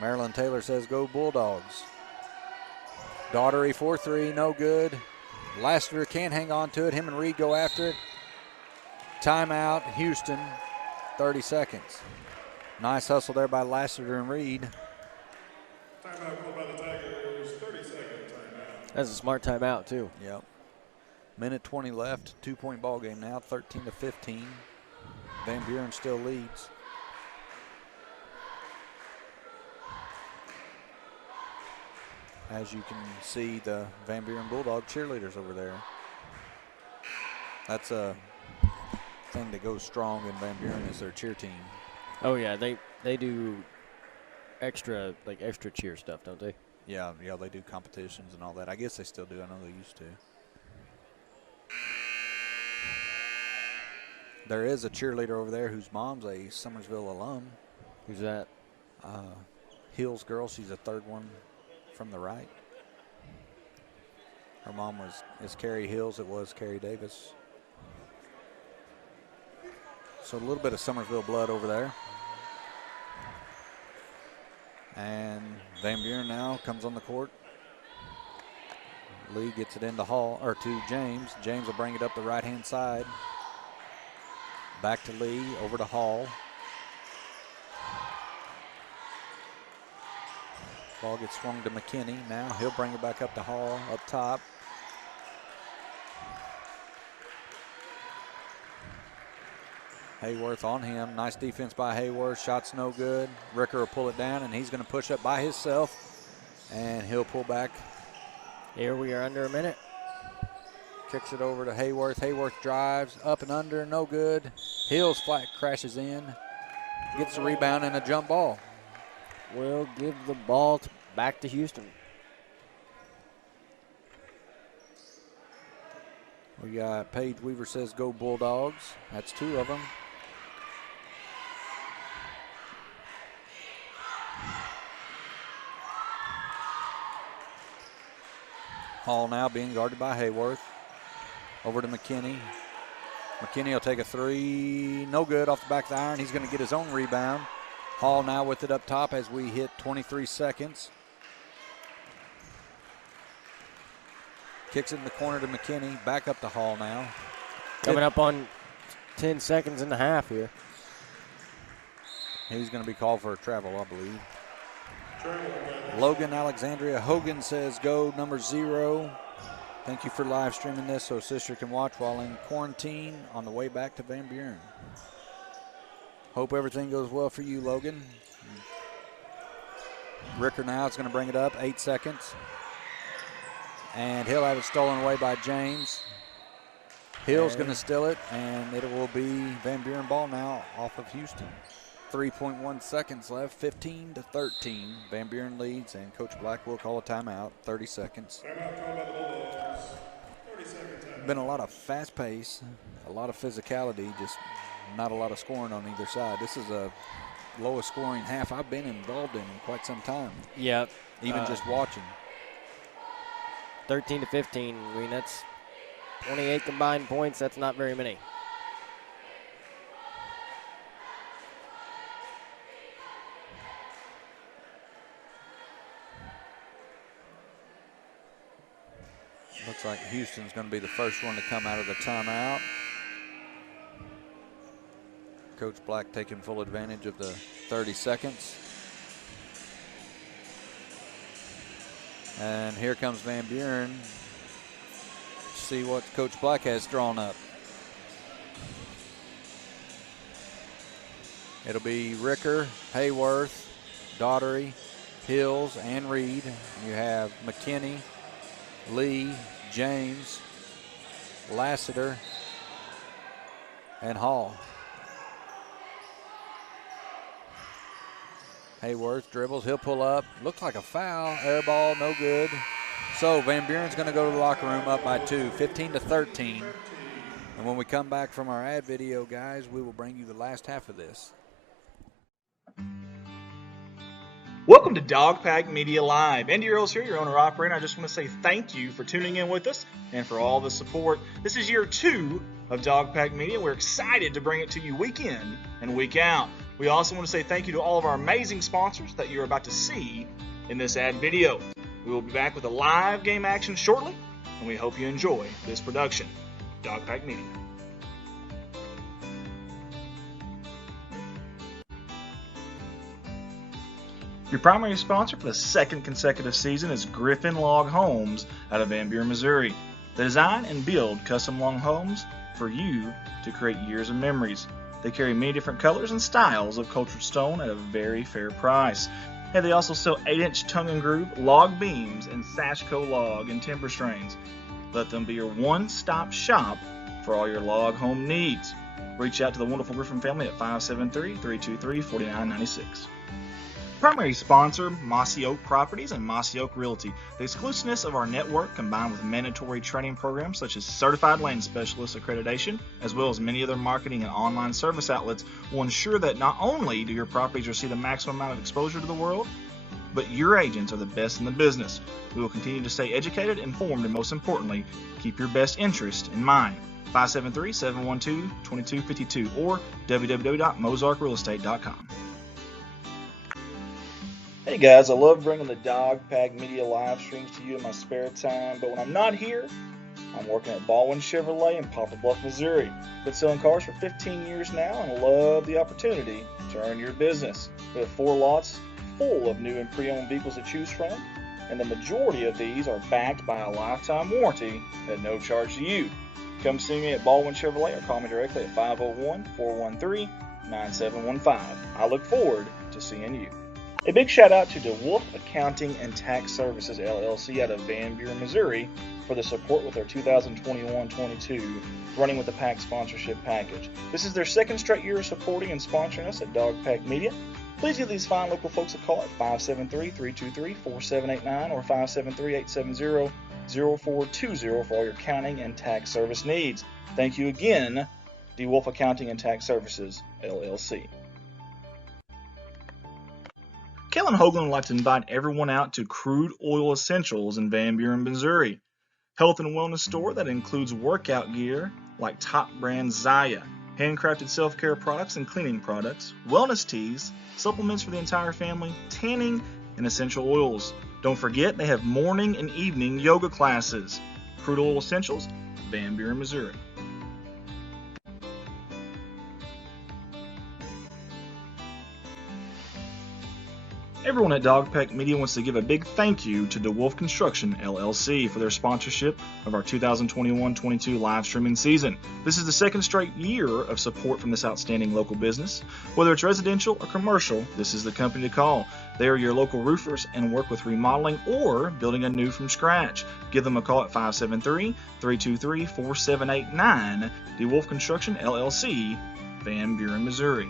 Marilyn Taylor says go Bulldogs. Daughtery 4-3, no good. Lassiter can't hang on to it. Him and Reed go after it. Timeout, Houston, 30 seconds. Nice hustle there by Lassiter and Reed. Timeout called by the Tigers, 30-second timeout. That's a smart timeout, too. Yep. Minute 20 left, 2-point ball game now, 13-15. Van Buren still leads. As you can see, the Van Buren Bulldog cheerleaders over there. That's a thing that goes strong in Van Buren is their cheer team. Oh, yeah, they do extra cheer stuff, don't they? Yeah, they do competitions and all that. I guess they still do. I know they used to. There is a cheerleader over there whose mom's a Summersville alum. Who's that? Hills girl. She's the third one from the right. Her mom is Carrie Hills. It was Carrie Davis. So a little bit of Summersville blood over there. And Van Buren now comes on the court. Lee gets it into Hall, or to James. James will bring it up the right-hand side. Back to Lee, over to Hall. Ball gets swung to McKinney. Now he'll bring it back up to Hall, up top. Hayworth on him. Nice defense by Hayworth. Shot's no good. Ricker will pull it down, and he's going to push up by himself. And he'll pull back. Here we are under a minute. Kicks it over to Hayworth. Hayworth drives up and under, no good. Hills flat crashes in. Gets the rebound and a jump ball. We'll give the ball back to Houston. We got Paige Weaver says go Bulldogs. That's 2 of them. Hall now being guarded by Hayworth. Over to McKinney. McKinney will take a 3. No good off the back of the iron. He's going to get his own rebound. Hall now with it up top as we hit 23 seconds. Kicks it in the corner to McKinney. Back up to Hall now. Coming up on 10 seconds and a half here. He's going to be called for a travel, I believe. Logan Alexandria Hogan says go number 0. Thank you for live streaming this so sister can watch while in quarantine on the way back to Van Buren. Hope everything goes well for you, Logan. Ricker now is going to bring it up, 8 seconds. And he'll have it stolen away by James. Hill's going to steal it, and it will be Van Buren ball now off of Houston. 3.1 seconds left, 15-13. Van Buren leads, and Coach Black will call a timeout, 30 seconds. Timeout called by the Bulldogs. 30-second timeout. Been a lot of fast pace, a lot of physicality, just not a lot of scoring on either side. This is a lowest scoring half I've been involved in quite some time. Yeah. Even just watching. 13-15. I mean, that's 28 combined points. That's not very many. Looks like Houston's going to be the first one to come out of the timeout. Coach Black taking full advantage of the 30 seconds. And here comes Van Buren. See what Coach Black has drawn up. It'll be Ricker, Hayworth, Daughtery, Hills, and Reed. You have McKinney, Lee, James, Lassiter, and Hall. Hayworth dribbles, he'll pull up. Looks like a foul, air ball, no good. So Van Buren's gonna go to the locker room up by 2, 15-13. And when we come back from our ad video, guys, we will bring you the last half of this. Welcome to Dogpack Media Live. Andy Earls here, your owner-operator. I just want to say thank you for tuning in with us and for all the support. This is year 2 of Dogpack Media. We're excited to bring it to you week in and week out. We also want to say thank you to all of our amazing sponsors that you're about to see in this ad video. We will be back with a live game action shortly, and we hope you enjoy this production. Dogpack Media. Your primary sponsor for the second consecutive season is Griffin Log Homes out of Van Buren, Missouri. They design and build custom log homes for you to create years of memories. They carry many different colors and styles of cultured stone at a very fair price. And they also sell 8-inch tongue and groove log beams and Sashco log and timber strains. Let them be your one-stop shop for all your log home needs. Reach out to the wonderful Griffin family at 573-323-4996. Primary sponsor, Mossy Oak Properties and Mossy Oak Realty. The exclusiveness of our network, combined with mandatory training programs such as Certified Land Specialist accreditation, as well as many other marketing and online service outlets, will ensure that not only do your properties receive the maximum amount of exposure to the world, but your agents are the best in the business. We will continue to stay educated, informed, and most importantly, keep your best interest in mind. 573-712-2252 or www.mozarkrealestate.com. Hey guys, I love bringing the Dogpack Media live streams to you in my spare time, but when I'm not here, I'm working at Baldwin Chevrolet in Poplar Bluff, Missouri. Been selling cars for 15 years now and I love the opportunity to earn your business. We have 4 lots full of new and pre-owned vehicles to choose from, and the majority of these are backed by a lifetime warranty at no charge to you. Come see me at Baldwin Chevrolet or call me directly at 501-413-9715. I look forward to seeing you. A big shout out to DeWolf Accounting and Tax Services LLC out of Van Buren, Missouri for the support with their 2021-22 Running with the Pack sponsorship package. This is their second straight year of supporting and sponsoring us at Dog Pack Media. Please give these fine local folks a call at 573-323-4789 or 573-870-0420 for all your accounting and tax service needs. Thank you again, DeWolf Accounting and Tax Services LLC. Kellen Hoagland would like to invite everyone out to Crude Oil Essentials in Van Buren, Missouri. Health and wellness store that includes workout gear like top brand Zaya, handcrafted self-care products and cleaning products, wellness teas, supplements for the entire family, tanning, and essential oils. Don't forget they have morning and evening yoga classes. Crude Oil Essentials, Van Buren, Missouri. Everyone at Dogpack Media wants to give a big thank you to DeWolf Construction LLC for their sponsorship of our 2021-22 live streaming season. This is the second straight year of support from this outstanding local business. Whether it's residential or commercial, this is the company to call. They are your local roofers and work with remodeling or building a new from scratch. Give them a call at 573-323-4789. DeWolf Construction LLC, Van Buren, Missouri.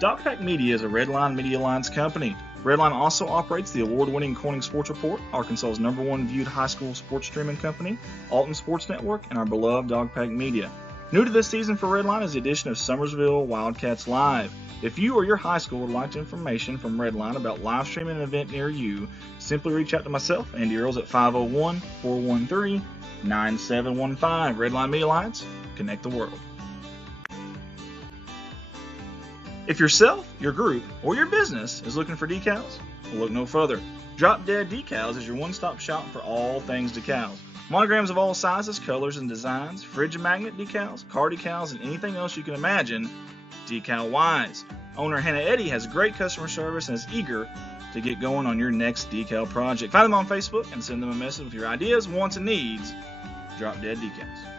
Dogpack Media is a Redline Media Alliance company. Redline also operates the award-winning Corning Sports Report, Arkansas's #1 viewed high school sports streaming company, Alton Sports Network, and our beloved Dogpack Media. New to this season for Redline is the addition of Summersville Wildcats Live. If you or your high school would like information from Redline about live streaming an event near you, simply reach out to myself, Andy Earls, at 501-413-9715. Redline Media Alliance, connect the world. If yourself, your group, or your business is looking for decals, well, look no further. Drop Dead Decals is your one-stop shop for all things decals. Monograms of all sizes, colors, and designs, fridge magnet decals, car decals, and anything else you can imagine, decal-wise. Owner Hannah Eddy has great customer service and is eager to get going on your next decal project. Find them on Facebook and send them a message with your ideas, wants, and needs. Drop Dead Decals.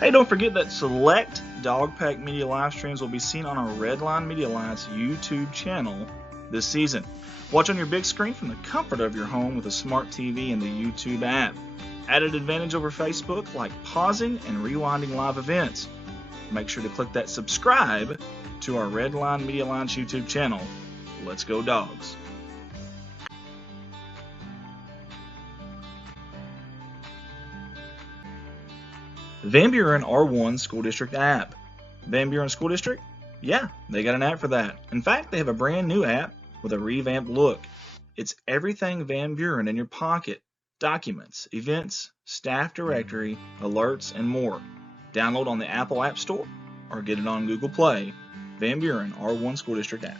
Hey, don't forget that select Dogpack Media live streams will be seen on our Redline Media Alliance YouTube channel this season. Watch on your big screen from the comfort of your home with a smart TV and the YouTube app. Added advantage over Facebook like pausing and rewinding live events. Make sure to click that subscribe to our Redline Media Alliance YouTube channel. Let's go Dogs. Van Buren R1 School District app. Van Buren School District? Yeah, they got an app for that. In fact, they have a brand new app with a revamped look. It's everything Van Buren in your pocket. Documents, events, staff directory, alerts, and more. Download on the Apple App Store or get it on Google Play. Van Buren R1 School District app.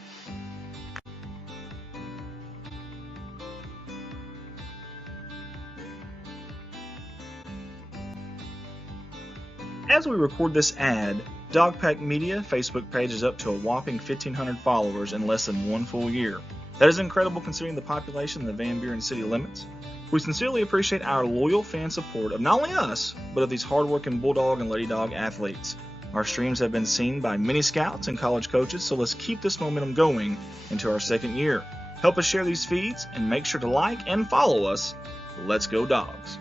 As we record this ad, Dogpack Media Facebook page is up to a whopping 1,500 followers in less than one full year. That is incredible considering the population in the Van Buren city limits. We sincerely appreciate our loyal fan support of not only us, but of these hardworking Bulldog and Lady Dog athletes. Our streams have been seen by many scouts and college coaches, so let's keep this momentum going into our second year. Help us share these feeds and make sure to like and follow us. Let's go Dogs.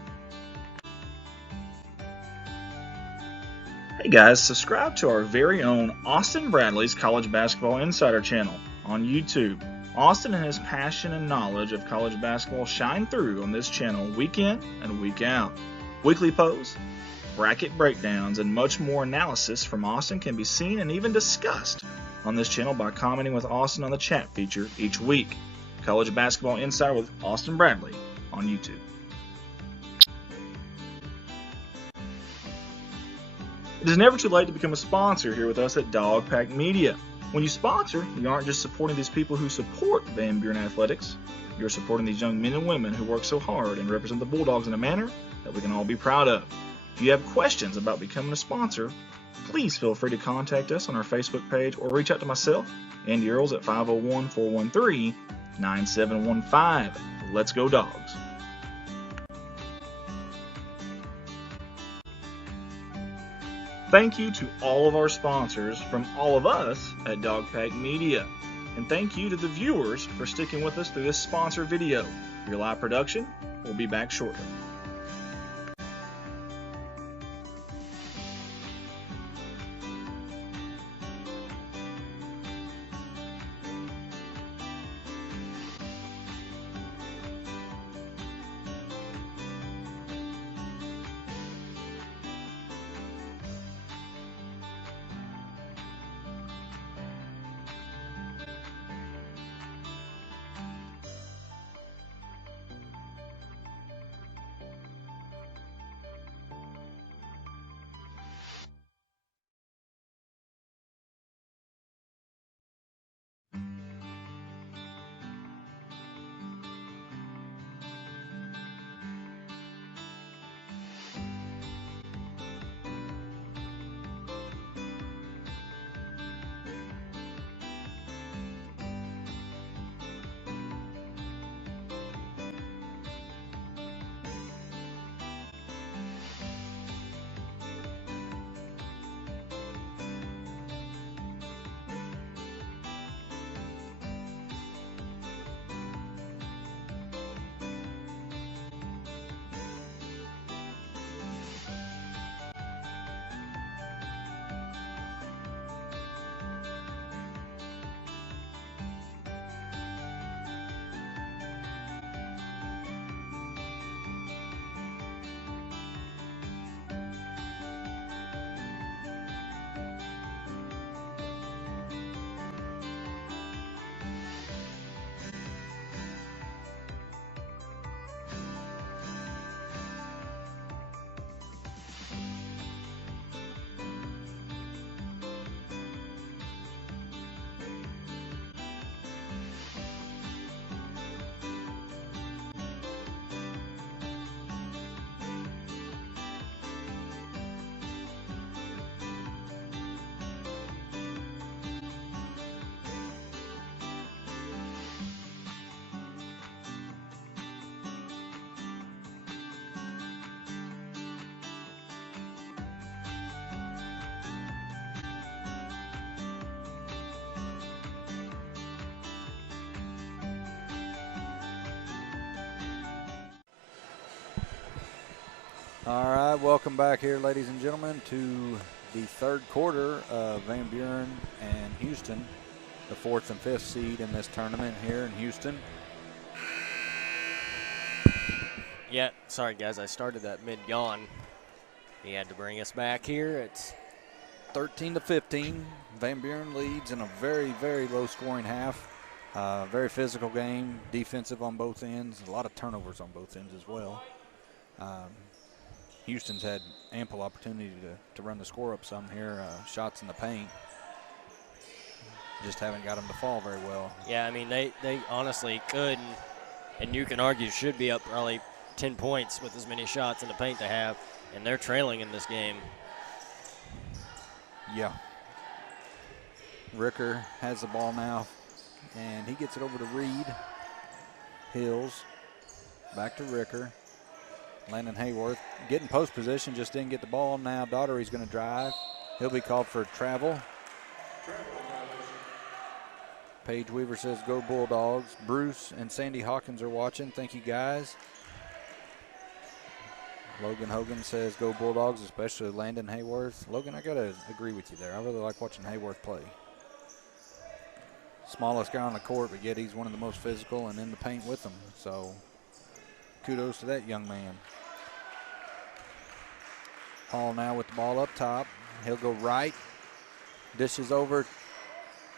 Hey guys, subscribe to our very own Austin Bradley's College Basketball Insider channel on YouTube. Austin and his passion and knowledge of college basketball shine through on this channel week in and week out. Weekly posts, bracket breakdowns, and much more analysis from Austin can be seen and even discussed on this channel by commenting with Austin on the chat feature each week. College Basketball Insider with Austin Bradley on YouTube. It is never too late to become a sponsor here with us at Dogpack Media. When you sponsor, you aren't just supporting these people who support Van Buren Athletics. You're supporting these young men and women who work so hard and represent the Bulldogs in a manner that we can all be proud of. If you have questions about becoming a sponsor, please feel free to contact us on our Facebook page or reach out to myself, Andy Earls, at 501-413-9715. Let's go Dogs. Thank you to all of our sponsors from all of us at Dogpack Media. And thank you to the viewers for sticking with us through this sponsor video. For your live production, we'll be back shortly. All right, welcome back here, ladies and gentlemen, to the third quarter of Van Buren and Houston, the 4th and 5th seed in this tournament here in Houston. Yeah, sorry guys, I started that mid-yawn. He had to bring us back here. It's 13-15. Van Buren leads in a very, very low-scoring half. Very physical game, defensive on both ends, a lot of turnovers on both ends as well. Houston's had ample opportunity to run the score up some here. Shots in the paint. Just haven't got them to fall very well. Yeah, I mean, they honestly could, and you can argue should be up probably 10 points with as many shots in the paint they have, and they're trailing in this game. Yeah. Ricker has the ball now, and he gets it over to Reed. Hills, back to Ricker. Landon Hayworth getting post position, just didn't get the ball. Now Daughtery's going to drive. He'll be called for travel. Paige Weaver says, go Bulldogs. Bruce and Sandy Hawkins are watching. Thank you, guys. Logan Hogan says, go Bulldogs, especially Landon Hayworth. Logan, I got to agree with you there. I really like watching Hayworth play. Smallest guy on the court, but yet he's one of the most physical and in the paint with them. So kudos to that young man. Hall now with the ball up top. He'll go right. Dishes over.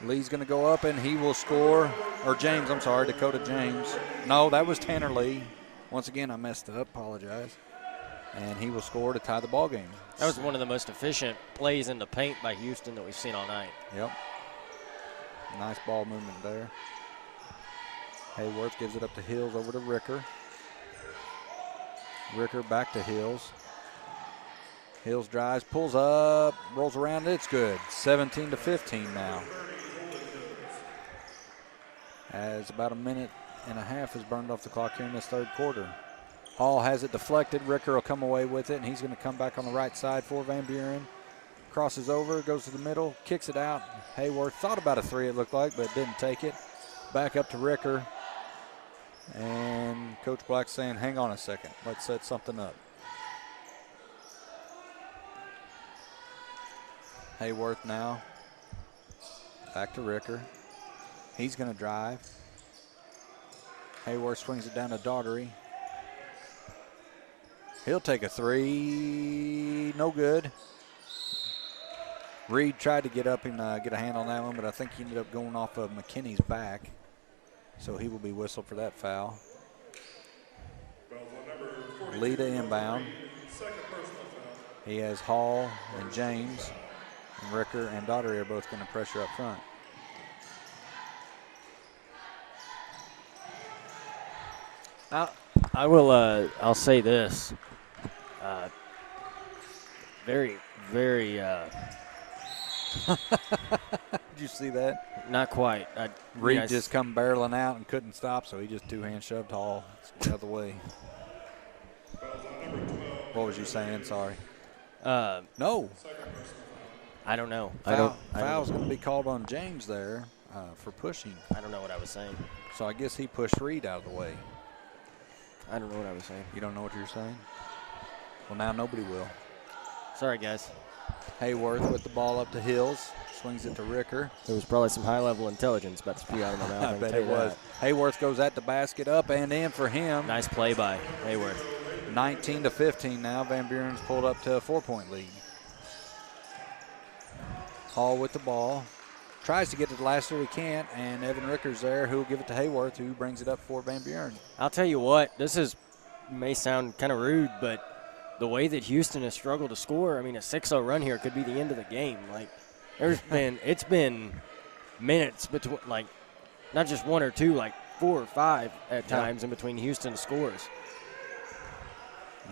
Lee's going to go up, and he will score. Or James, I'm sorry, Dakota James. No, that was Tanner Lee. Once again, I messed up. Apologize. And he will score to tie the ball game. That was one of the most efficient plays in the paint by Houston that we've seen all night. Yep. Nice ball movement there. Hayworth gives it up to Hills, over to Ricker. Ricker back to Hills. Hills drives, pulls up, rolls around. It's good. 17-15 now. As about a minute and a half is burned off the clock here in this third quarter. Hall has it deflected. Ricker will come away with it, and he's going to come back on the right side for Van Buren. crosses over, goes to the middle, kicks it out. Hayworth thought about a three, it looked like, but didn't take it. Back up to Ricker. And Coach Black's saying, hang on a second. Let's set something up. Hayworth now. Back to Ricker. He's going to drive. Hayworth swings it down to Daughtery. He'll take a three. No good. Reed tried to get up and get a hand on that one, but I think he ended up going off of McKinney's back. So he will be whistled for that foul. Lita inbound. He has Hall and James, and Ricker and Daughtery are both going to pressure up front. I'll say this. Very, very. Did you see that? Not quite. Reed just come barreling out and couldn't stop, so he just two-hand shoved Hall the other way. What was you saying? Sorry. No. I don't know. Foul's going to be called on James there for pushing. I don't know what I was saying. So I guess he pushed Reed out of the way. I don't know what I was saying. You don't know what you're saying? Well, now nobody will. Sorry, guys. Hayworth with the ball up to Hills. Swings it to Ricker. There was probably some high-level intelligence about to spew out of my mouth. I bet it was. Hayworth goes at the basket, up and in for him. Nice play by Hayworth. 19-15 now. Van Buren's pulled up to a 4-point lead. Hall with the ball. Tries to get to the last he can't, and Evan Ricker's there, who will give it to Hayworth, who brings it up for Van Buren. I'll tell you what, may sound kind of rude, but the way that Houston has struggled to score, I mean, a 6-0 run here could be the end of the game. Like, it's been minutes between, like, not just one or two, like 4 or 5 at times in between Houston scores.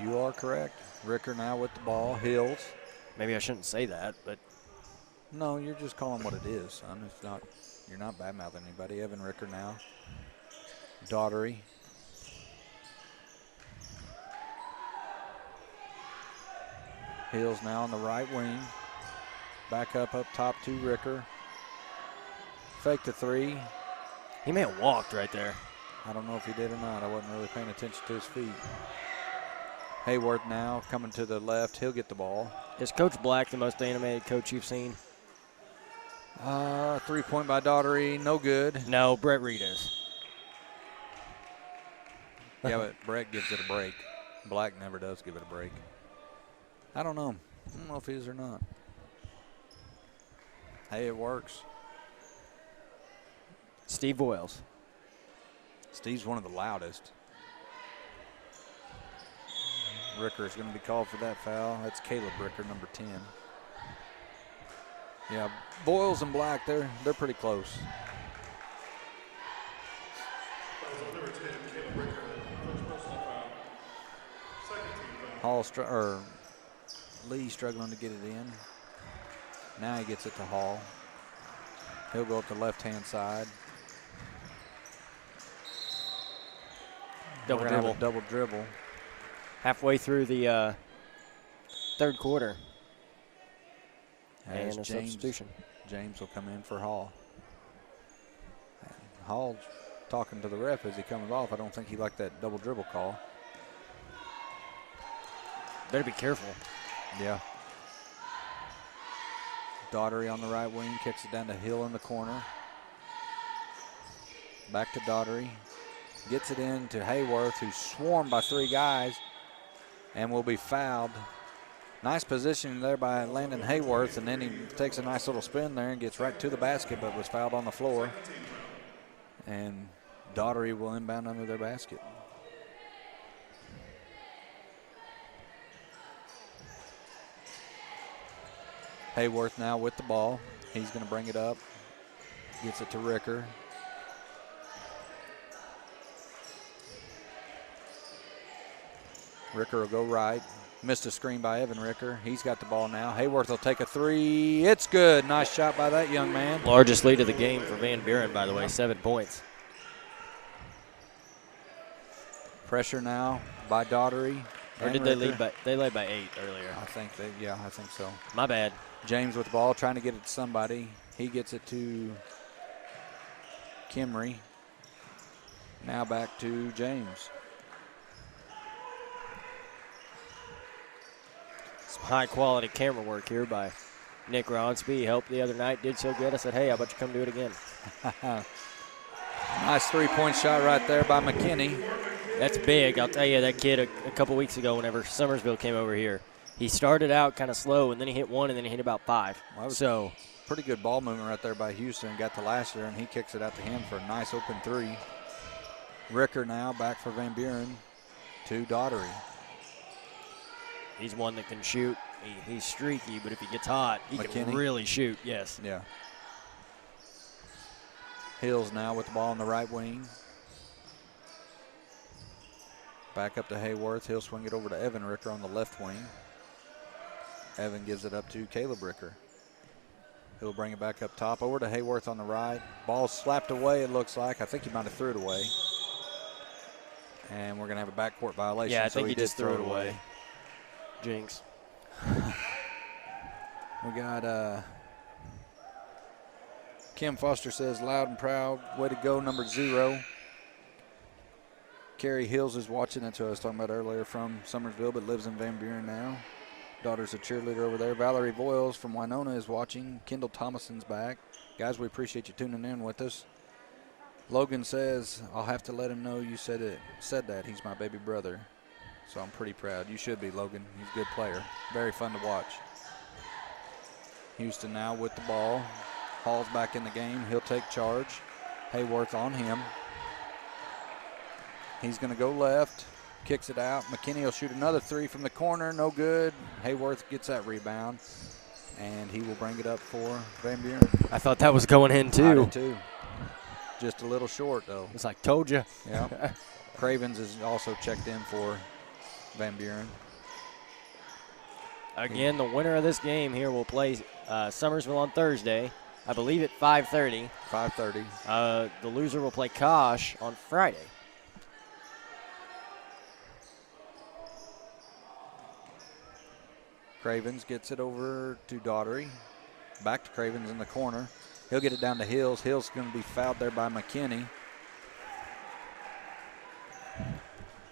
You are correct. Ricker now with the ball. Hills. Maybe I shouldn't say that, but. No, you're just calling what it is, son. It's not. You're not bad-mouthing anybody. Evan Ricker now. Daughtery. Hills now on the right wing. Back up top to Ricker. Fake the three. He may have walked right there. I don't know if he did or not. I wasn't really paying attention to his feet. Hayworth now coming to the left. He'll get the ball. Is Coach Black the most animated coach you've seen? 3-point by Daughtery. No good. No, Brett Reed is. Yeah, but Brett gives it a break. Black never does give it a break. I don't know. I don't know if he is or not. Hey, it works. Steve Boyles. Steve's one of the loudest. Ricker is going to be called for that foul. That's Caleb Ricker, number 10. Yeah, Boyles and Black, they're pretty close. Lee struggling to get it in. Now he gets it to Hall. He'll go up the left-hand side. Double dribble. Double dribble. Halfway through the third quarter. And a substitution. James will come in for Hall. Hall's talking to the ref as he comes off. I don't think he liked that double dribble call. Better be careful. Yeah. Daughtery on the right wing, kicks it down to Hill in the corner. Back to Daughtery. Gets it in to Hayworth, who's swarmed by 3 guys and will be fouled. Nice position there by Landon Hayworth, and then he takes a nice little spin there and gets right to the basket, but was fouled on the floor. And Daughtery will inbound under their basket. Hayworth now with the ball. He's going to bring it up. Gets it to Ricker. Ricker will go right. Missed a screen by Evan Ricker. He's got the ball now. Hayworth will take a 3. It's good. Nice shot by that young man. Largest lead of the game for Van Buren, by the way, 7 points. Pressure now by Daughtery. Or did they lead by? They led by 8 earlier. I think I think so. My bad. James with the ball, trying to get it to somebody. He gets it to Kimry. Now back to James. Some high-quality camera work here by Nick Ronsby. He helped the other night, did so good. I said, hey, how about you come do it again? Nice three-point shot right there by McKinney. That's big. I'll tell you, that kid a couple weeks ago, whenever Summersville came over here, he started out kind of slow, and then he hit 1, and then he hit about 5. Well, so pretty good ball movement right there by Houston. Got to Lassiter, and he kicks it out to him for a nice open 3. Ricker now back for Van Buren to Daughtery. He's one that can shoot. He's streaky, but if he gets hot, he can really shoot, yes. Yeah. Hills now with the ball on the right wing. Back up to Hayworth. He'll swing it over to Evan Ricker on the left wing. Evan gives it up to Caleb Ricker. He'll bring it back up top over to Hayworth on the right. Ball slapped away, it looks like. I think he might have threw it away. And we're going to have a backcourt violation. Yeah, I think he just threw it away. Jinx. We got Kim Foster says, loud and proud, way to go, number 0. Carrie Hills is watching. That's who I was talking about earlier, from Summersville, but lives in Van Buren now. Daughter's a cheerleader over there. Valerie Voiles from Winona is watching. Kendall Thomason's back. Guys, we appreciate you tuning in with us. Logan says, I'll have to let him know you said that. He's my baby brother. So I'm pretty proud. You should be, Logan. He's a good player. Very fun to watch. Houston now with the ball. Hall's back in the game. He'll take charge. Hayworth on him. He's going to go left. Kicks it out. McKinney will shoot another 3 from the corner. No good. Hayworth gets that rebound. And he will bring it up for Van Buren. I thought that was going in, too. I did, too. Just a little short, though. It's like, told you. Yeah. Cravens is also checked in for Van Buren. Again, the winner of this game here will play Summersville on Thursday. I believe at 5:30. 5:30. The loser will play Kosh on Friday. Cravens gets it over to Daughtery. Back to Cravens in the corner. He'll get it down to Hills. Hills going to be fouled there by McKinney.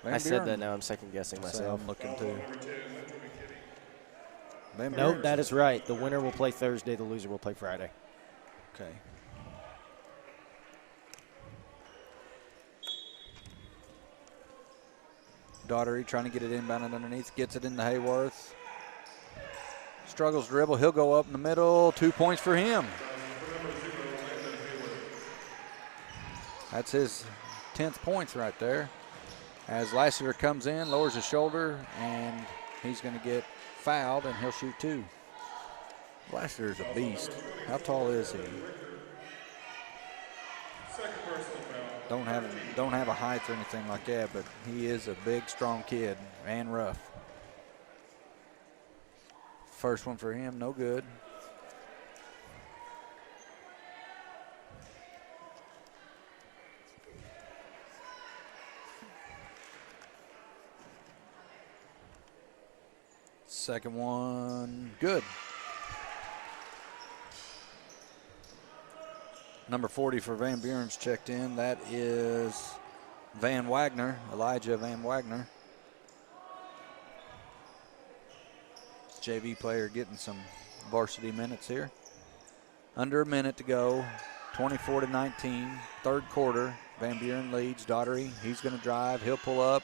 I said that, now I'm second-guessing myself. I'm looking too. Nope, that is right. The winner will play Thursday. The loser will play Friday. Okay. Daughtery trying to get it inbounded underneath. Gets it into Hayworth. Struggles dribble. He'll go up in the middle. 2 points for him. That's his 10th points right there. As Lassiter comes in, lowers his shoulder, and he's going to get fouled, and he'll shoot 2. Lassiter's a beast. How tall is he? Don't have a height or anything like that, but he is a big, strong kid and rough. First one for him, no good. Second one, good. Number 40 for Van Buren's checked in. That is Van Wagner, Elijah Van Wagner. JV player getting some varsity minutes here. Under a minute to go, 24-19, third quarter. Van Buren leads. Daughtery, he's going to drive. He'll pull up.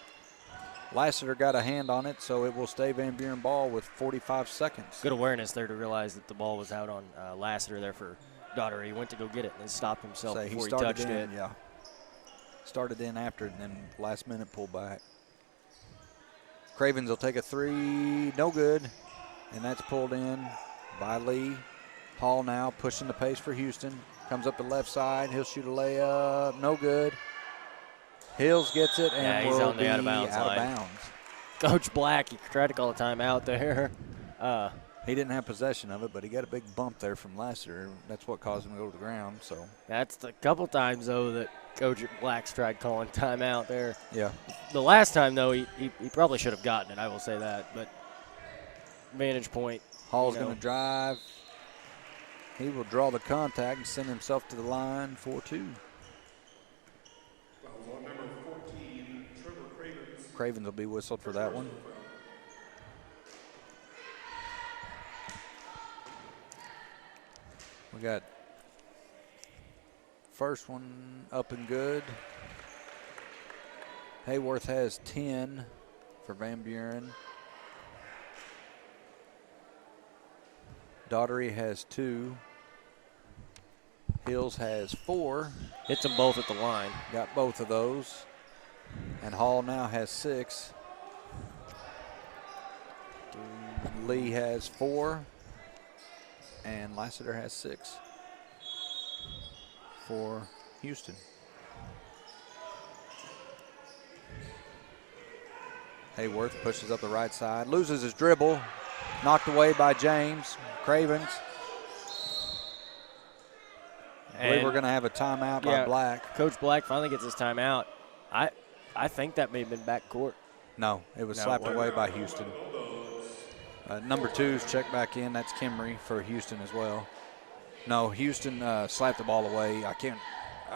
Lassiter got a hand on it, so it will stay Van Buren ball with 45 seconds. Good awareness there to realize that the ball was out on Lassiter there for Daughtery. He went to go get it and then stopped himself before he touched it. Yeah. Started in after it and then last minute pulled back. Cravens will take a 3, no good. And that's pulled in by Lee. Hall now pushing the pace for Houston. Comes up the left side. He'll shoot a layup, no good. Hills gets it and he's will on the be out of bounds line. Coach Black, he tried to call a timeout there. He didn't have possession of it, but he got a big bump there from Lassiter. That's what caused him to go to the ground. So that's the couple times, though, that Coach Black's tried calling timeout there. Yeah. The last time, though, he probably should have gotten it. I will say that. But vantage point. Hall's going to drive. He will draw the contact and send himself to the line for 2. Fouls on number 14, Trevor Cravens. Cravens will be whistled for that one. We got first one up and good. Hayworth has 10 for Van Buren. Daughtery has 2. Hills has 4. Hits them both at the line. Got both of those. And Hall now has 6. Lee has 4. And Lassiter has 6 for Houston. Hayworth pushes up the right side, loses his dribble, knocked away by James. Cravens. I believe we're going to have a timeout by Black. Coach Black finally gets his timeout. I think that may have been backcourt. No, it was slapped away by Houston. Number 2's checked back in. That's Kimry for Houston as well. No, Houston slapped the ball away. I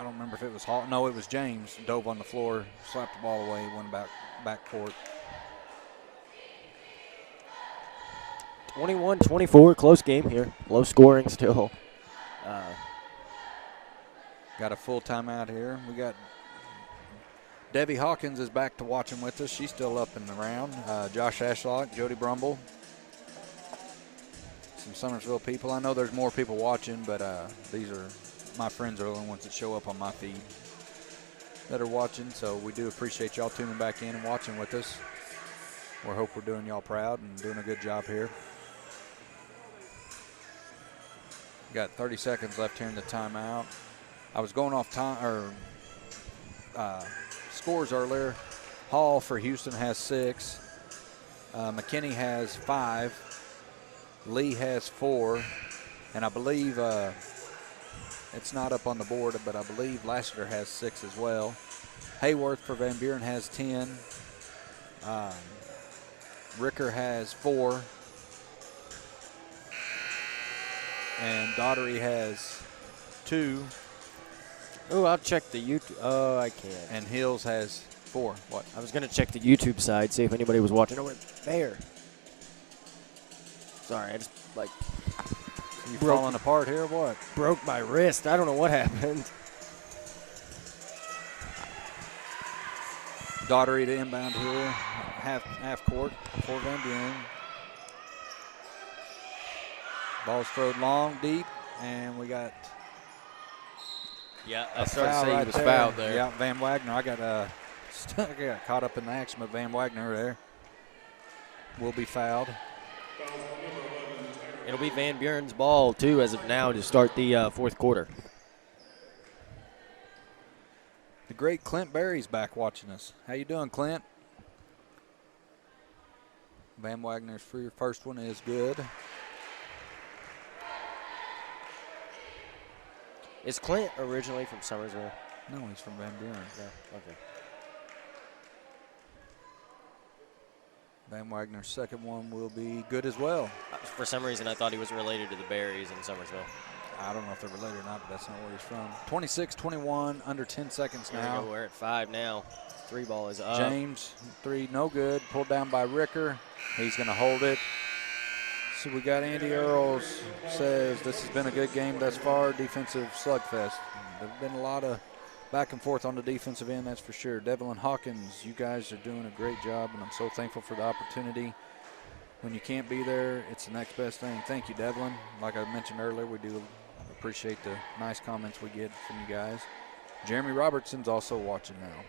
don't remember if it was Hall. No, it was James. Dove on the floor, slapped the ball away, went back court. 21-24, close game here. Low scoring still. Got a full timeout here. We got Debbie Hawkins is back to watching with us. She's still up and around. Josh Ashlock, Jody Brumble. Some Summersville people. I know there's more people watching, but these are my friends are the only ones that show up on my feed that are watching. So we do appreciate y'all tuning back in and watching with us. We hope we're doing y'all proud and doing a good job here. Got 30 seconds left here in the timeout. I was going off time or scores earlier. Hall for Houston has 6. McKinney has 5. Lee has 4. And I believe it's not up on the board, but I believe Lassiter has 6 as well. Hayworth for Van Buren has 10. Ricker has 4. And Daughtery has 2. Oh, I'll check the YouTube. Oh, I can't. And Hills has 4. What? I was going to check the YouTube side, see if anybody was watching over there. Sorry, I just, You falling apart here or what? broke my wrist. I don't know what happened. Daughtery to inbound here. Half court for Van Buren. Ball's thrown long, deep, and we got I started to say he was fouled there. Yeah, Van Wagner. I got caught up in the action, but Van Wagner there will be fouled. It'll be Van Buren's ball, too, as of now to start the fourth quarter. The great Clint Berry's back watching us. How you doing, Clint? Van Wagner's first one is good. Is Clint originally from Summersville? No, he's from Van Buren. Yeah, okay. Van Wagner's second one will be good as well. For some reason, I thought he was related to the Berries in Summersville. I don't know if they're related or not, but that's not where he's from. 26-21, under 10 seconds Here now. we go, we're at 5 now. 3 ball is up. James, 3, no good. Pulled down by Ricker. He's going to hold it. So we got Andy Earls says this has been a good game thus far. Defensive slugfest. There's been a lot of back and forth on the defensive end, that's for sure. Devlin Hawkins, you guys are doing a great job, and I'm so thankful for the opportunity. When you can't be there, it's the next best thing. Thank you, Devlin. Like I mentioned earlier, we do appreciate the nice comments we get from you guys. Jeremy Robertson's also watching now.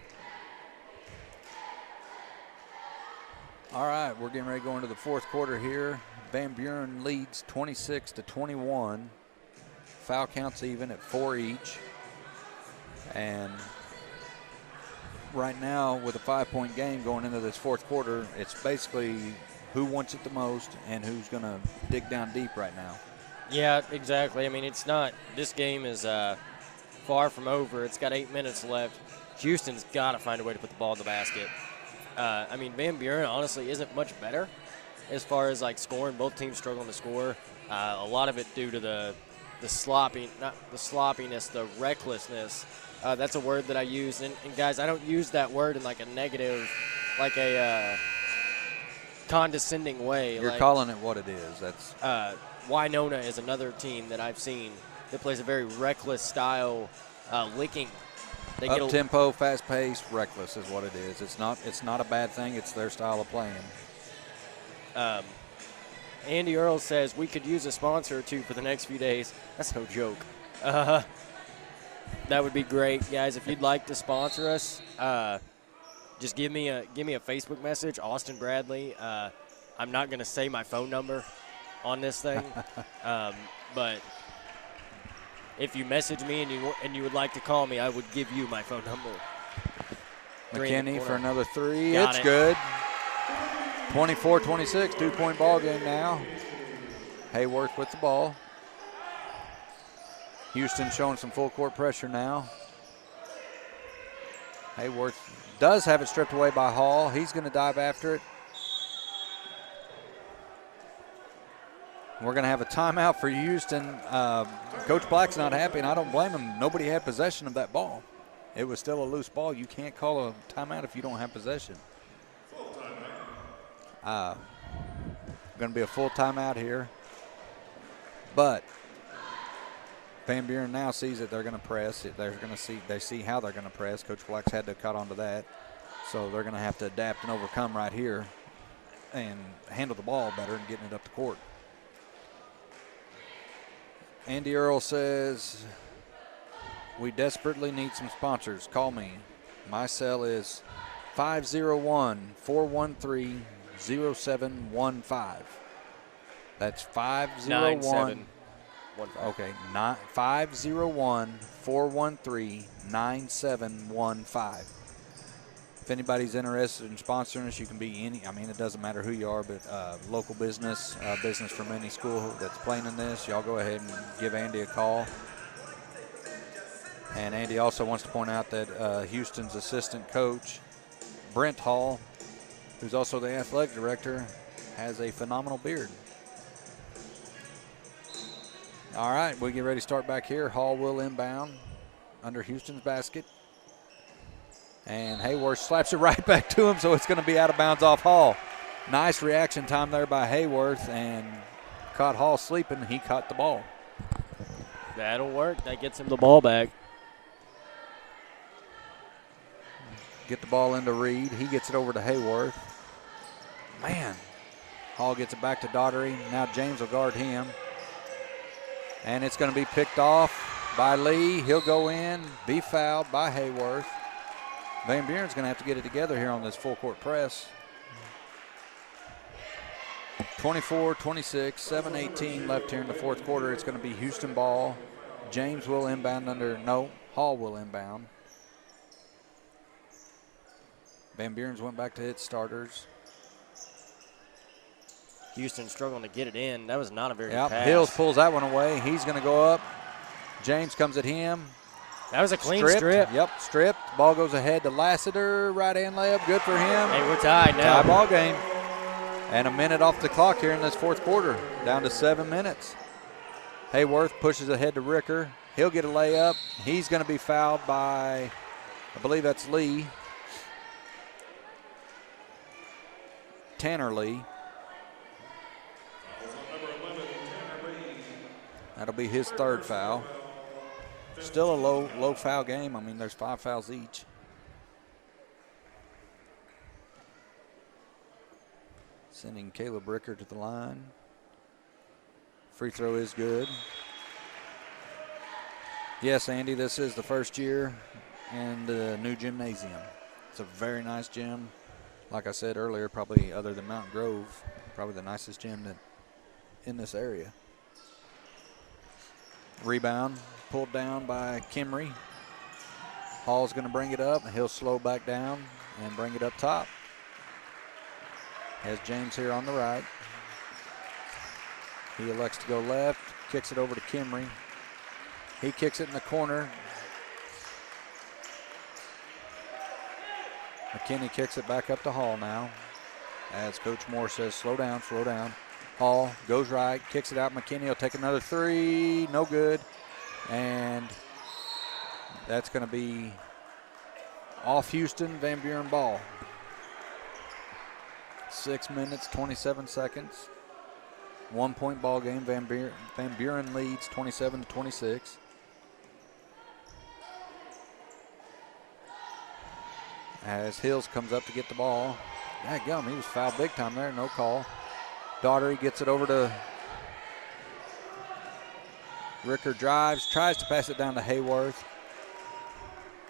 All right, we're getting ready to go into the fourth quarter here. Van Buren leads 26-21. Foul counts even at 4 each. And right now, with a 5-point game going into this fourth quarter, it's basically who wants it the most and who's going to dig down deep right now. Yeah, exactly. I mean, it's not – this game is far from over. It's got 8 minutes left. Houston's got to find a way to put the ball in the basket. I mean, Van Buren honestly isn't much better as far as like scoring. Both teams struggling to score. A lot of it due to the sloppiness, the recklessness. That's a word that I use. And guys, I don't use that word in like a negative, like a condescending way. You're like, calling it what it is. That's Winona is another team that I've seen that plays a very reckless style, licking. They get up-tempo, fast-paced, reckless is what it is. It's not a bad thing. It's their style of playing. Andy Earl says we could use a sponsor or two for the next few days. That's no joke. That would be great, guys. If you'd like to sponsor us, just give me a Facebook message, Austin Bradley. I'm not going to say my phone number on this thing, but if you message me and you would like to call me, I would give you my phone number. McKinney for another three. Got it's it. good. 24-26, 2-point ball game now. Hayworth with the ball. Houston showing some full court pressure now. Hayworth does have it stripped away by Hall. He's going to dive after it. We're going to have a timeout for Houston. Coach Black's not happy, and I don't blame him. Nobody had possession of that ball. It was still a loose ball. You can't call a timeout if you don't have possession. Going to be a full timeout here. But Van Buren now sees that they're going to press. They see how they're going to press. Coach Black's had to cut onto that. So they're going to have to adapt and overcome right here and handle the ball better and getting it up the court. Andy Earl says, we desperately need some sponsors. Call me. My cell is 501-413-0715. That's 501. 9715. Okay, 501-413-9715. If anybody's interested in sponsoring us, you can be any. I mean, it doesn't matter who you are, but local business, business from any school that's playing in this, y'all go ahead and give Andy a call. And Andy also wants to point out that Houston's assistant coach, Brent Hall, who's also the athletic director, has a phenomenal beard. All right, we get ready to start back here. Hall will inbound under Houston's basket. And Hayworth slaps it right back to him, so it's going to be out of bounds off Hall. Nice reaction time there by Hayworth, and caught Hall sleeping. He caught the ball. That'll work. That gets him the ball back. Get the ball into Reed. He gets it over to Hayworth. Man. Hall gets it back to Daugherty. Now James will guard him. And it's going to be picked off by Lee. He'll go in, be fouled by Hayworth. Van Buren's going to have to get it together here on this full court press. 24-26, 7:18 left here in the fourth quarter. It's going to be Houston ball. James will inbound Hall will inbound. Van Buren's went back to hit starters. Houston struggling to get it in. That was not a very good pass. Hills pulls that one away. He's going to go up. James comes at him. That was a clean Stripped. strip. Yep, stripped. Ball goes ahead to Lassiter. Right-hand layup. Good for him. Hey, we're tied now. Tie ball game. And a minute off the clock here in this fourth quarter. Down to 7 minutes. Hayworth pushes ahead to Ricker. He'll get a layup. He's going to be fouled by, I believe that's Lee. Tanner Lee. That'll be his third foul. Still a low foul game. I mean, there's 5 fouls each. Sending Caleb Ricker to the line. Free throw is good. Yes, Andy, this is the first year in the new gymnasium. It's a very nice gym. Like I said earlier, probably other than Mountain Grove, probably the nicest gym in this area. Rebound pulled down by Kimry. Hall's going to bring it up. He'll slow back down and bring it up top. Has James here on the right. He elects to go left, kicks it over to Kimry. He kicks it in the corner. McKinney kicks it back up to Hall now. As Coach Moore says, slow down, slow down. Hall goes right, kicks it out. McKinney will take another three. No good. And that's going to be off Houston. Van Buren ball. 6 minutes, 27 seconds. 1 point ball game. Van Buren leads 27-26. As Hills comes up to get the ball. Dadgum, he was fouled big time there, no call. Daughtery gets it over to Ricker, drives, tries to pass it down to Hayworth.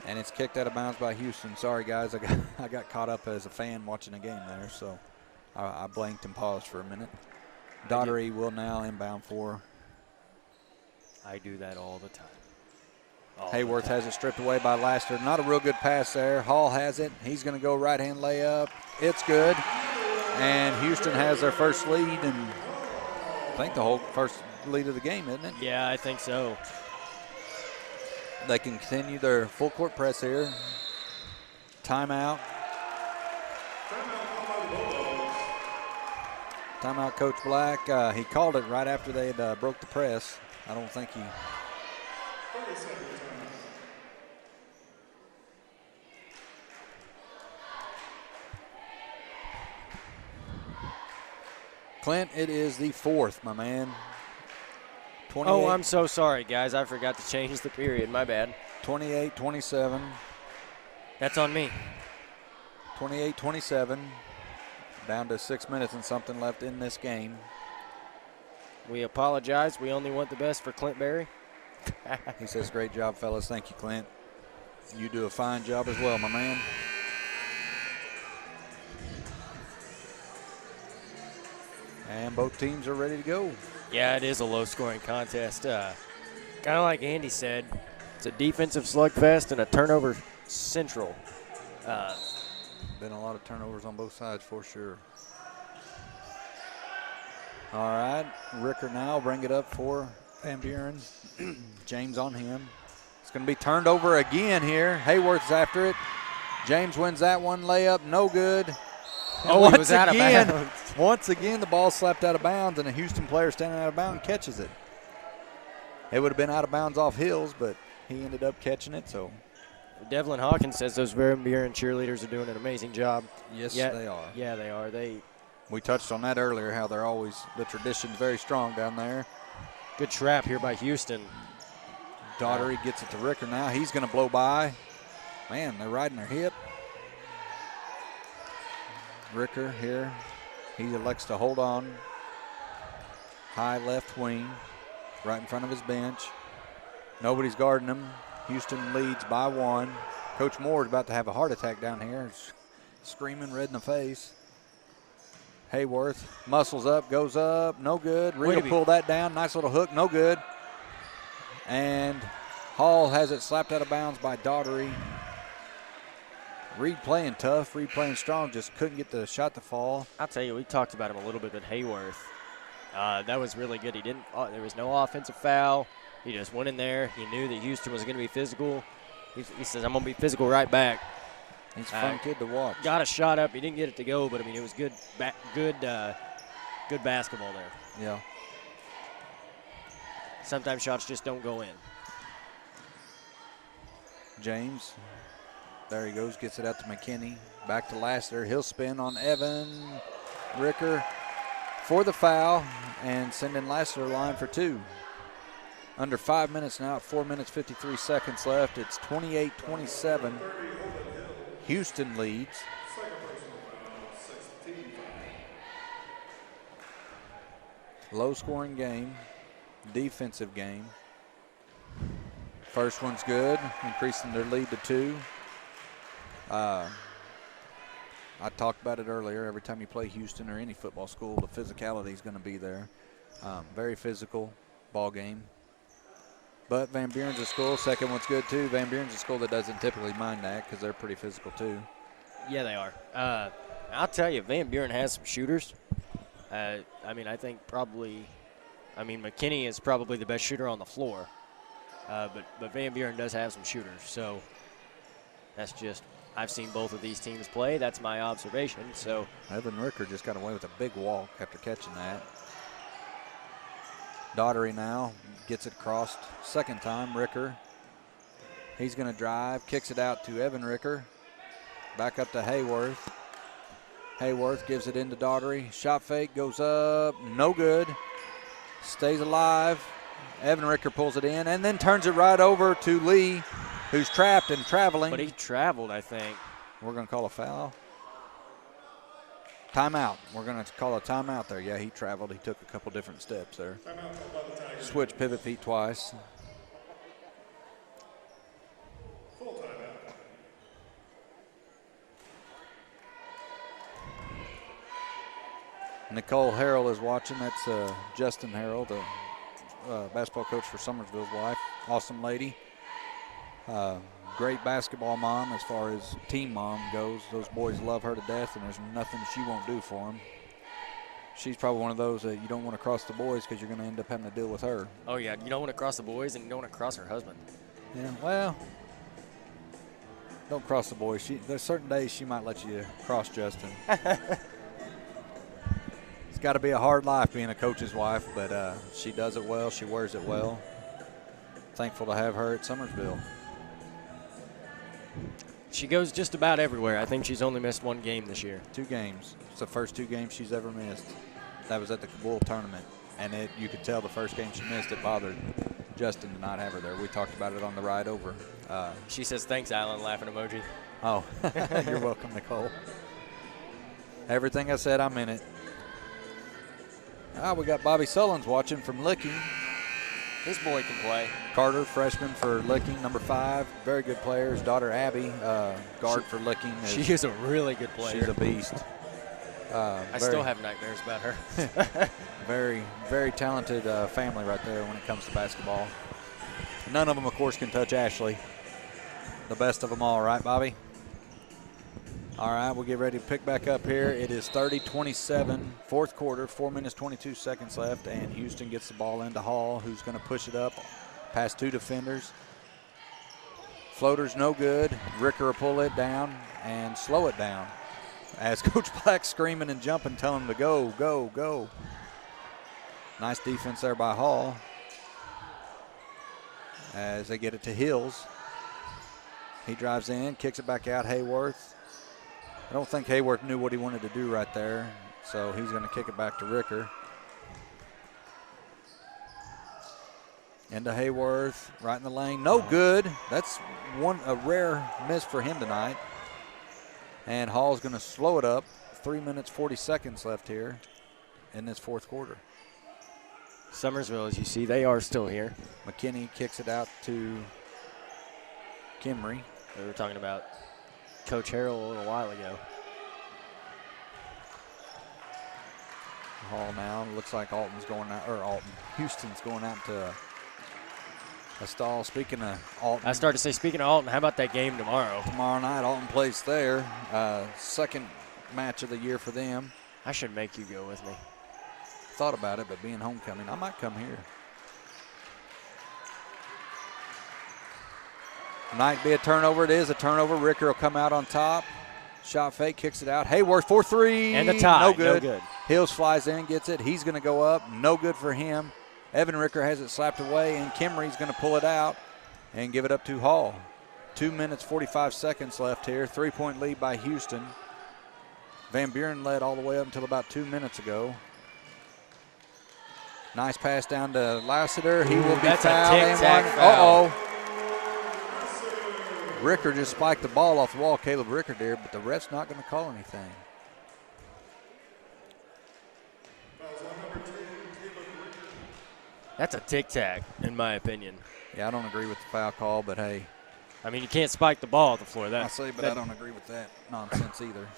And it's kicked out of bounds by Houston. Sorry, guys, I got caught up as a fan watching the game there, so I blanked and paused for a minute. Daughtery will now inbound for. I do that all the time. Hayworth has it stripped away by Laster. Not a real good pass there. Hall has it. He's going to go right-hand layup. It's good. And Houston has their first lead, and I think the whole first lead of the game, isn't it? Yeah, I think so. They can continue their full court press here. Timeout. Timeout, Coach Black. He called it right after they had broke the press. I don't think he. Clint, it is the fourth, my man. 28, Oh, I'm so sorry, guys. I forgot to change the period. My bad. 28-27. That's on me. 28-27. Down to 6 minutes and something left in this game. We apologize. We only want the best for Clint Berry. He says, great job, fellas. Thank you, Clint. You do a fine job as well, my man. And both teams are ready to go. Yeah, it is a low-scoring contest. Kind of like Andy said, it's a defensive slugfest and a turnover central. Been a lot of turnovers on both sides for sure. All right, Ricker now bring it up for Van Buren. James on him. It's going to be turned over again here. Hayworth's after it. James wins that one. Layup, no good. Oh, he was out of bounds. Once again, the ball slapped out of bounds, and a Houston player standing out of bounds catches it. It would have been out of bounds off Hills, but he ended up catching it. So Devlin Hawkins says those Van Buren cheerleaders are doing an amazing job. yes, they are. Yeah, they are. We touched on that earlier, how they're always, the tradition's very strong down there. Good trap here by Houston. Daughtery gets it to Ricker now. He's going to blow by. Man, they're riding their hip. Ricker here. He elects to hold on. High left wing, right in front of his bench. Nobody's guarding him. Houston leads by one. Coach Moore is about to have a heart attack down here. Screaming red in the face. Hayworth muscles up, goes up, no good. Reed will pull that down. Nice little hook, no good. And Hall has it slapped out of bounds by Daughtery. Reed playing tough, Reed playing strong, just couldn't get the shot to fall. I'll tell you, we talked about him a little bit with Hayworth. That was really good. He didn't. There was no offensive foul. He just went in there. He knew that Houston was going to be physical. He says, "I'm going to be physical right back." He's a fun kid to watch. Got a shot up. He didn't get it to go, but I mean, it was good. Good basketball there. Yeah. Sometimes shots just don't go in. James. There he goes, gets it out to McKinney. Back to Lassiter. He'll spin on Evan Ricker for the foul and sending Lassiter line for two. Under 5 minutes now, 4 minutes, 53 seconds left. It's 28-27. Houston leads. Low-scoring game, defensive game. First one's good, increasing their lead to two. I talked about it earlier. Every time you play Houston or any football school, the physicality is going to be there. Very physical ball game. But Van Buren's a school. Second one's good too. Van Buren's a school that doesn't typically mind that because they're pretty physical too. Yeah, they are. I'll tell you, Van Buren has some shooters. I think McKinney is probably the best shooter on the floor. But Van Buren does have some shooters. So that's just I've seen both of these teams play. That's my observation. So Evan Ricker just got away with a big walk after catching that. Daughtery now gets it across. Second time, Ricker. He's going to drive, kicks it out to Evan Ricker. Back up to Hayworth. Hayworth gives it into Daughtery. Shot fake goes up, no good. Stays alive. Evan Ricker pulls it in and then turns it right over to Lee, who's trapped and traveling. But he traveled, I think. We're going to call a foul. Timeout. We're going to call a timeout there. Yeah, he traveled. He took a couple different steps there. Switch pivot feet twice. Full timeout. Nicole Harrell is watching. That's Justin Harrell, the basketball coach for Summersville's wife. Awesome lady. Great basketball mom as far as team mom goes. Those boys love her to death, and there's nothing she won't do for them. She's probably one of those that you don't want to cross the boys because you're going to end up having to deal with her. Oh, yeah. You don't want to cross the boys, and you don't want to cross her husband. Yeah, well, don't cross the boys. There's certain days she might let you cross Justin. It's got to be a hard life being a coach's wife, but she does it well. She wears it well. Thankful to have her at Summersville. She goes just about everywhere. I think she's only missed one game this year. 2 games. It's the first 2 games she's ever missed. That was at the Kabul tournament, and you could tell the first game she missed, it bothered Justin to not have her there. We talked about it on the ride over. She says, thanks, Alan, laughing emoji. Oh, you're welcome, Nicole. Everything I said, I'm in it. We got Bobby Sullins watching from Licking. This boy can play. Carter, freshman for Licking, number 5. Very good player. His daughter, Abby, guard for Licking. She is a really good player. She's a beast. I still have nightmares about her. Very, very talented family right there when it comes to basketball. None of them, of course, can touch Ashley. The best of them all, right, Bobby? All right, we'll get ready to pick back up here. It is 30-27, fourth quarter, 4 minutes, 22 seconds left, and Houston gets the ball into Hall, who's going to push it up past 2 defenders. Floater's no good. Ricker will pull it down and slow it down as Coach Black's screaming and jumping, telling him to go, go, go. Nice defense there by Hall as they get it to Hills. He drives in, kicks it back out, Hayworth. I don't think Hayworth knew what he wanted to do right there, so he's going to kick it back to Ricker. Into Hayworth, right in the lane. No good. That's a rare miss for him tonight. And Hall's going to slow it up. 3 minutes, 40 seconds left here in this fourth quarter. Summersville, as you see, they are still here. McKinney kicks it out to Kimry. We were talking about Coach Harrell a little while ago. Hall now. Looks like Houston's going out to a stall. Speaking of Alton. I started to say, speaking of Alton, how about that game tomorrow? Tomorrow night, Alton plays there. Second match of the year for them. I should make you go with me. Thought about it, but being homecoming, I might come here. Might be a turnover. It is a turnover. Ricker will come out on top. Shot fake, kicks it out. Hayworth for 3. And the tie. No good. No good. Hills flies in, gets it. He's going to go up. No good for him. Evan Ricker has it slapped away, and Kimry's going to pull it out and give it up to Hall. 2 minutes, 45 seconds left here. 3-point lead by Houston. Van Buren led all the way up until about 2 minutes ago. Nice pass down to Lassiter. He will be fouled. Uh-oh. Ricker just spiked the ball off the wall, Caleb Ricker did, but the ref's not going to call anything. That's a tic-tac, in my opinion. Yeah, I don't agree with the foul call, but hey. I mean, you can't spike the ball off the floor. I say, but I don't agree with that nonsense either.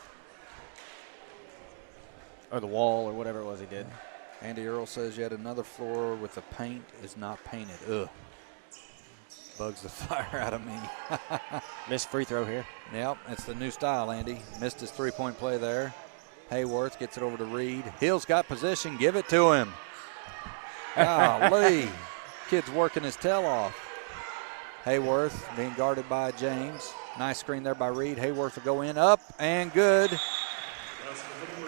Or the wall or whatever it was he did. Andy Earl says yet another floor with the paint is not painted. Ugh. Bugs the fire out of me. Missed free throw here. Yep, it's the new style, Andy. Missed his three-point play there. Hayworth gets it over to Reed. Hill's got position. Give it to him. Golly. Kid's working his tail off. Hayworth being guarded by James. Nice screen there by Reed. Hayworth will go in, up, and good.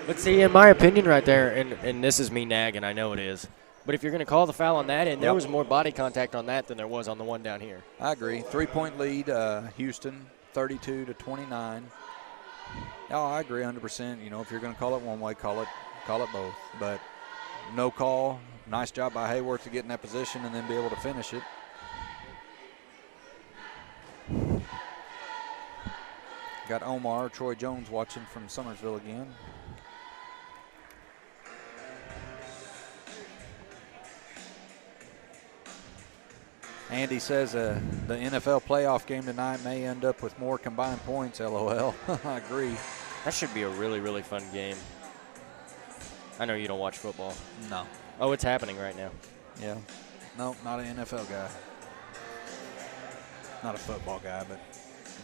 But see, in my opinion right there, and this is me nagging, I know it is, but if you're going to call the foul on that, and there was more body contact on that than there was on the one down here. I agree. 3-point lead, Houston, 32-29. Oh, I agree 100%. You know, if you're going to call it one way, call it both. But no call. Nice job by Hayworth to get in that position and then be able to finish it. Got Omar, Troy Jones watching from Summersville again. Andy says the NFL playoff game tonight may end up with more combined points, LOL. I agree. That should be a really, really fun game. I know you don't watch football. No. Oh, it's happening right now. Yeah. No, not an NFL guy. Not a football guy, but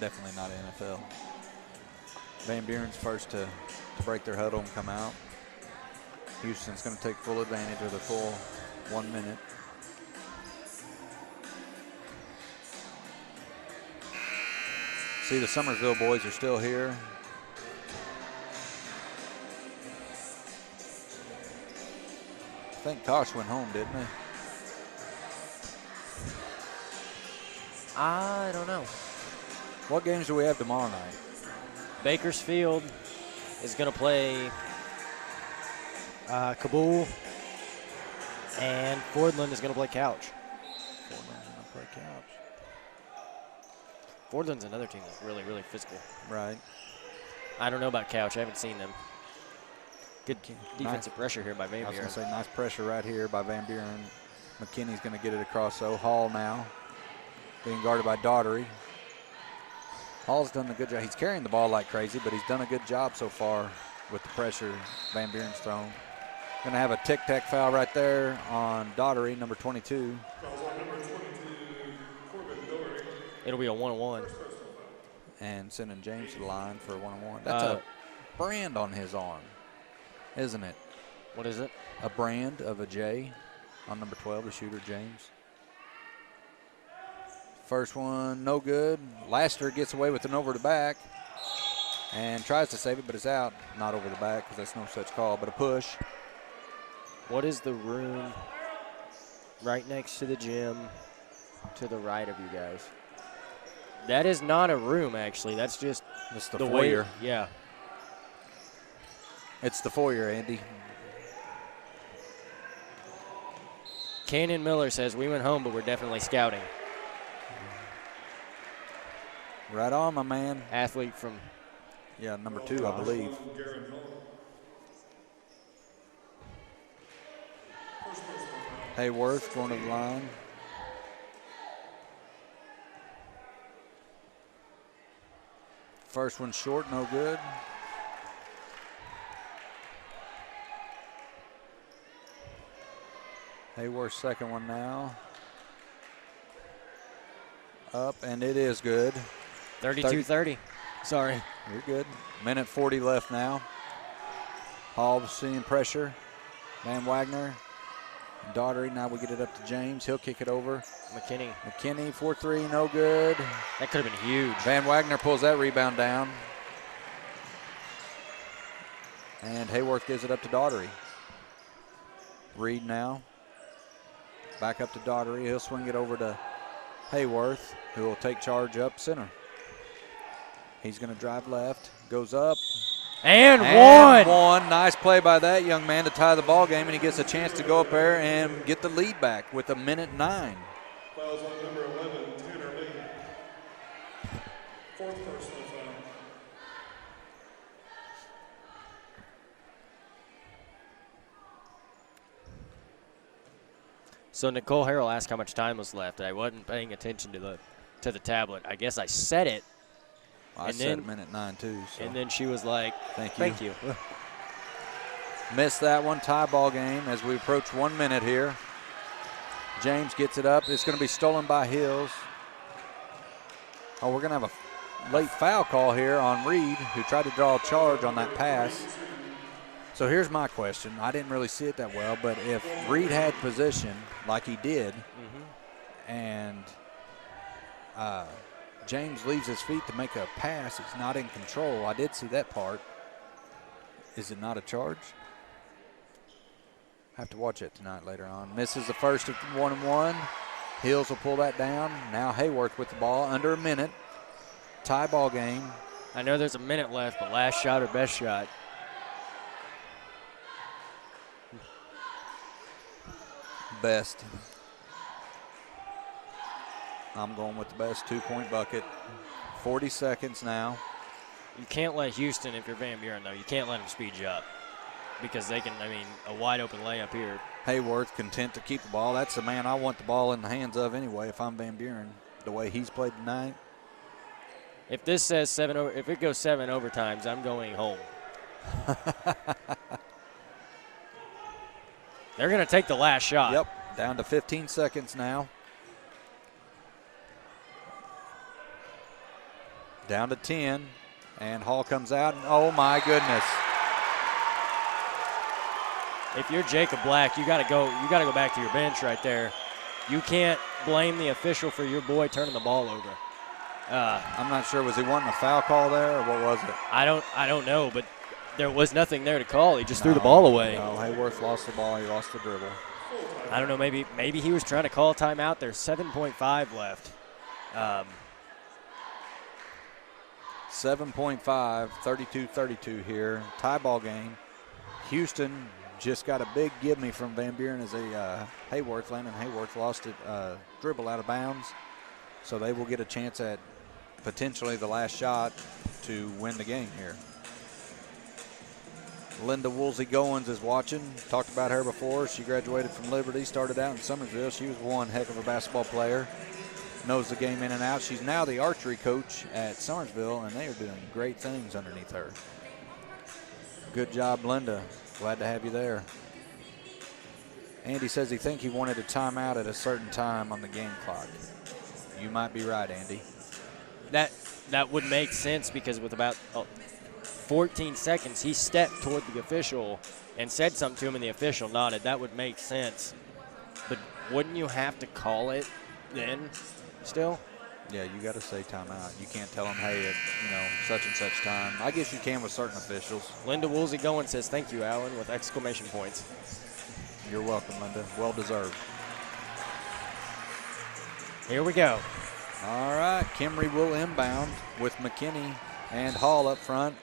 definitely not NFL. Van Buren's first to break their huddle and come out. Houston's going to take full advantage of the full 1 minute. See, the Summersville boys are still here. I think Kosh went home, didn't he? I don't know. What games do we have tomorrow night? Bakersfield is going to play Kabul, and Fordland is going to play Couch. Fordland's going to play Couch. Fordland's another team that's really, really physical. Right. I don't know about Couch. I haven't seen them. Good defensive pressure here by Van Buren. I was going to say, nice pressure right here by Van Buren. McKinney's going to get it across, so Hall now being guarded by Daughtery. Hall's done a good job. He's carrying the ball like crazy, but he's done a good job so far with the pressure Van Buren's thrown. Going to have a tic-tac foul right there on Daughtery, number 22. It'll be a 1-on-1. And sending James to the line for a 1-on-1. That's a brand on his arm, isn't it? What is it? A brand of a J on number 12, the shooter, James. First one, no good. Laster gets away with an over the back and tries to save it, but it's out. Not over the back because that's no such call, but a push. What is the room right next to the gym to the right of you guys? That is not a room, actually. That's just It's the foyer. foyer. Yeah. It's the foyer, Andy. Cannon Miller says, we went home, but we're definitely scouting. Right on, my man. Athlete from Yeah, number 2, I believe. Hayworth going to the line. First one short, no good. Hayworth's second one now. Up, and it is good. 32-30. Sorry. You're good. Minute 40 left now. Hall seeing pressure. Van Wagner. Daughtery, now we get it up to James. He'll kick it over. McKinney, 4-3, no good. That could have been huge. Van Wagner pulls that rebound down. And Hayworth gives it up to Daughtery. Reed now. Back up to Daughtery. He'll swing it over to Hayworth, who will take charge up center. He's going to drive left. Goes up. And one. Nice play by that young man to tie the ball game, and he gets a chance to go up there and get the lead back with 1:09. Fouls on number 11, Tanner Lee. Fourth personal foul. So Nicole Harrell asked how much time was left. I wasn't paying attention to the tablet. I guess I said it. I said 1:09 too. So. And then she was like, Thank you. you. Missed that one. Tie ball game as we approach 1 minute here. James gets it up. It's going to be stolen by Hills. Oh, we're going to have a late foul call here on Reed, who tried to draw a charge on that pass. So here's my question. I didn't really see it that well, but if Reed had position like he did, and James leaves his feet to make a pass. He's not in control. I did see that part. Is it not a charge? Have to watch it tonight later on. Misses the first of 1-1. Hills will pull that down. Now Hayworth with the ball, under a minute. Tie ball game. I know there's a minute left, but last shot or best shot. Best. I'm going with the best 2-point bucket. 40 seconds now. You can't let Houston, if you're Van Buren, though, you can't let them speed you up because they can, I mean, a wide open layup here. Hayworth content to keep the ball. That's the man I want the ball in the hands of anyway if I'm Van Buren, the way he's played tonight. If this says if it goes 7 overtimes, I'm going home. They're going to take the last shot. Yep, down to 15 seconds now. Down to 10, and Hall comes out, and oh my goodness. If you're Jacob Black, you got to go back to your bench right there. You can't blame the official for your boy turning the ball over. I'm not sure, was he wanting a foul call there, or what was it? I don't know, but there was nothing there to call. He just threw the ball away. No, Hayworth lost the ball. He lost the dribble. I don't know. Maybe he was trying to call a timeout. There's 7.5 left. 7.5, 32-32 here. Tie ball game. Houston just got a big give-me from Van Buren as Hayworth, Landon Hayworth lost it, dribble out of bounds. So they will get a chance at potentially the last shot to win the game here. Linda Woolsey-Goins is watching. Talked about her before. She graduated from Liberty, started out in Summersville. She was one heck of a basketball player. Knows the game in and out. She's now the archery coach at Summersville, and they are doing great things underneath her. Good job, Linda. Glad to have you there. Andy says he thinks he wanted a timeout at a certain time on the game clock. You might be right, Andy. That would make sense because with about 14 seconds, he stepped toward the official and said something to him, and the official nodded. That would make sense. But wouldn't you have to call it then still? Yeah, you got to say timeout. You can't tell them, hey, at such and such time. I guess you can with certain officials. Linda Woolsey-Goins says, "Thank you, Alan," with exclamation points. You're welcome, Linda. Well deserved. Here we go. All right, Kimry will inbound with McKinney and Hall up front.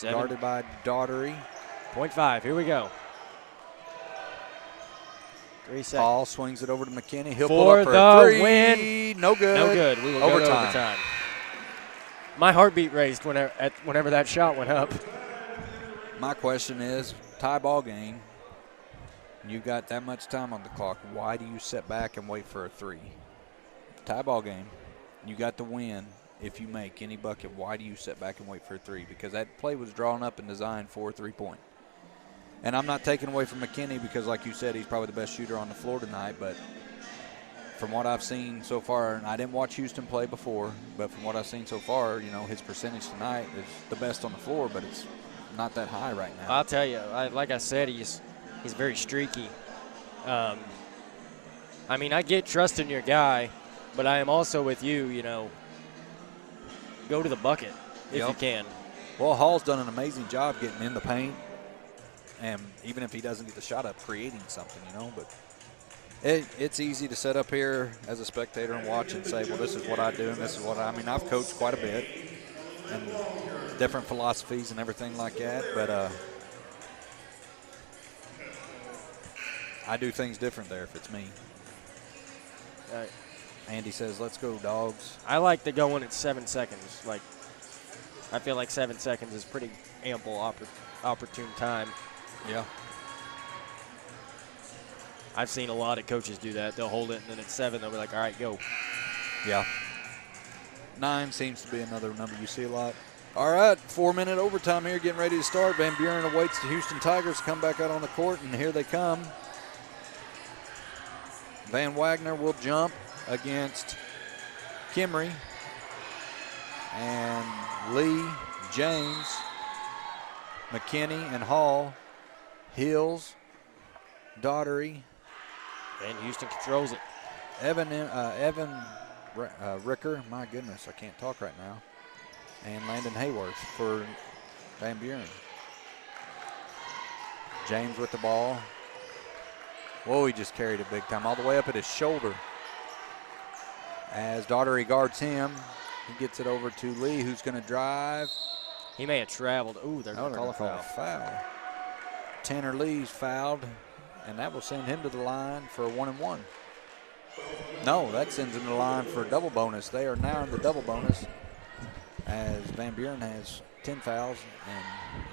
Guarded by Daughtery. 0.5, here we go. 3 seconds. Hall swings it over to McKinney. He'll pull For up for the a three. win. No good. No good. We will go to Overtime. overtime. My heartbeat raced whenever that shot went up. My question is, tie ball game. You got that much time on the clock. Why do you sit back and wait for a three? Tie ball game. You got the win. If you make any bucket, why do you sit back and wait for a three? Because that play was drawn up and designed for a three-point. And I'm not taking away from McKinney because, like you said, he's probably the best shooter on the floor tonight. But from what I've seen so far, and I didn't watch Houston play before, but from what I've seen so far, his percentage tonight is the best on the floor, but it's not that high right now. I'll tell you, like I said, he's very streaky. I get trust in your guy, but I am also with you, go to the bucket if you can. Well, Hall's done an amazing job getting in the paint, and even if he doesn't get the shot up, creating something, but it's easy to sit up here as a spectator and watch and say, well, this is what I do and this is what I've coached quite a bit and different philosophies and everything like that, but I do things different there if it's me. Andy says, let's go, dogs. I like to go in at 7 seconds. I feel like 7 seconds is pretty ample opportune time. Yeah. I've seen a lot of coaches do that. They'll hold it, and then at 7, they'll be like, all right, go. Yeah. 9 seems to be another number you see a lot. All right, 4-minute overtime here, getting ready to start. Van Buren awaits the Houston Tigers to come back out on the court, and here they come. Van Wagner will jump against Kimry. And Lee, James, McKinney, and Hall, Hills, Daughtery. And Houston controls it. Evan Ricker. My goodness, I can't talk right now. And Landon Hayworth for Van Buren. James with the ball. Whoa, he just carried it big time, all the way up at his shoulder. As Daugherty guards him, he gets it over to Lee, who's going to drive. He may have traveled. Ooh, they're going to call a foul. Tanner Lee's fouled, and that will send him to the line for a 1-and-1. No, that sends him to the line for a double bonus. They are now in the double bonus as Van Buren has 10 fouls and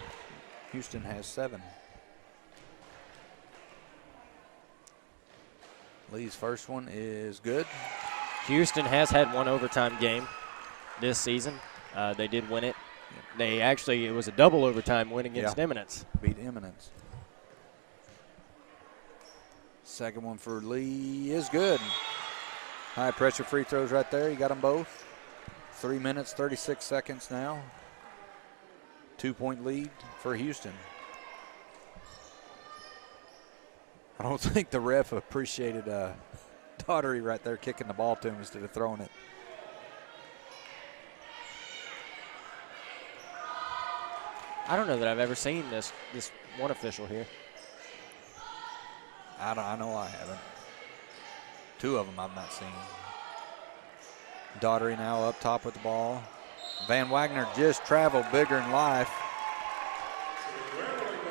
Houston has 7. Lee's first one is good. Houston has had one overtime game this season. They did win it. It was a double overtime win against Eminence. Beat Eminence. Second one for Lee is good. High pressure free throws right there. He got them both. 3 minutes, 36 seconds now. 2-point lead for Houston. I don't think the ref appreciated Daugherty right there kicking the ball to him instead of throwing it. I don't know that I've ever seen this one official here. I know I haven't. 2 of them I've not seen. Daugherty now up top with the ball. Van Wagner just traveled bigger in life.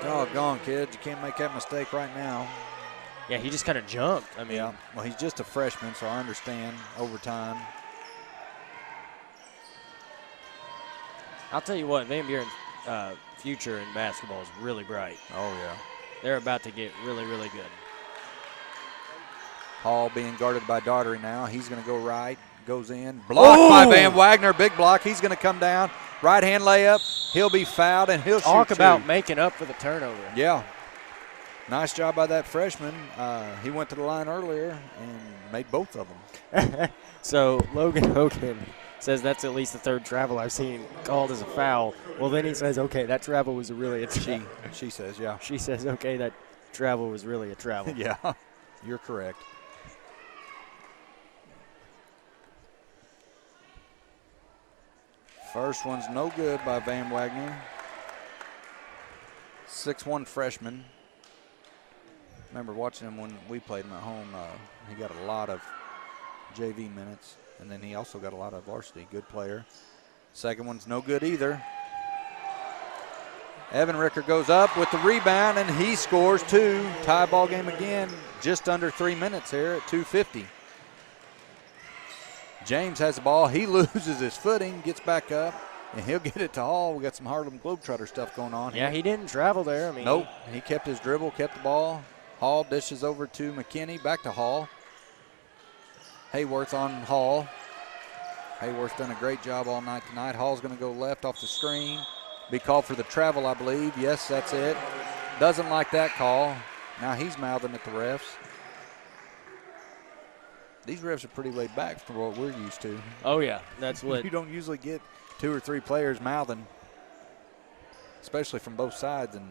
Doggone, kids, you can't make that mistake right now. Yeah, he just kind of jumped. I mean, well, he's just a freshman, so I understand overtime. I'll tell you what, Van Buren's future in basketball is really bright. Oh, yeah. They're about to get really, really good. Hall being guarded by Daugherty now. He's going to go right, goes in. Blocked by Van Wagner, big block. He's going to come down. Right-hand layup. He'll be fouled, and he'll Talk shoot about 2. making up for the turnover. Yeah. Nice job by that freshman. He went to the line earlier and made both of them. So Logan Hogan says that's at least the 3rd travel I've seen called as a foul. Well, then he says, okay, that travel was really a travel. She says, yeah. She says, okay, that travel was really a travel. Yeah, you're correct. First one's no good by Van Wagner. 6'1" freshman. Remember watching him when we played him at home. He got a lot of JV minutes, and then he also got a lot of varsity. Good player. Second one's no good either. Evan Ricker goes up with the rebound, and he scores 2. Tie ball game again, just under 3 minutes here at 2:50. James has the ball. He loses his footing, gets back up, and he'll get it to Hall. We got some Harlem Globetrotter stuff going on here. Yeah, he didn't travel there. I mean, nope. He kept his dribble, kept the ball. Hall dishes over to McKinney, back to Hall. Hayworth on Hall. Hayworth's done a great job all night tonight. Hall's going to go left off the screen. Be called for the travel, I believe. Yes, that's it. Doesn't like that call. Now he's mouthing at the refs. These refs are pretty laid back from what we're used to. Oh, yeah. That's what. You don't usually get 2 or 3 players mouthing, especially from both sides, and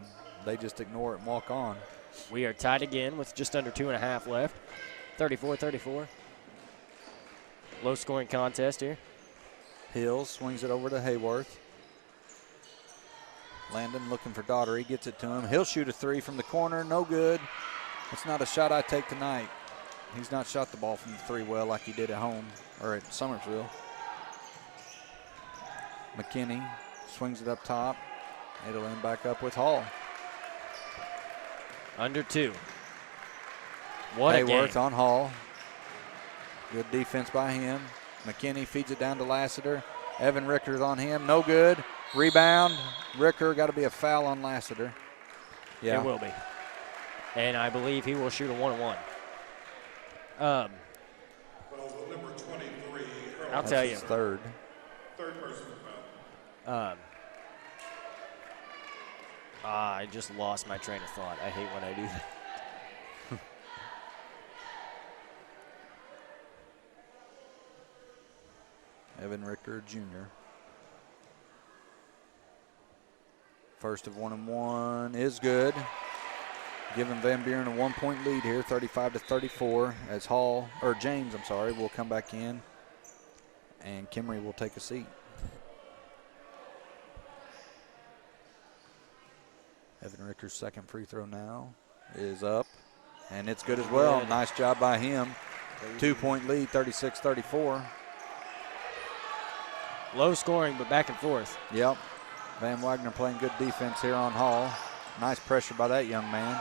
they just ignore it and walk on. We are tied again with just under 2.5 left. 34-34. Low-scoring contest here. Hills swings it over to Hayworth. Landon looking for Daugherty, gets it to him. He'll shoot a 3 from the corner, no good. It's not a shot I take tonight. He's not shot the ball from the 3 well like he did at home or at Summersville. McKinney swings it up top. It'll end back up with Hall. Under 2. What a game. Hayworth on Hall. Good defense by him. McKinney feeds it down to Lassiter. Evan Ricker's on him. No good. Rebound. Ricker, got to be a foul on Lassiter. Yeah. It will be. And I believe he will shoot a 1-on-1. Well, the number 23. I'll tell you. Third person to foul. I just lost my train of thought. I hate when I do that. Evan Ricker Jr. First of 1-and-1 is good. Giving Van Buren a 1-point lead here, 35-34, as James will come back in. and Kimry will take a seat. Evan Ricker's second free throw now is up, and it's good as well. Good. Nice job by him. 2-point lead, 36-34. Low scoring, but back and forth. Yep. Van Wagner playing good defense here on Hall. Nice pressure by that young man.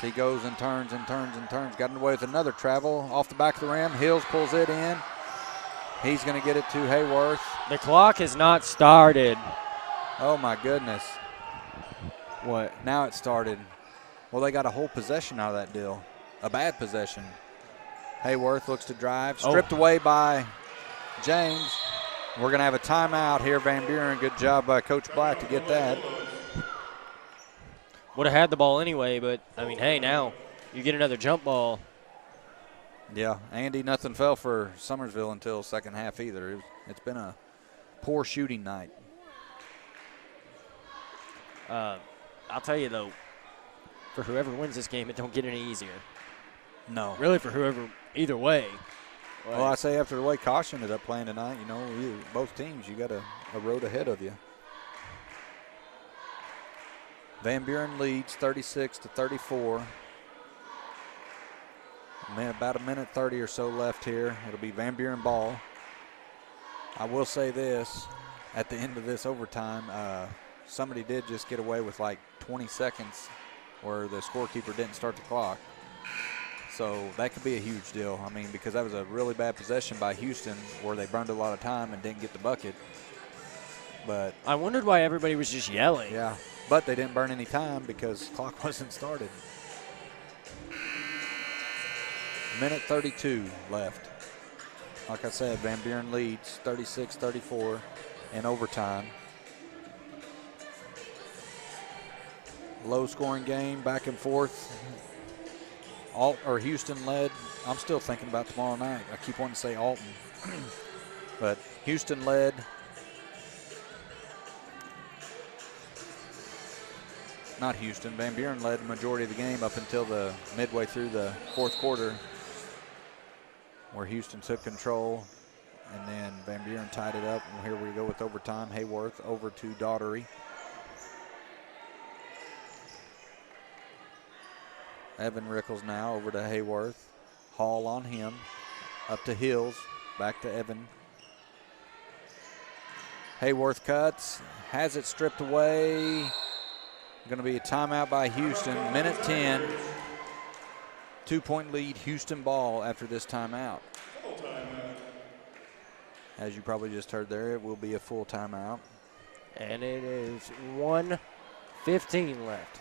So he goes and turns and turns and turns. Got away with another travel off the back of the rim. Hills pulls it in. He's going to get it to Hayworth. The clock has not started. Oh, my goodness. What? Now it started. Well, they got a whole possession out of that deal. A bad possession. Hayworth looks to drive. Stripped away by James. We're going to have a timeout here, Van Buren. Good job by Coach Black to get that. Would have had the ball anyway, but, I mean, hey, now you get another jump ball. Yeah, Andy, nothing fell for Summersville until second half either. It's been a poor shooting night. I'll tell you, though, for whoever wins this game, it don't get any easier. No. Really, for whoever, either way. Well, I say after the way Kosh ended up playing tonight, you know, both teams, you got a road ahead of you. Van Buren leads 36-34. About a minute 30 or so left here. It'll be Van Buren ball. I will say this, at the end of this overtime, somebody did just get away with like 20 seconds where the scorekeeper didn't start the clock. So that could be a huge deal. I mean, because that was a really bad possession by Houston where they burned a lot of time and didn't get the bucket. But I wondered why everybody was just yelling. yeah, but they didn't burn any time because the clock wasn't started. Minute 32 left. Like I said, Van Buren leads 36-34 in overtime. Low scoring game, back and forth. Houston led. I'm still thinking about tomorrow night. I keep wanting to say Alton. But Houston led. Not Houston. Van Buren led the majority of the game up until the midway through the fourth quarter, where Houston took control, and then Van Buren tied it up. And here we go with overtime. Hayworth over to Daughtery. Evan Rickles now over to Hayworth. Hall on him. Up to Hills. Back to Evan. Hayworth cuts. Has it stripped away. Going to be a timeout by Houston. Minute 10. 2-point lead, Houston ball after this timeout. As you probably just heard there, it will be a full timeout. And it is 1:15 left.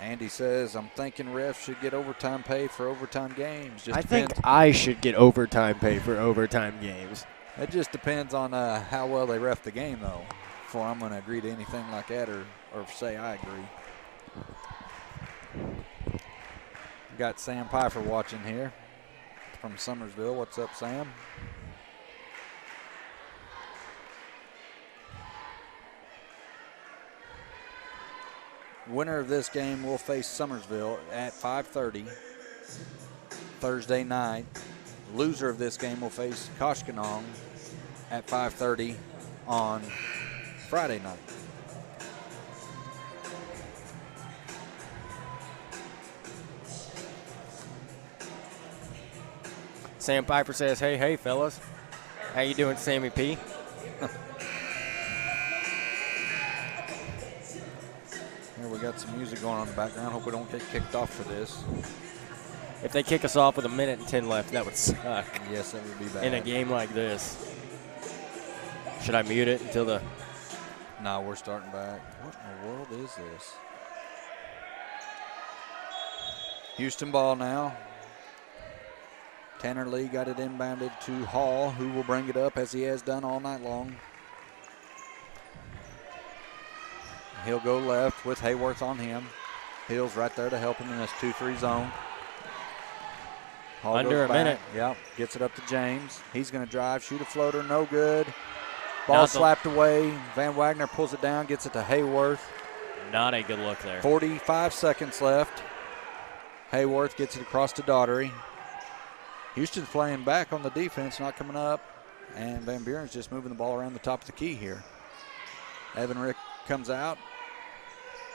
Andy says, I'm thinking refs should get overtime pay for overtime games. Just I depends. think I should get overtime pay for overtime games. It just depends on how well they ref the game, though, before I'm going to agree to anything like that or say I agree. Got Sam Pfeiffer watching here from Summersville. What's up, Sam? Winner of this game will face Summersville at 5:30 Thursday night. Loser of this game will face Koshkonong at 5:30 on Friday night. Sam Piper says, hey, fellas. How you doing, Sammy P? Here we got some music going on in the background. Hope we don't get kicked off for this. If they kick us off with 1:10 left, that would suck. Yes, that would be bad. In a game like this. Should I mute it until the... No, we're starting back. What in the world is this? Houston ball now. Tanner Lee got it inbounded to Hall, who will bring it up as he has done all night long. He'll go left with Hayworth on him. Hill's right there to help him in this 2-3 zone. Hall Under a minute. Yep, gets it up to James. He's going to drive, shoot a floater, no good. Ball slapped away. Van Wagner pulls it down, gets it to Hayworth. Not a good look there. 45 seconds left. Hayworth gets it across to Daughtery. Houston's playing back on the defense, not coming up. And Van Buren's just moving the ball around the top of the key here. Evan Rick comes out.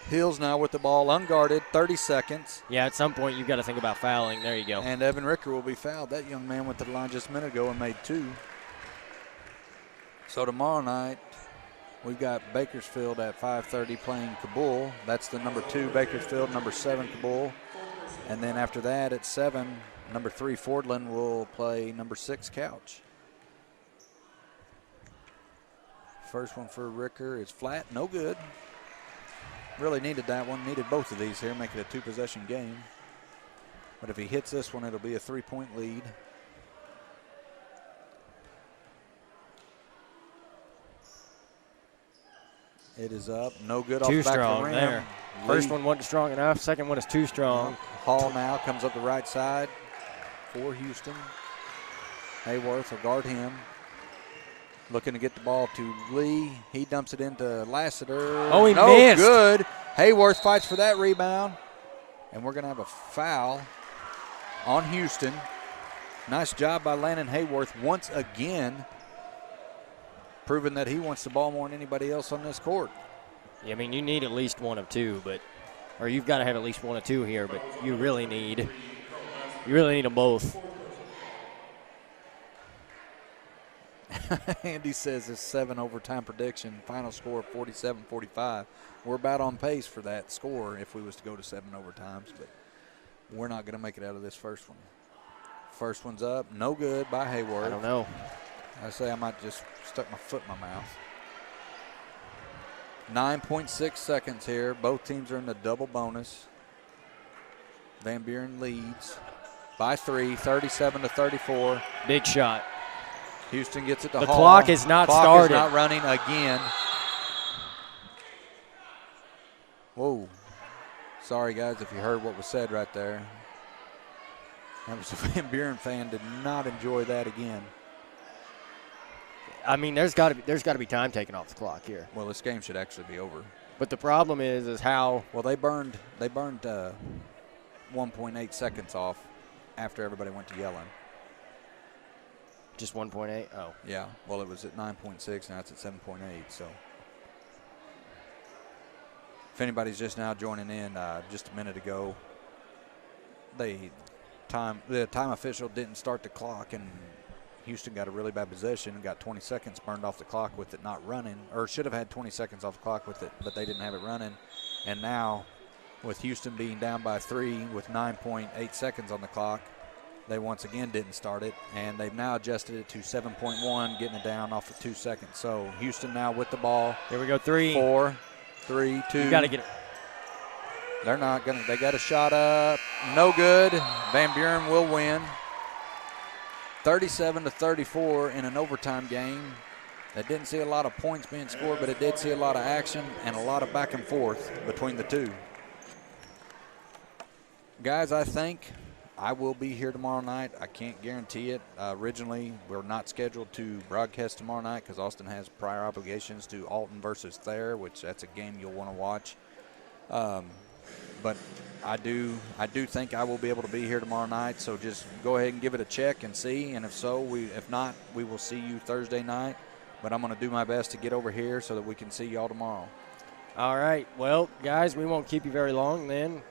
Hills now with the ball, unguarded, 30 seconds. Yeah, at some point you've got to think about fouling. There you go. And Evan Ricker will be fouled. That young man went to the line just a minute ago and made 2. So tomorrow night, we've got Bakersfield at 5:30 playing Kabul. That's the number 2 Bakersfield, number 7 Kabul. And then after that at 7, number 3 Fordland will play number 6 Couch. First one for Ricker is flat, no good. Really needed that one, needed both of these here, make it a 2-possession game. But if he hits this one, it'll be a 3-point lead. It is up, no good off the back of the rim. There. First one wasn't strong enough, second one is too strong. Hall now comes up the right side for Houston. Hayworth will guard him. Looking to get the ball to Lee. He dumps it into Lassiter. Oh, he no missed. Good. Hayworth fights for that rebound. And we're going to have a foul on Houston. Nice job by Landon Hayworth once again, proving that he wants the ball more than anybody else on this court. Yeah, I mean, you need at least one of two, or you've got to have at least one of two here, but you really need them both. Andy says his 7 overtime prediction, final score 47-45. We're about on pace for that score if we was to go to 7 overtimes, but we're not going to make it out of this first one. First one's up, no good by Hayworth. I don't know. I say I might just stuck my foot in my mouth. 9.6 seconds here. Both teams are in the double bonus. Van Buren leads by 3, 37-34. Big shot. Houston gets it to The Hall. clock is not Clock started. is not running again. Whoa. Sorry, guys, if you heard what was said right there. That was a Van Buren fan, did not enjoy that again. I mean, there's got to be time taken off the clock here. Well, this game should actually be over. But the problem is how. Well, they burned 1.8 seconds off after everybody went to yelling. Just 1.8? Oh. Yeah. Well, it was at 9.6. Now it's at 7.8. So if anybody's just now joining in, just a minute ago, the time official didn't start the clock, and Houston got a really bad possession and got 20 seconds burned off the clock with it not running, or should have had 20 seconds off the clock with it, but they didn't have it running. And now, with Houston being down by 3 with 9.8 seconds on the clock, they once again didn't start it, and they've now adjusted it to 7.1, getting it down off of 2 seconds. So Houston now with the ball. Here we go, 3. 4, 3, 2. You got to get it. They're not going to. They got a shot up. No good. Van Buren will win. 37-34 in an overtime game. That didn't see a lot of points being scored, but it did see a lot of action and a lot of back and forth between the two. Guys, I think I will be here tomorrow night. I can't guarantee it. Originally, we're not scheduled to broadcast tomorrow night because Austin has prior obligations to Alton versus Thayer, which that's a game you'll want to watch. But I do think I will be able to be here tomorrow night. So just go ahead and give it a check and see. And if not, we will see you Thursday night. But I'm going to do my best to get over here so that we can see y'all tomorrow. All right. Well, guys, we won't keep you very long then.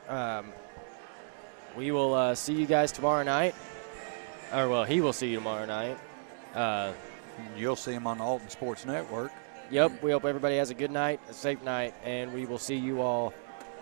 We will see you guys tomorrow night. Or, well, he will see you tomorrow night. You'll see him on the Alton Sports Network. Yep. We hope everybody has a good night, a safe night, and we will see you all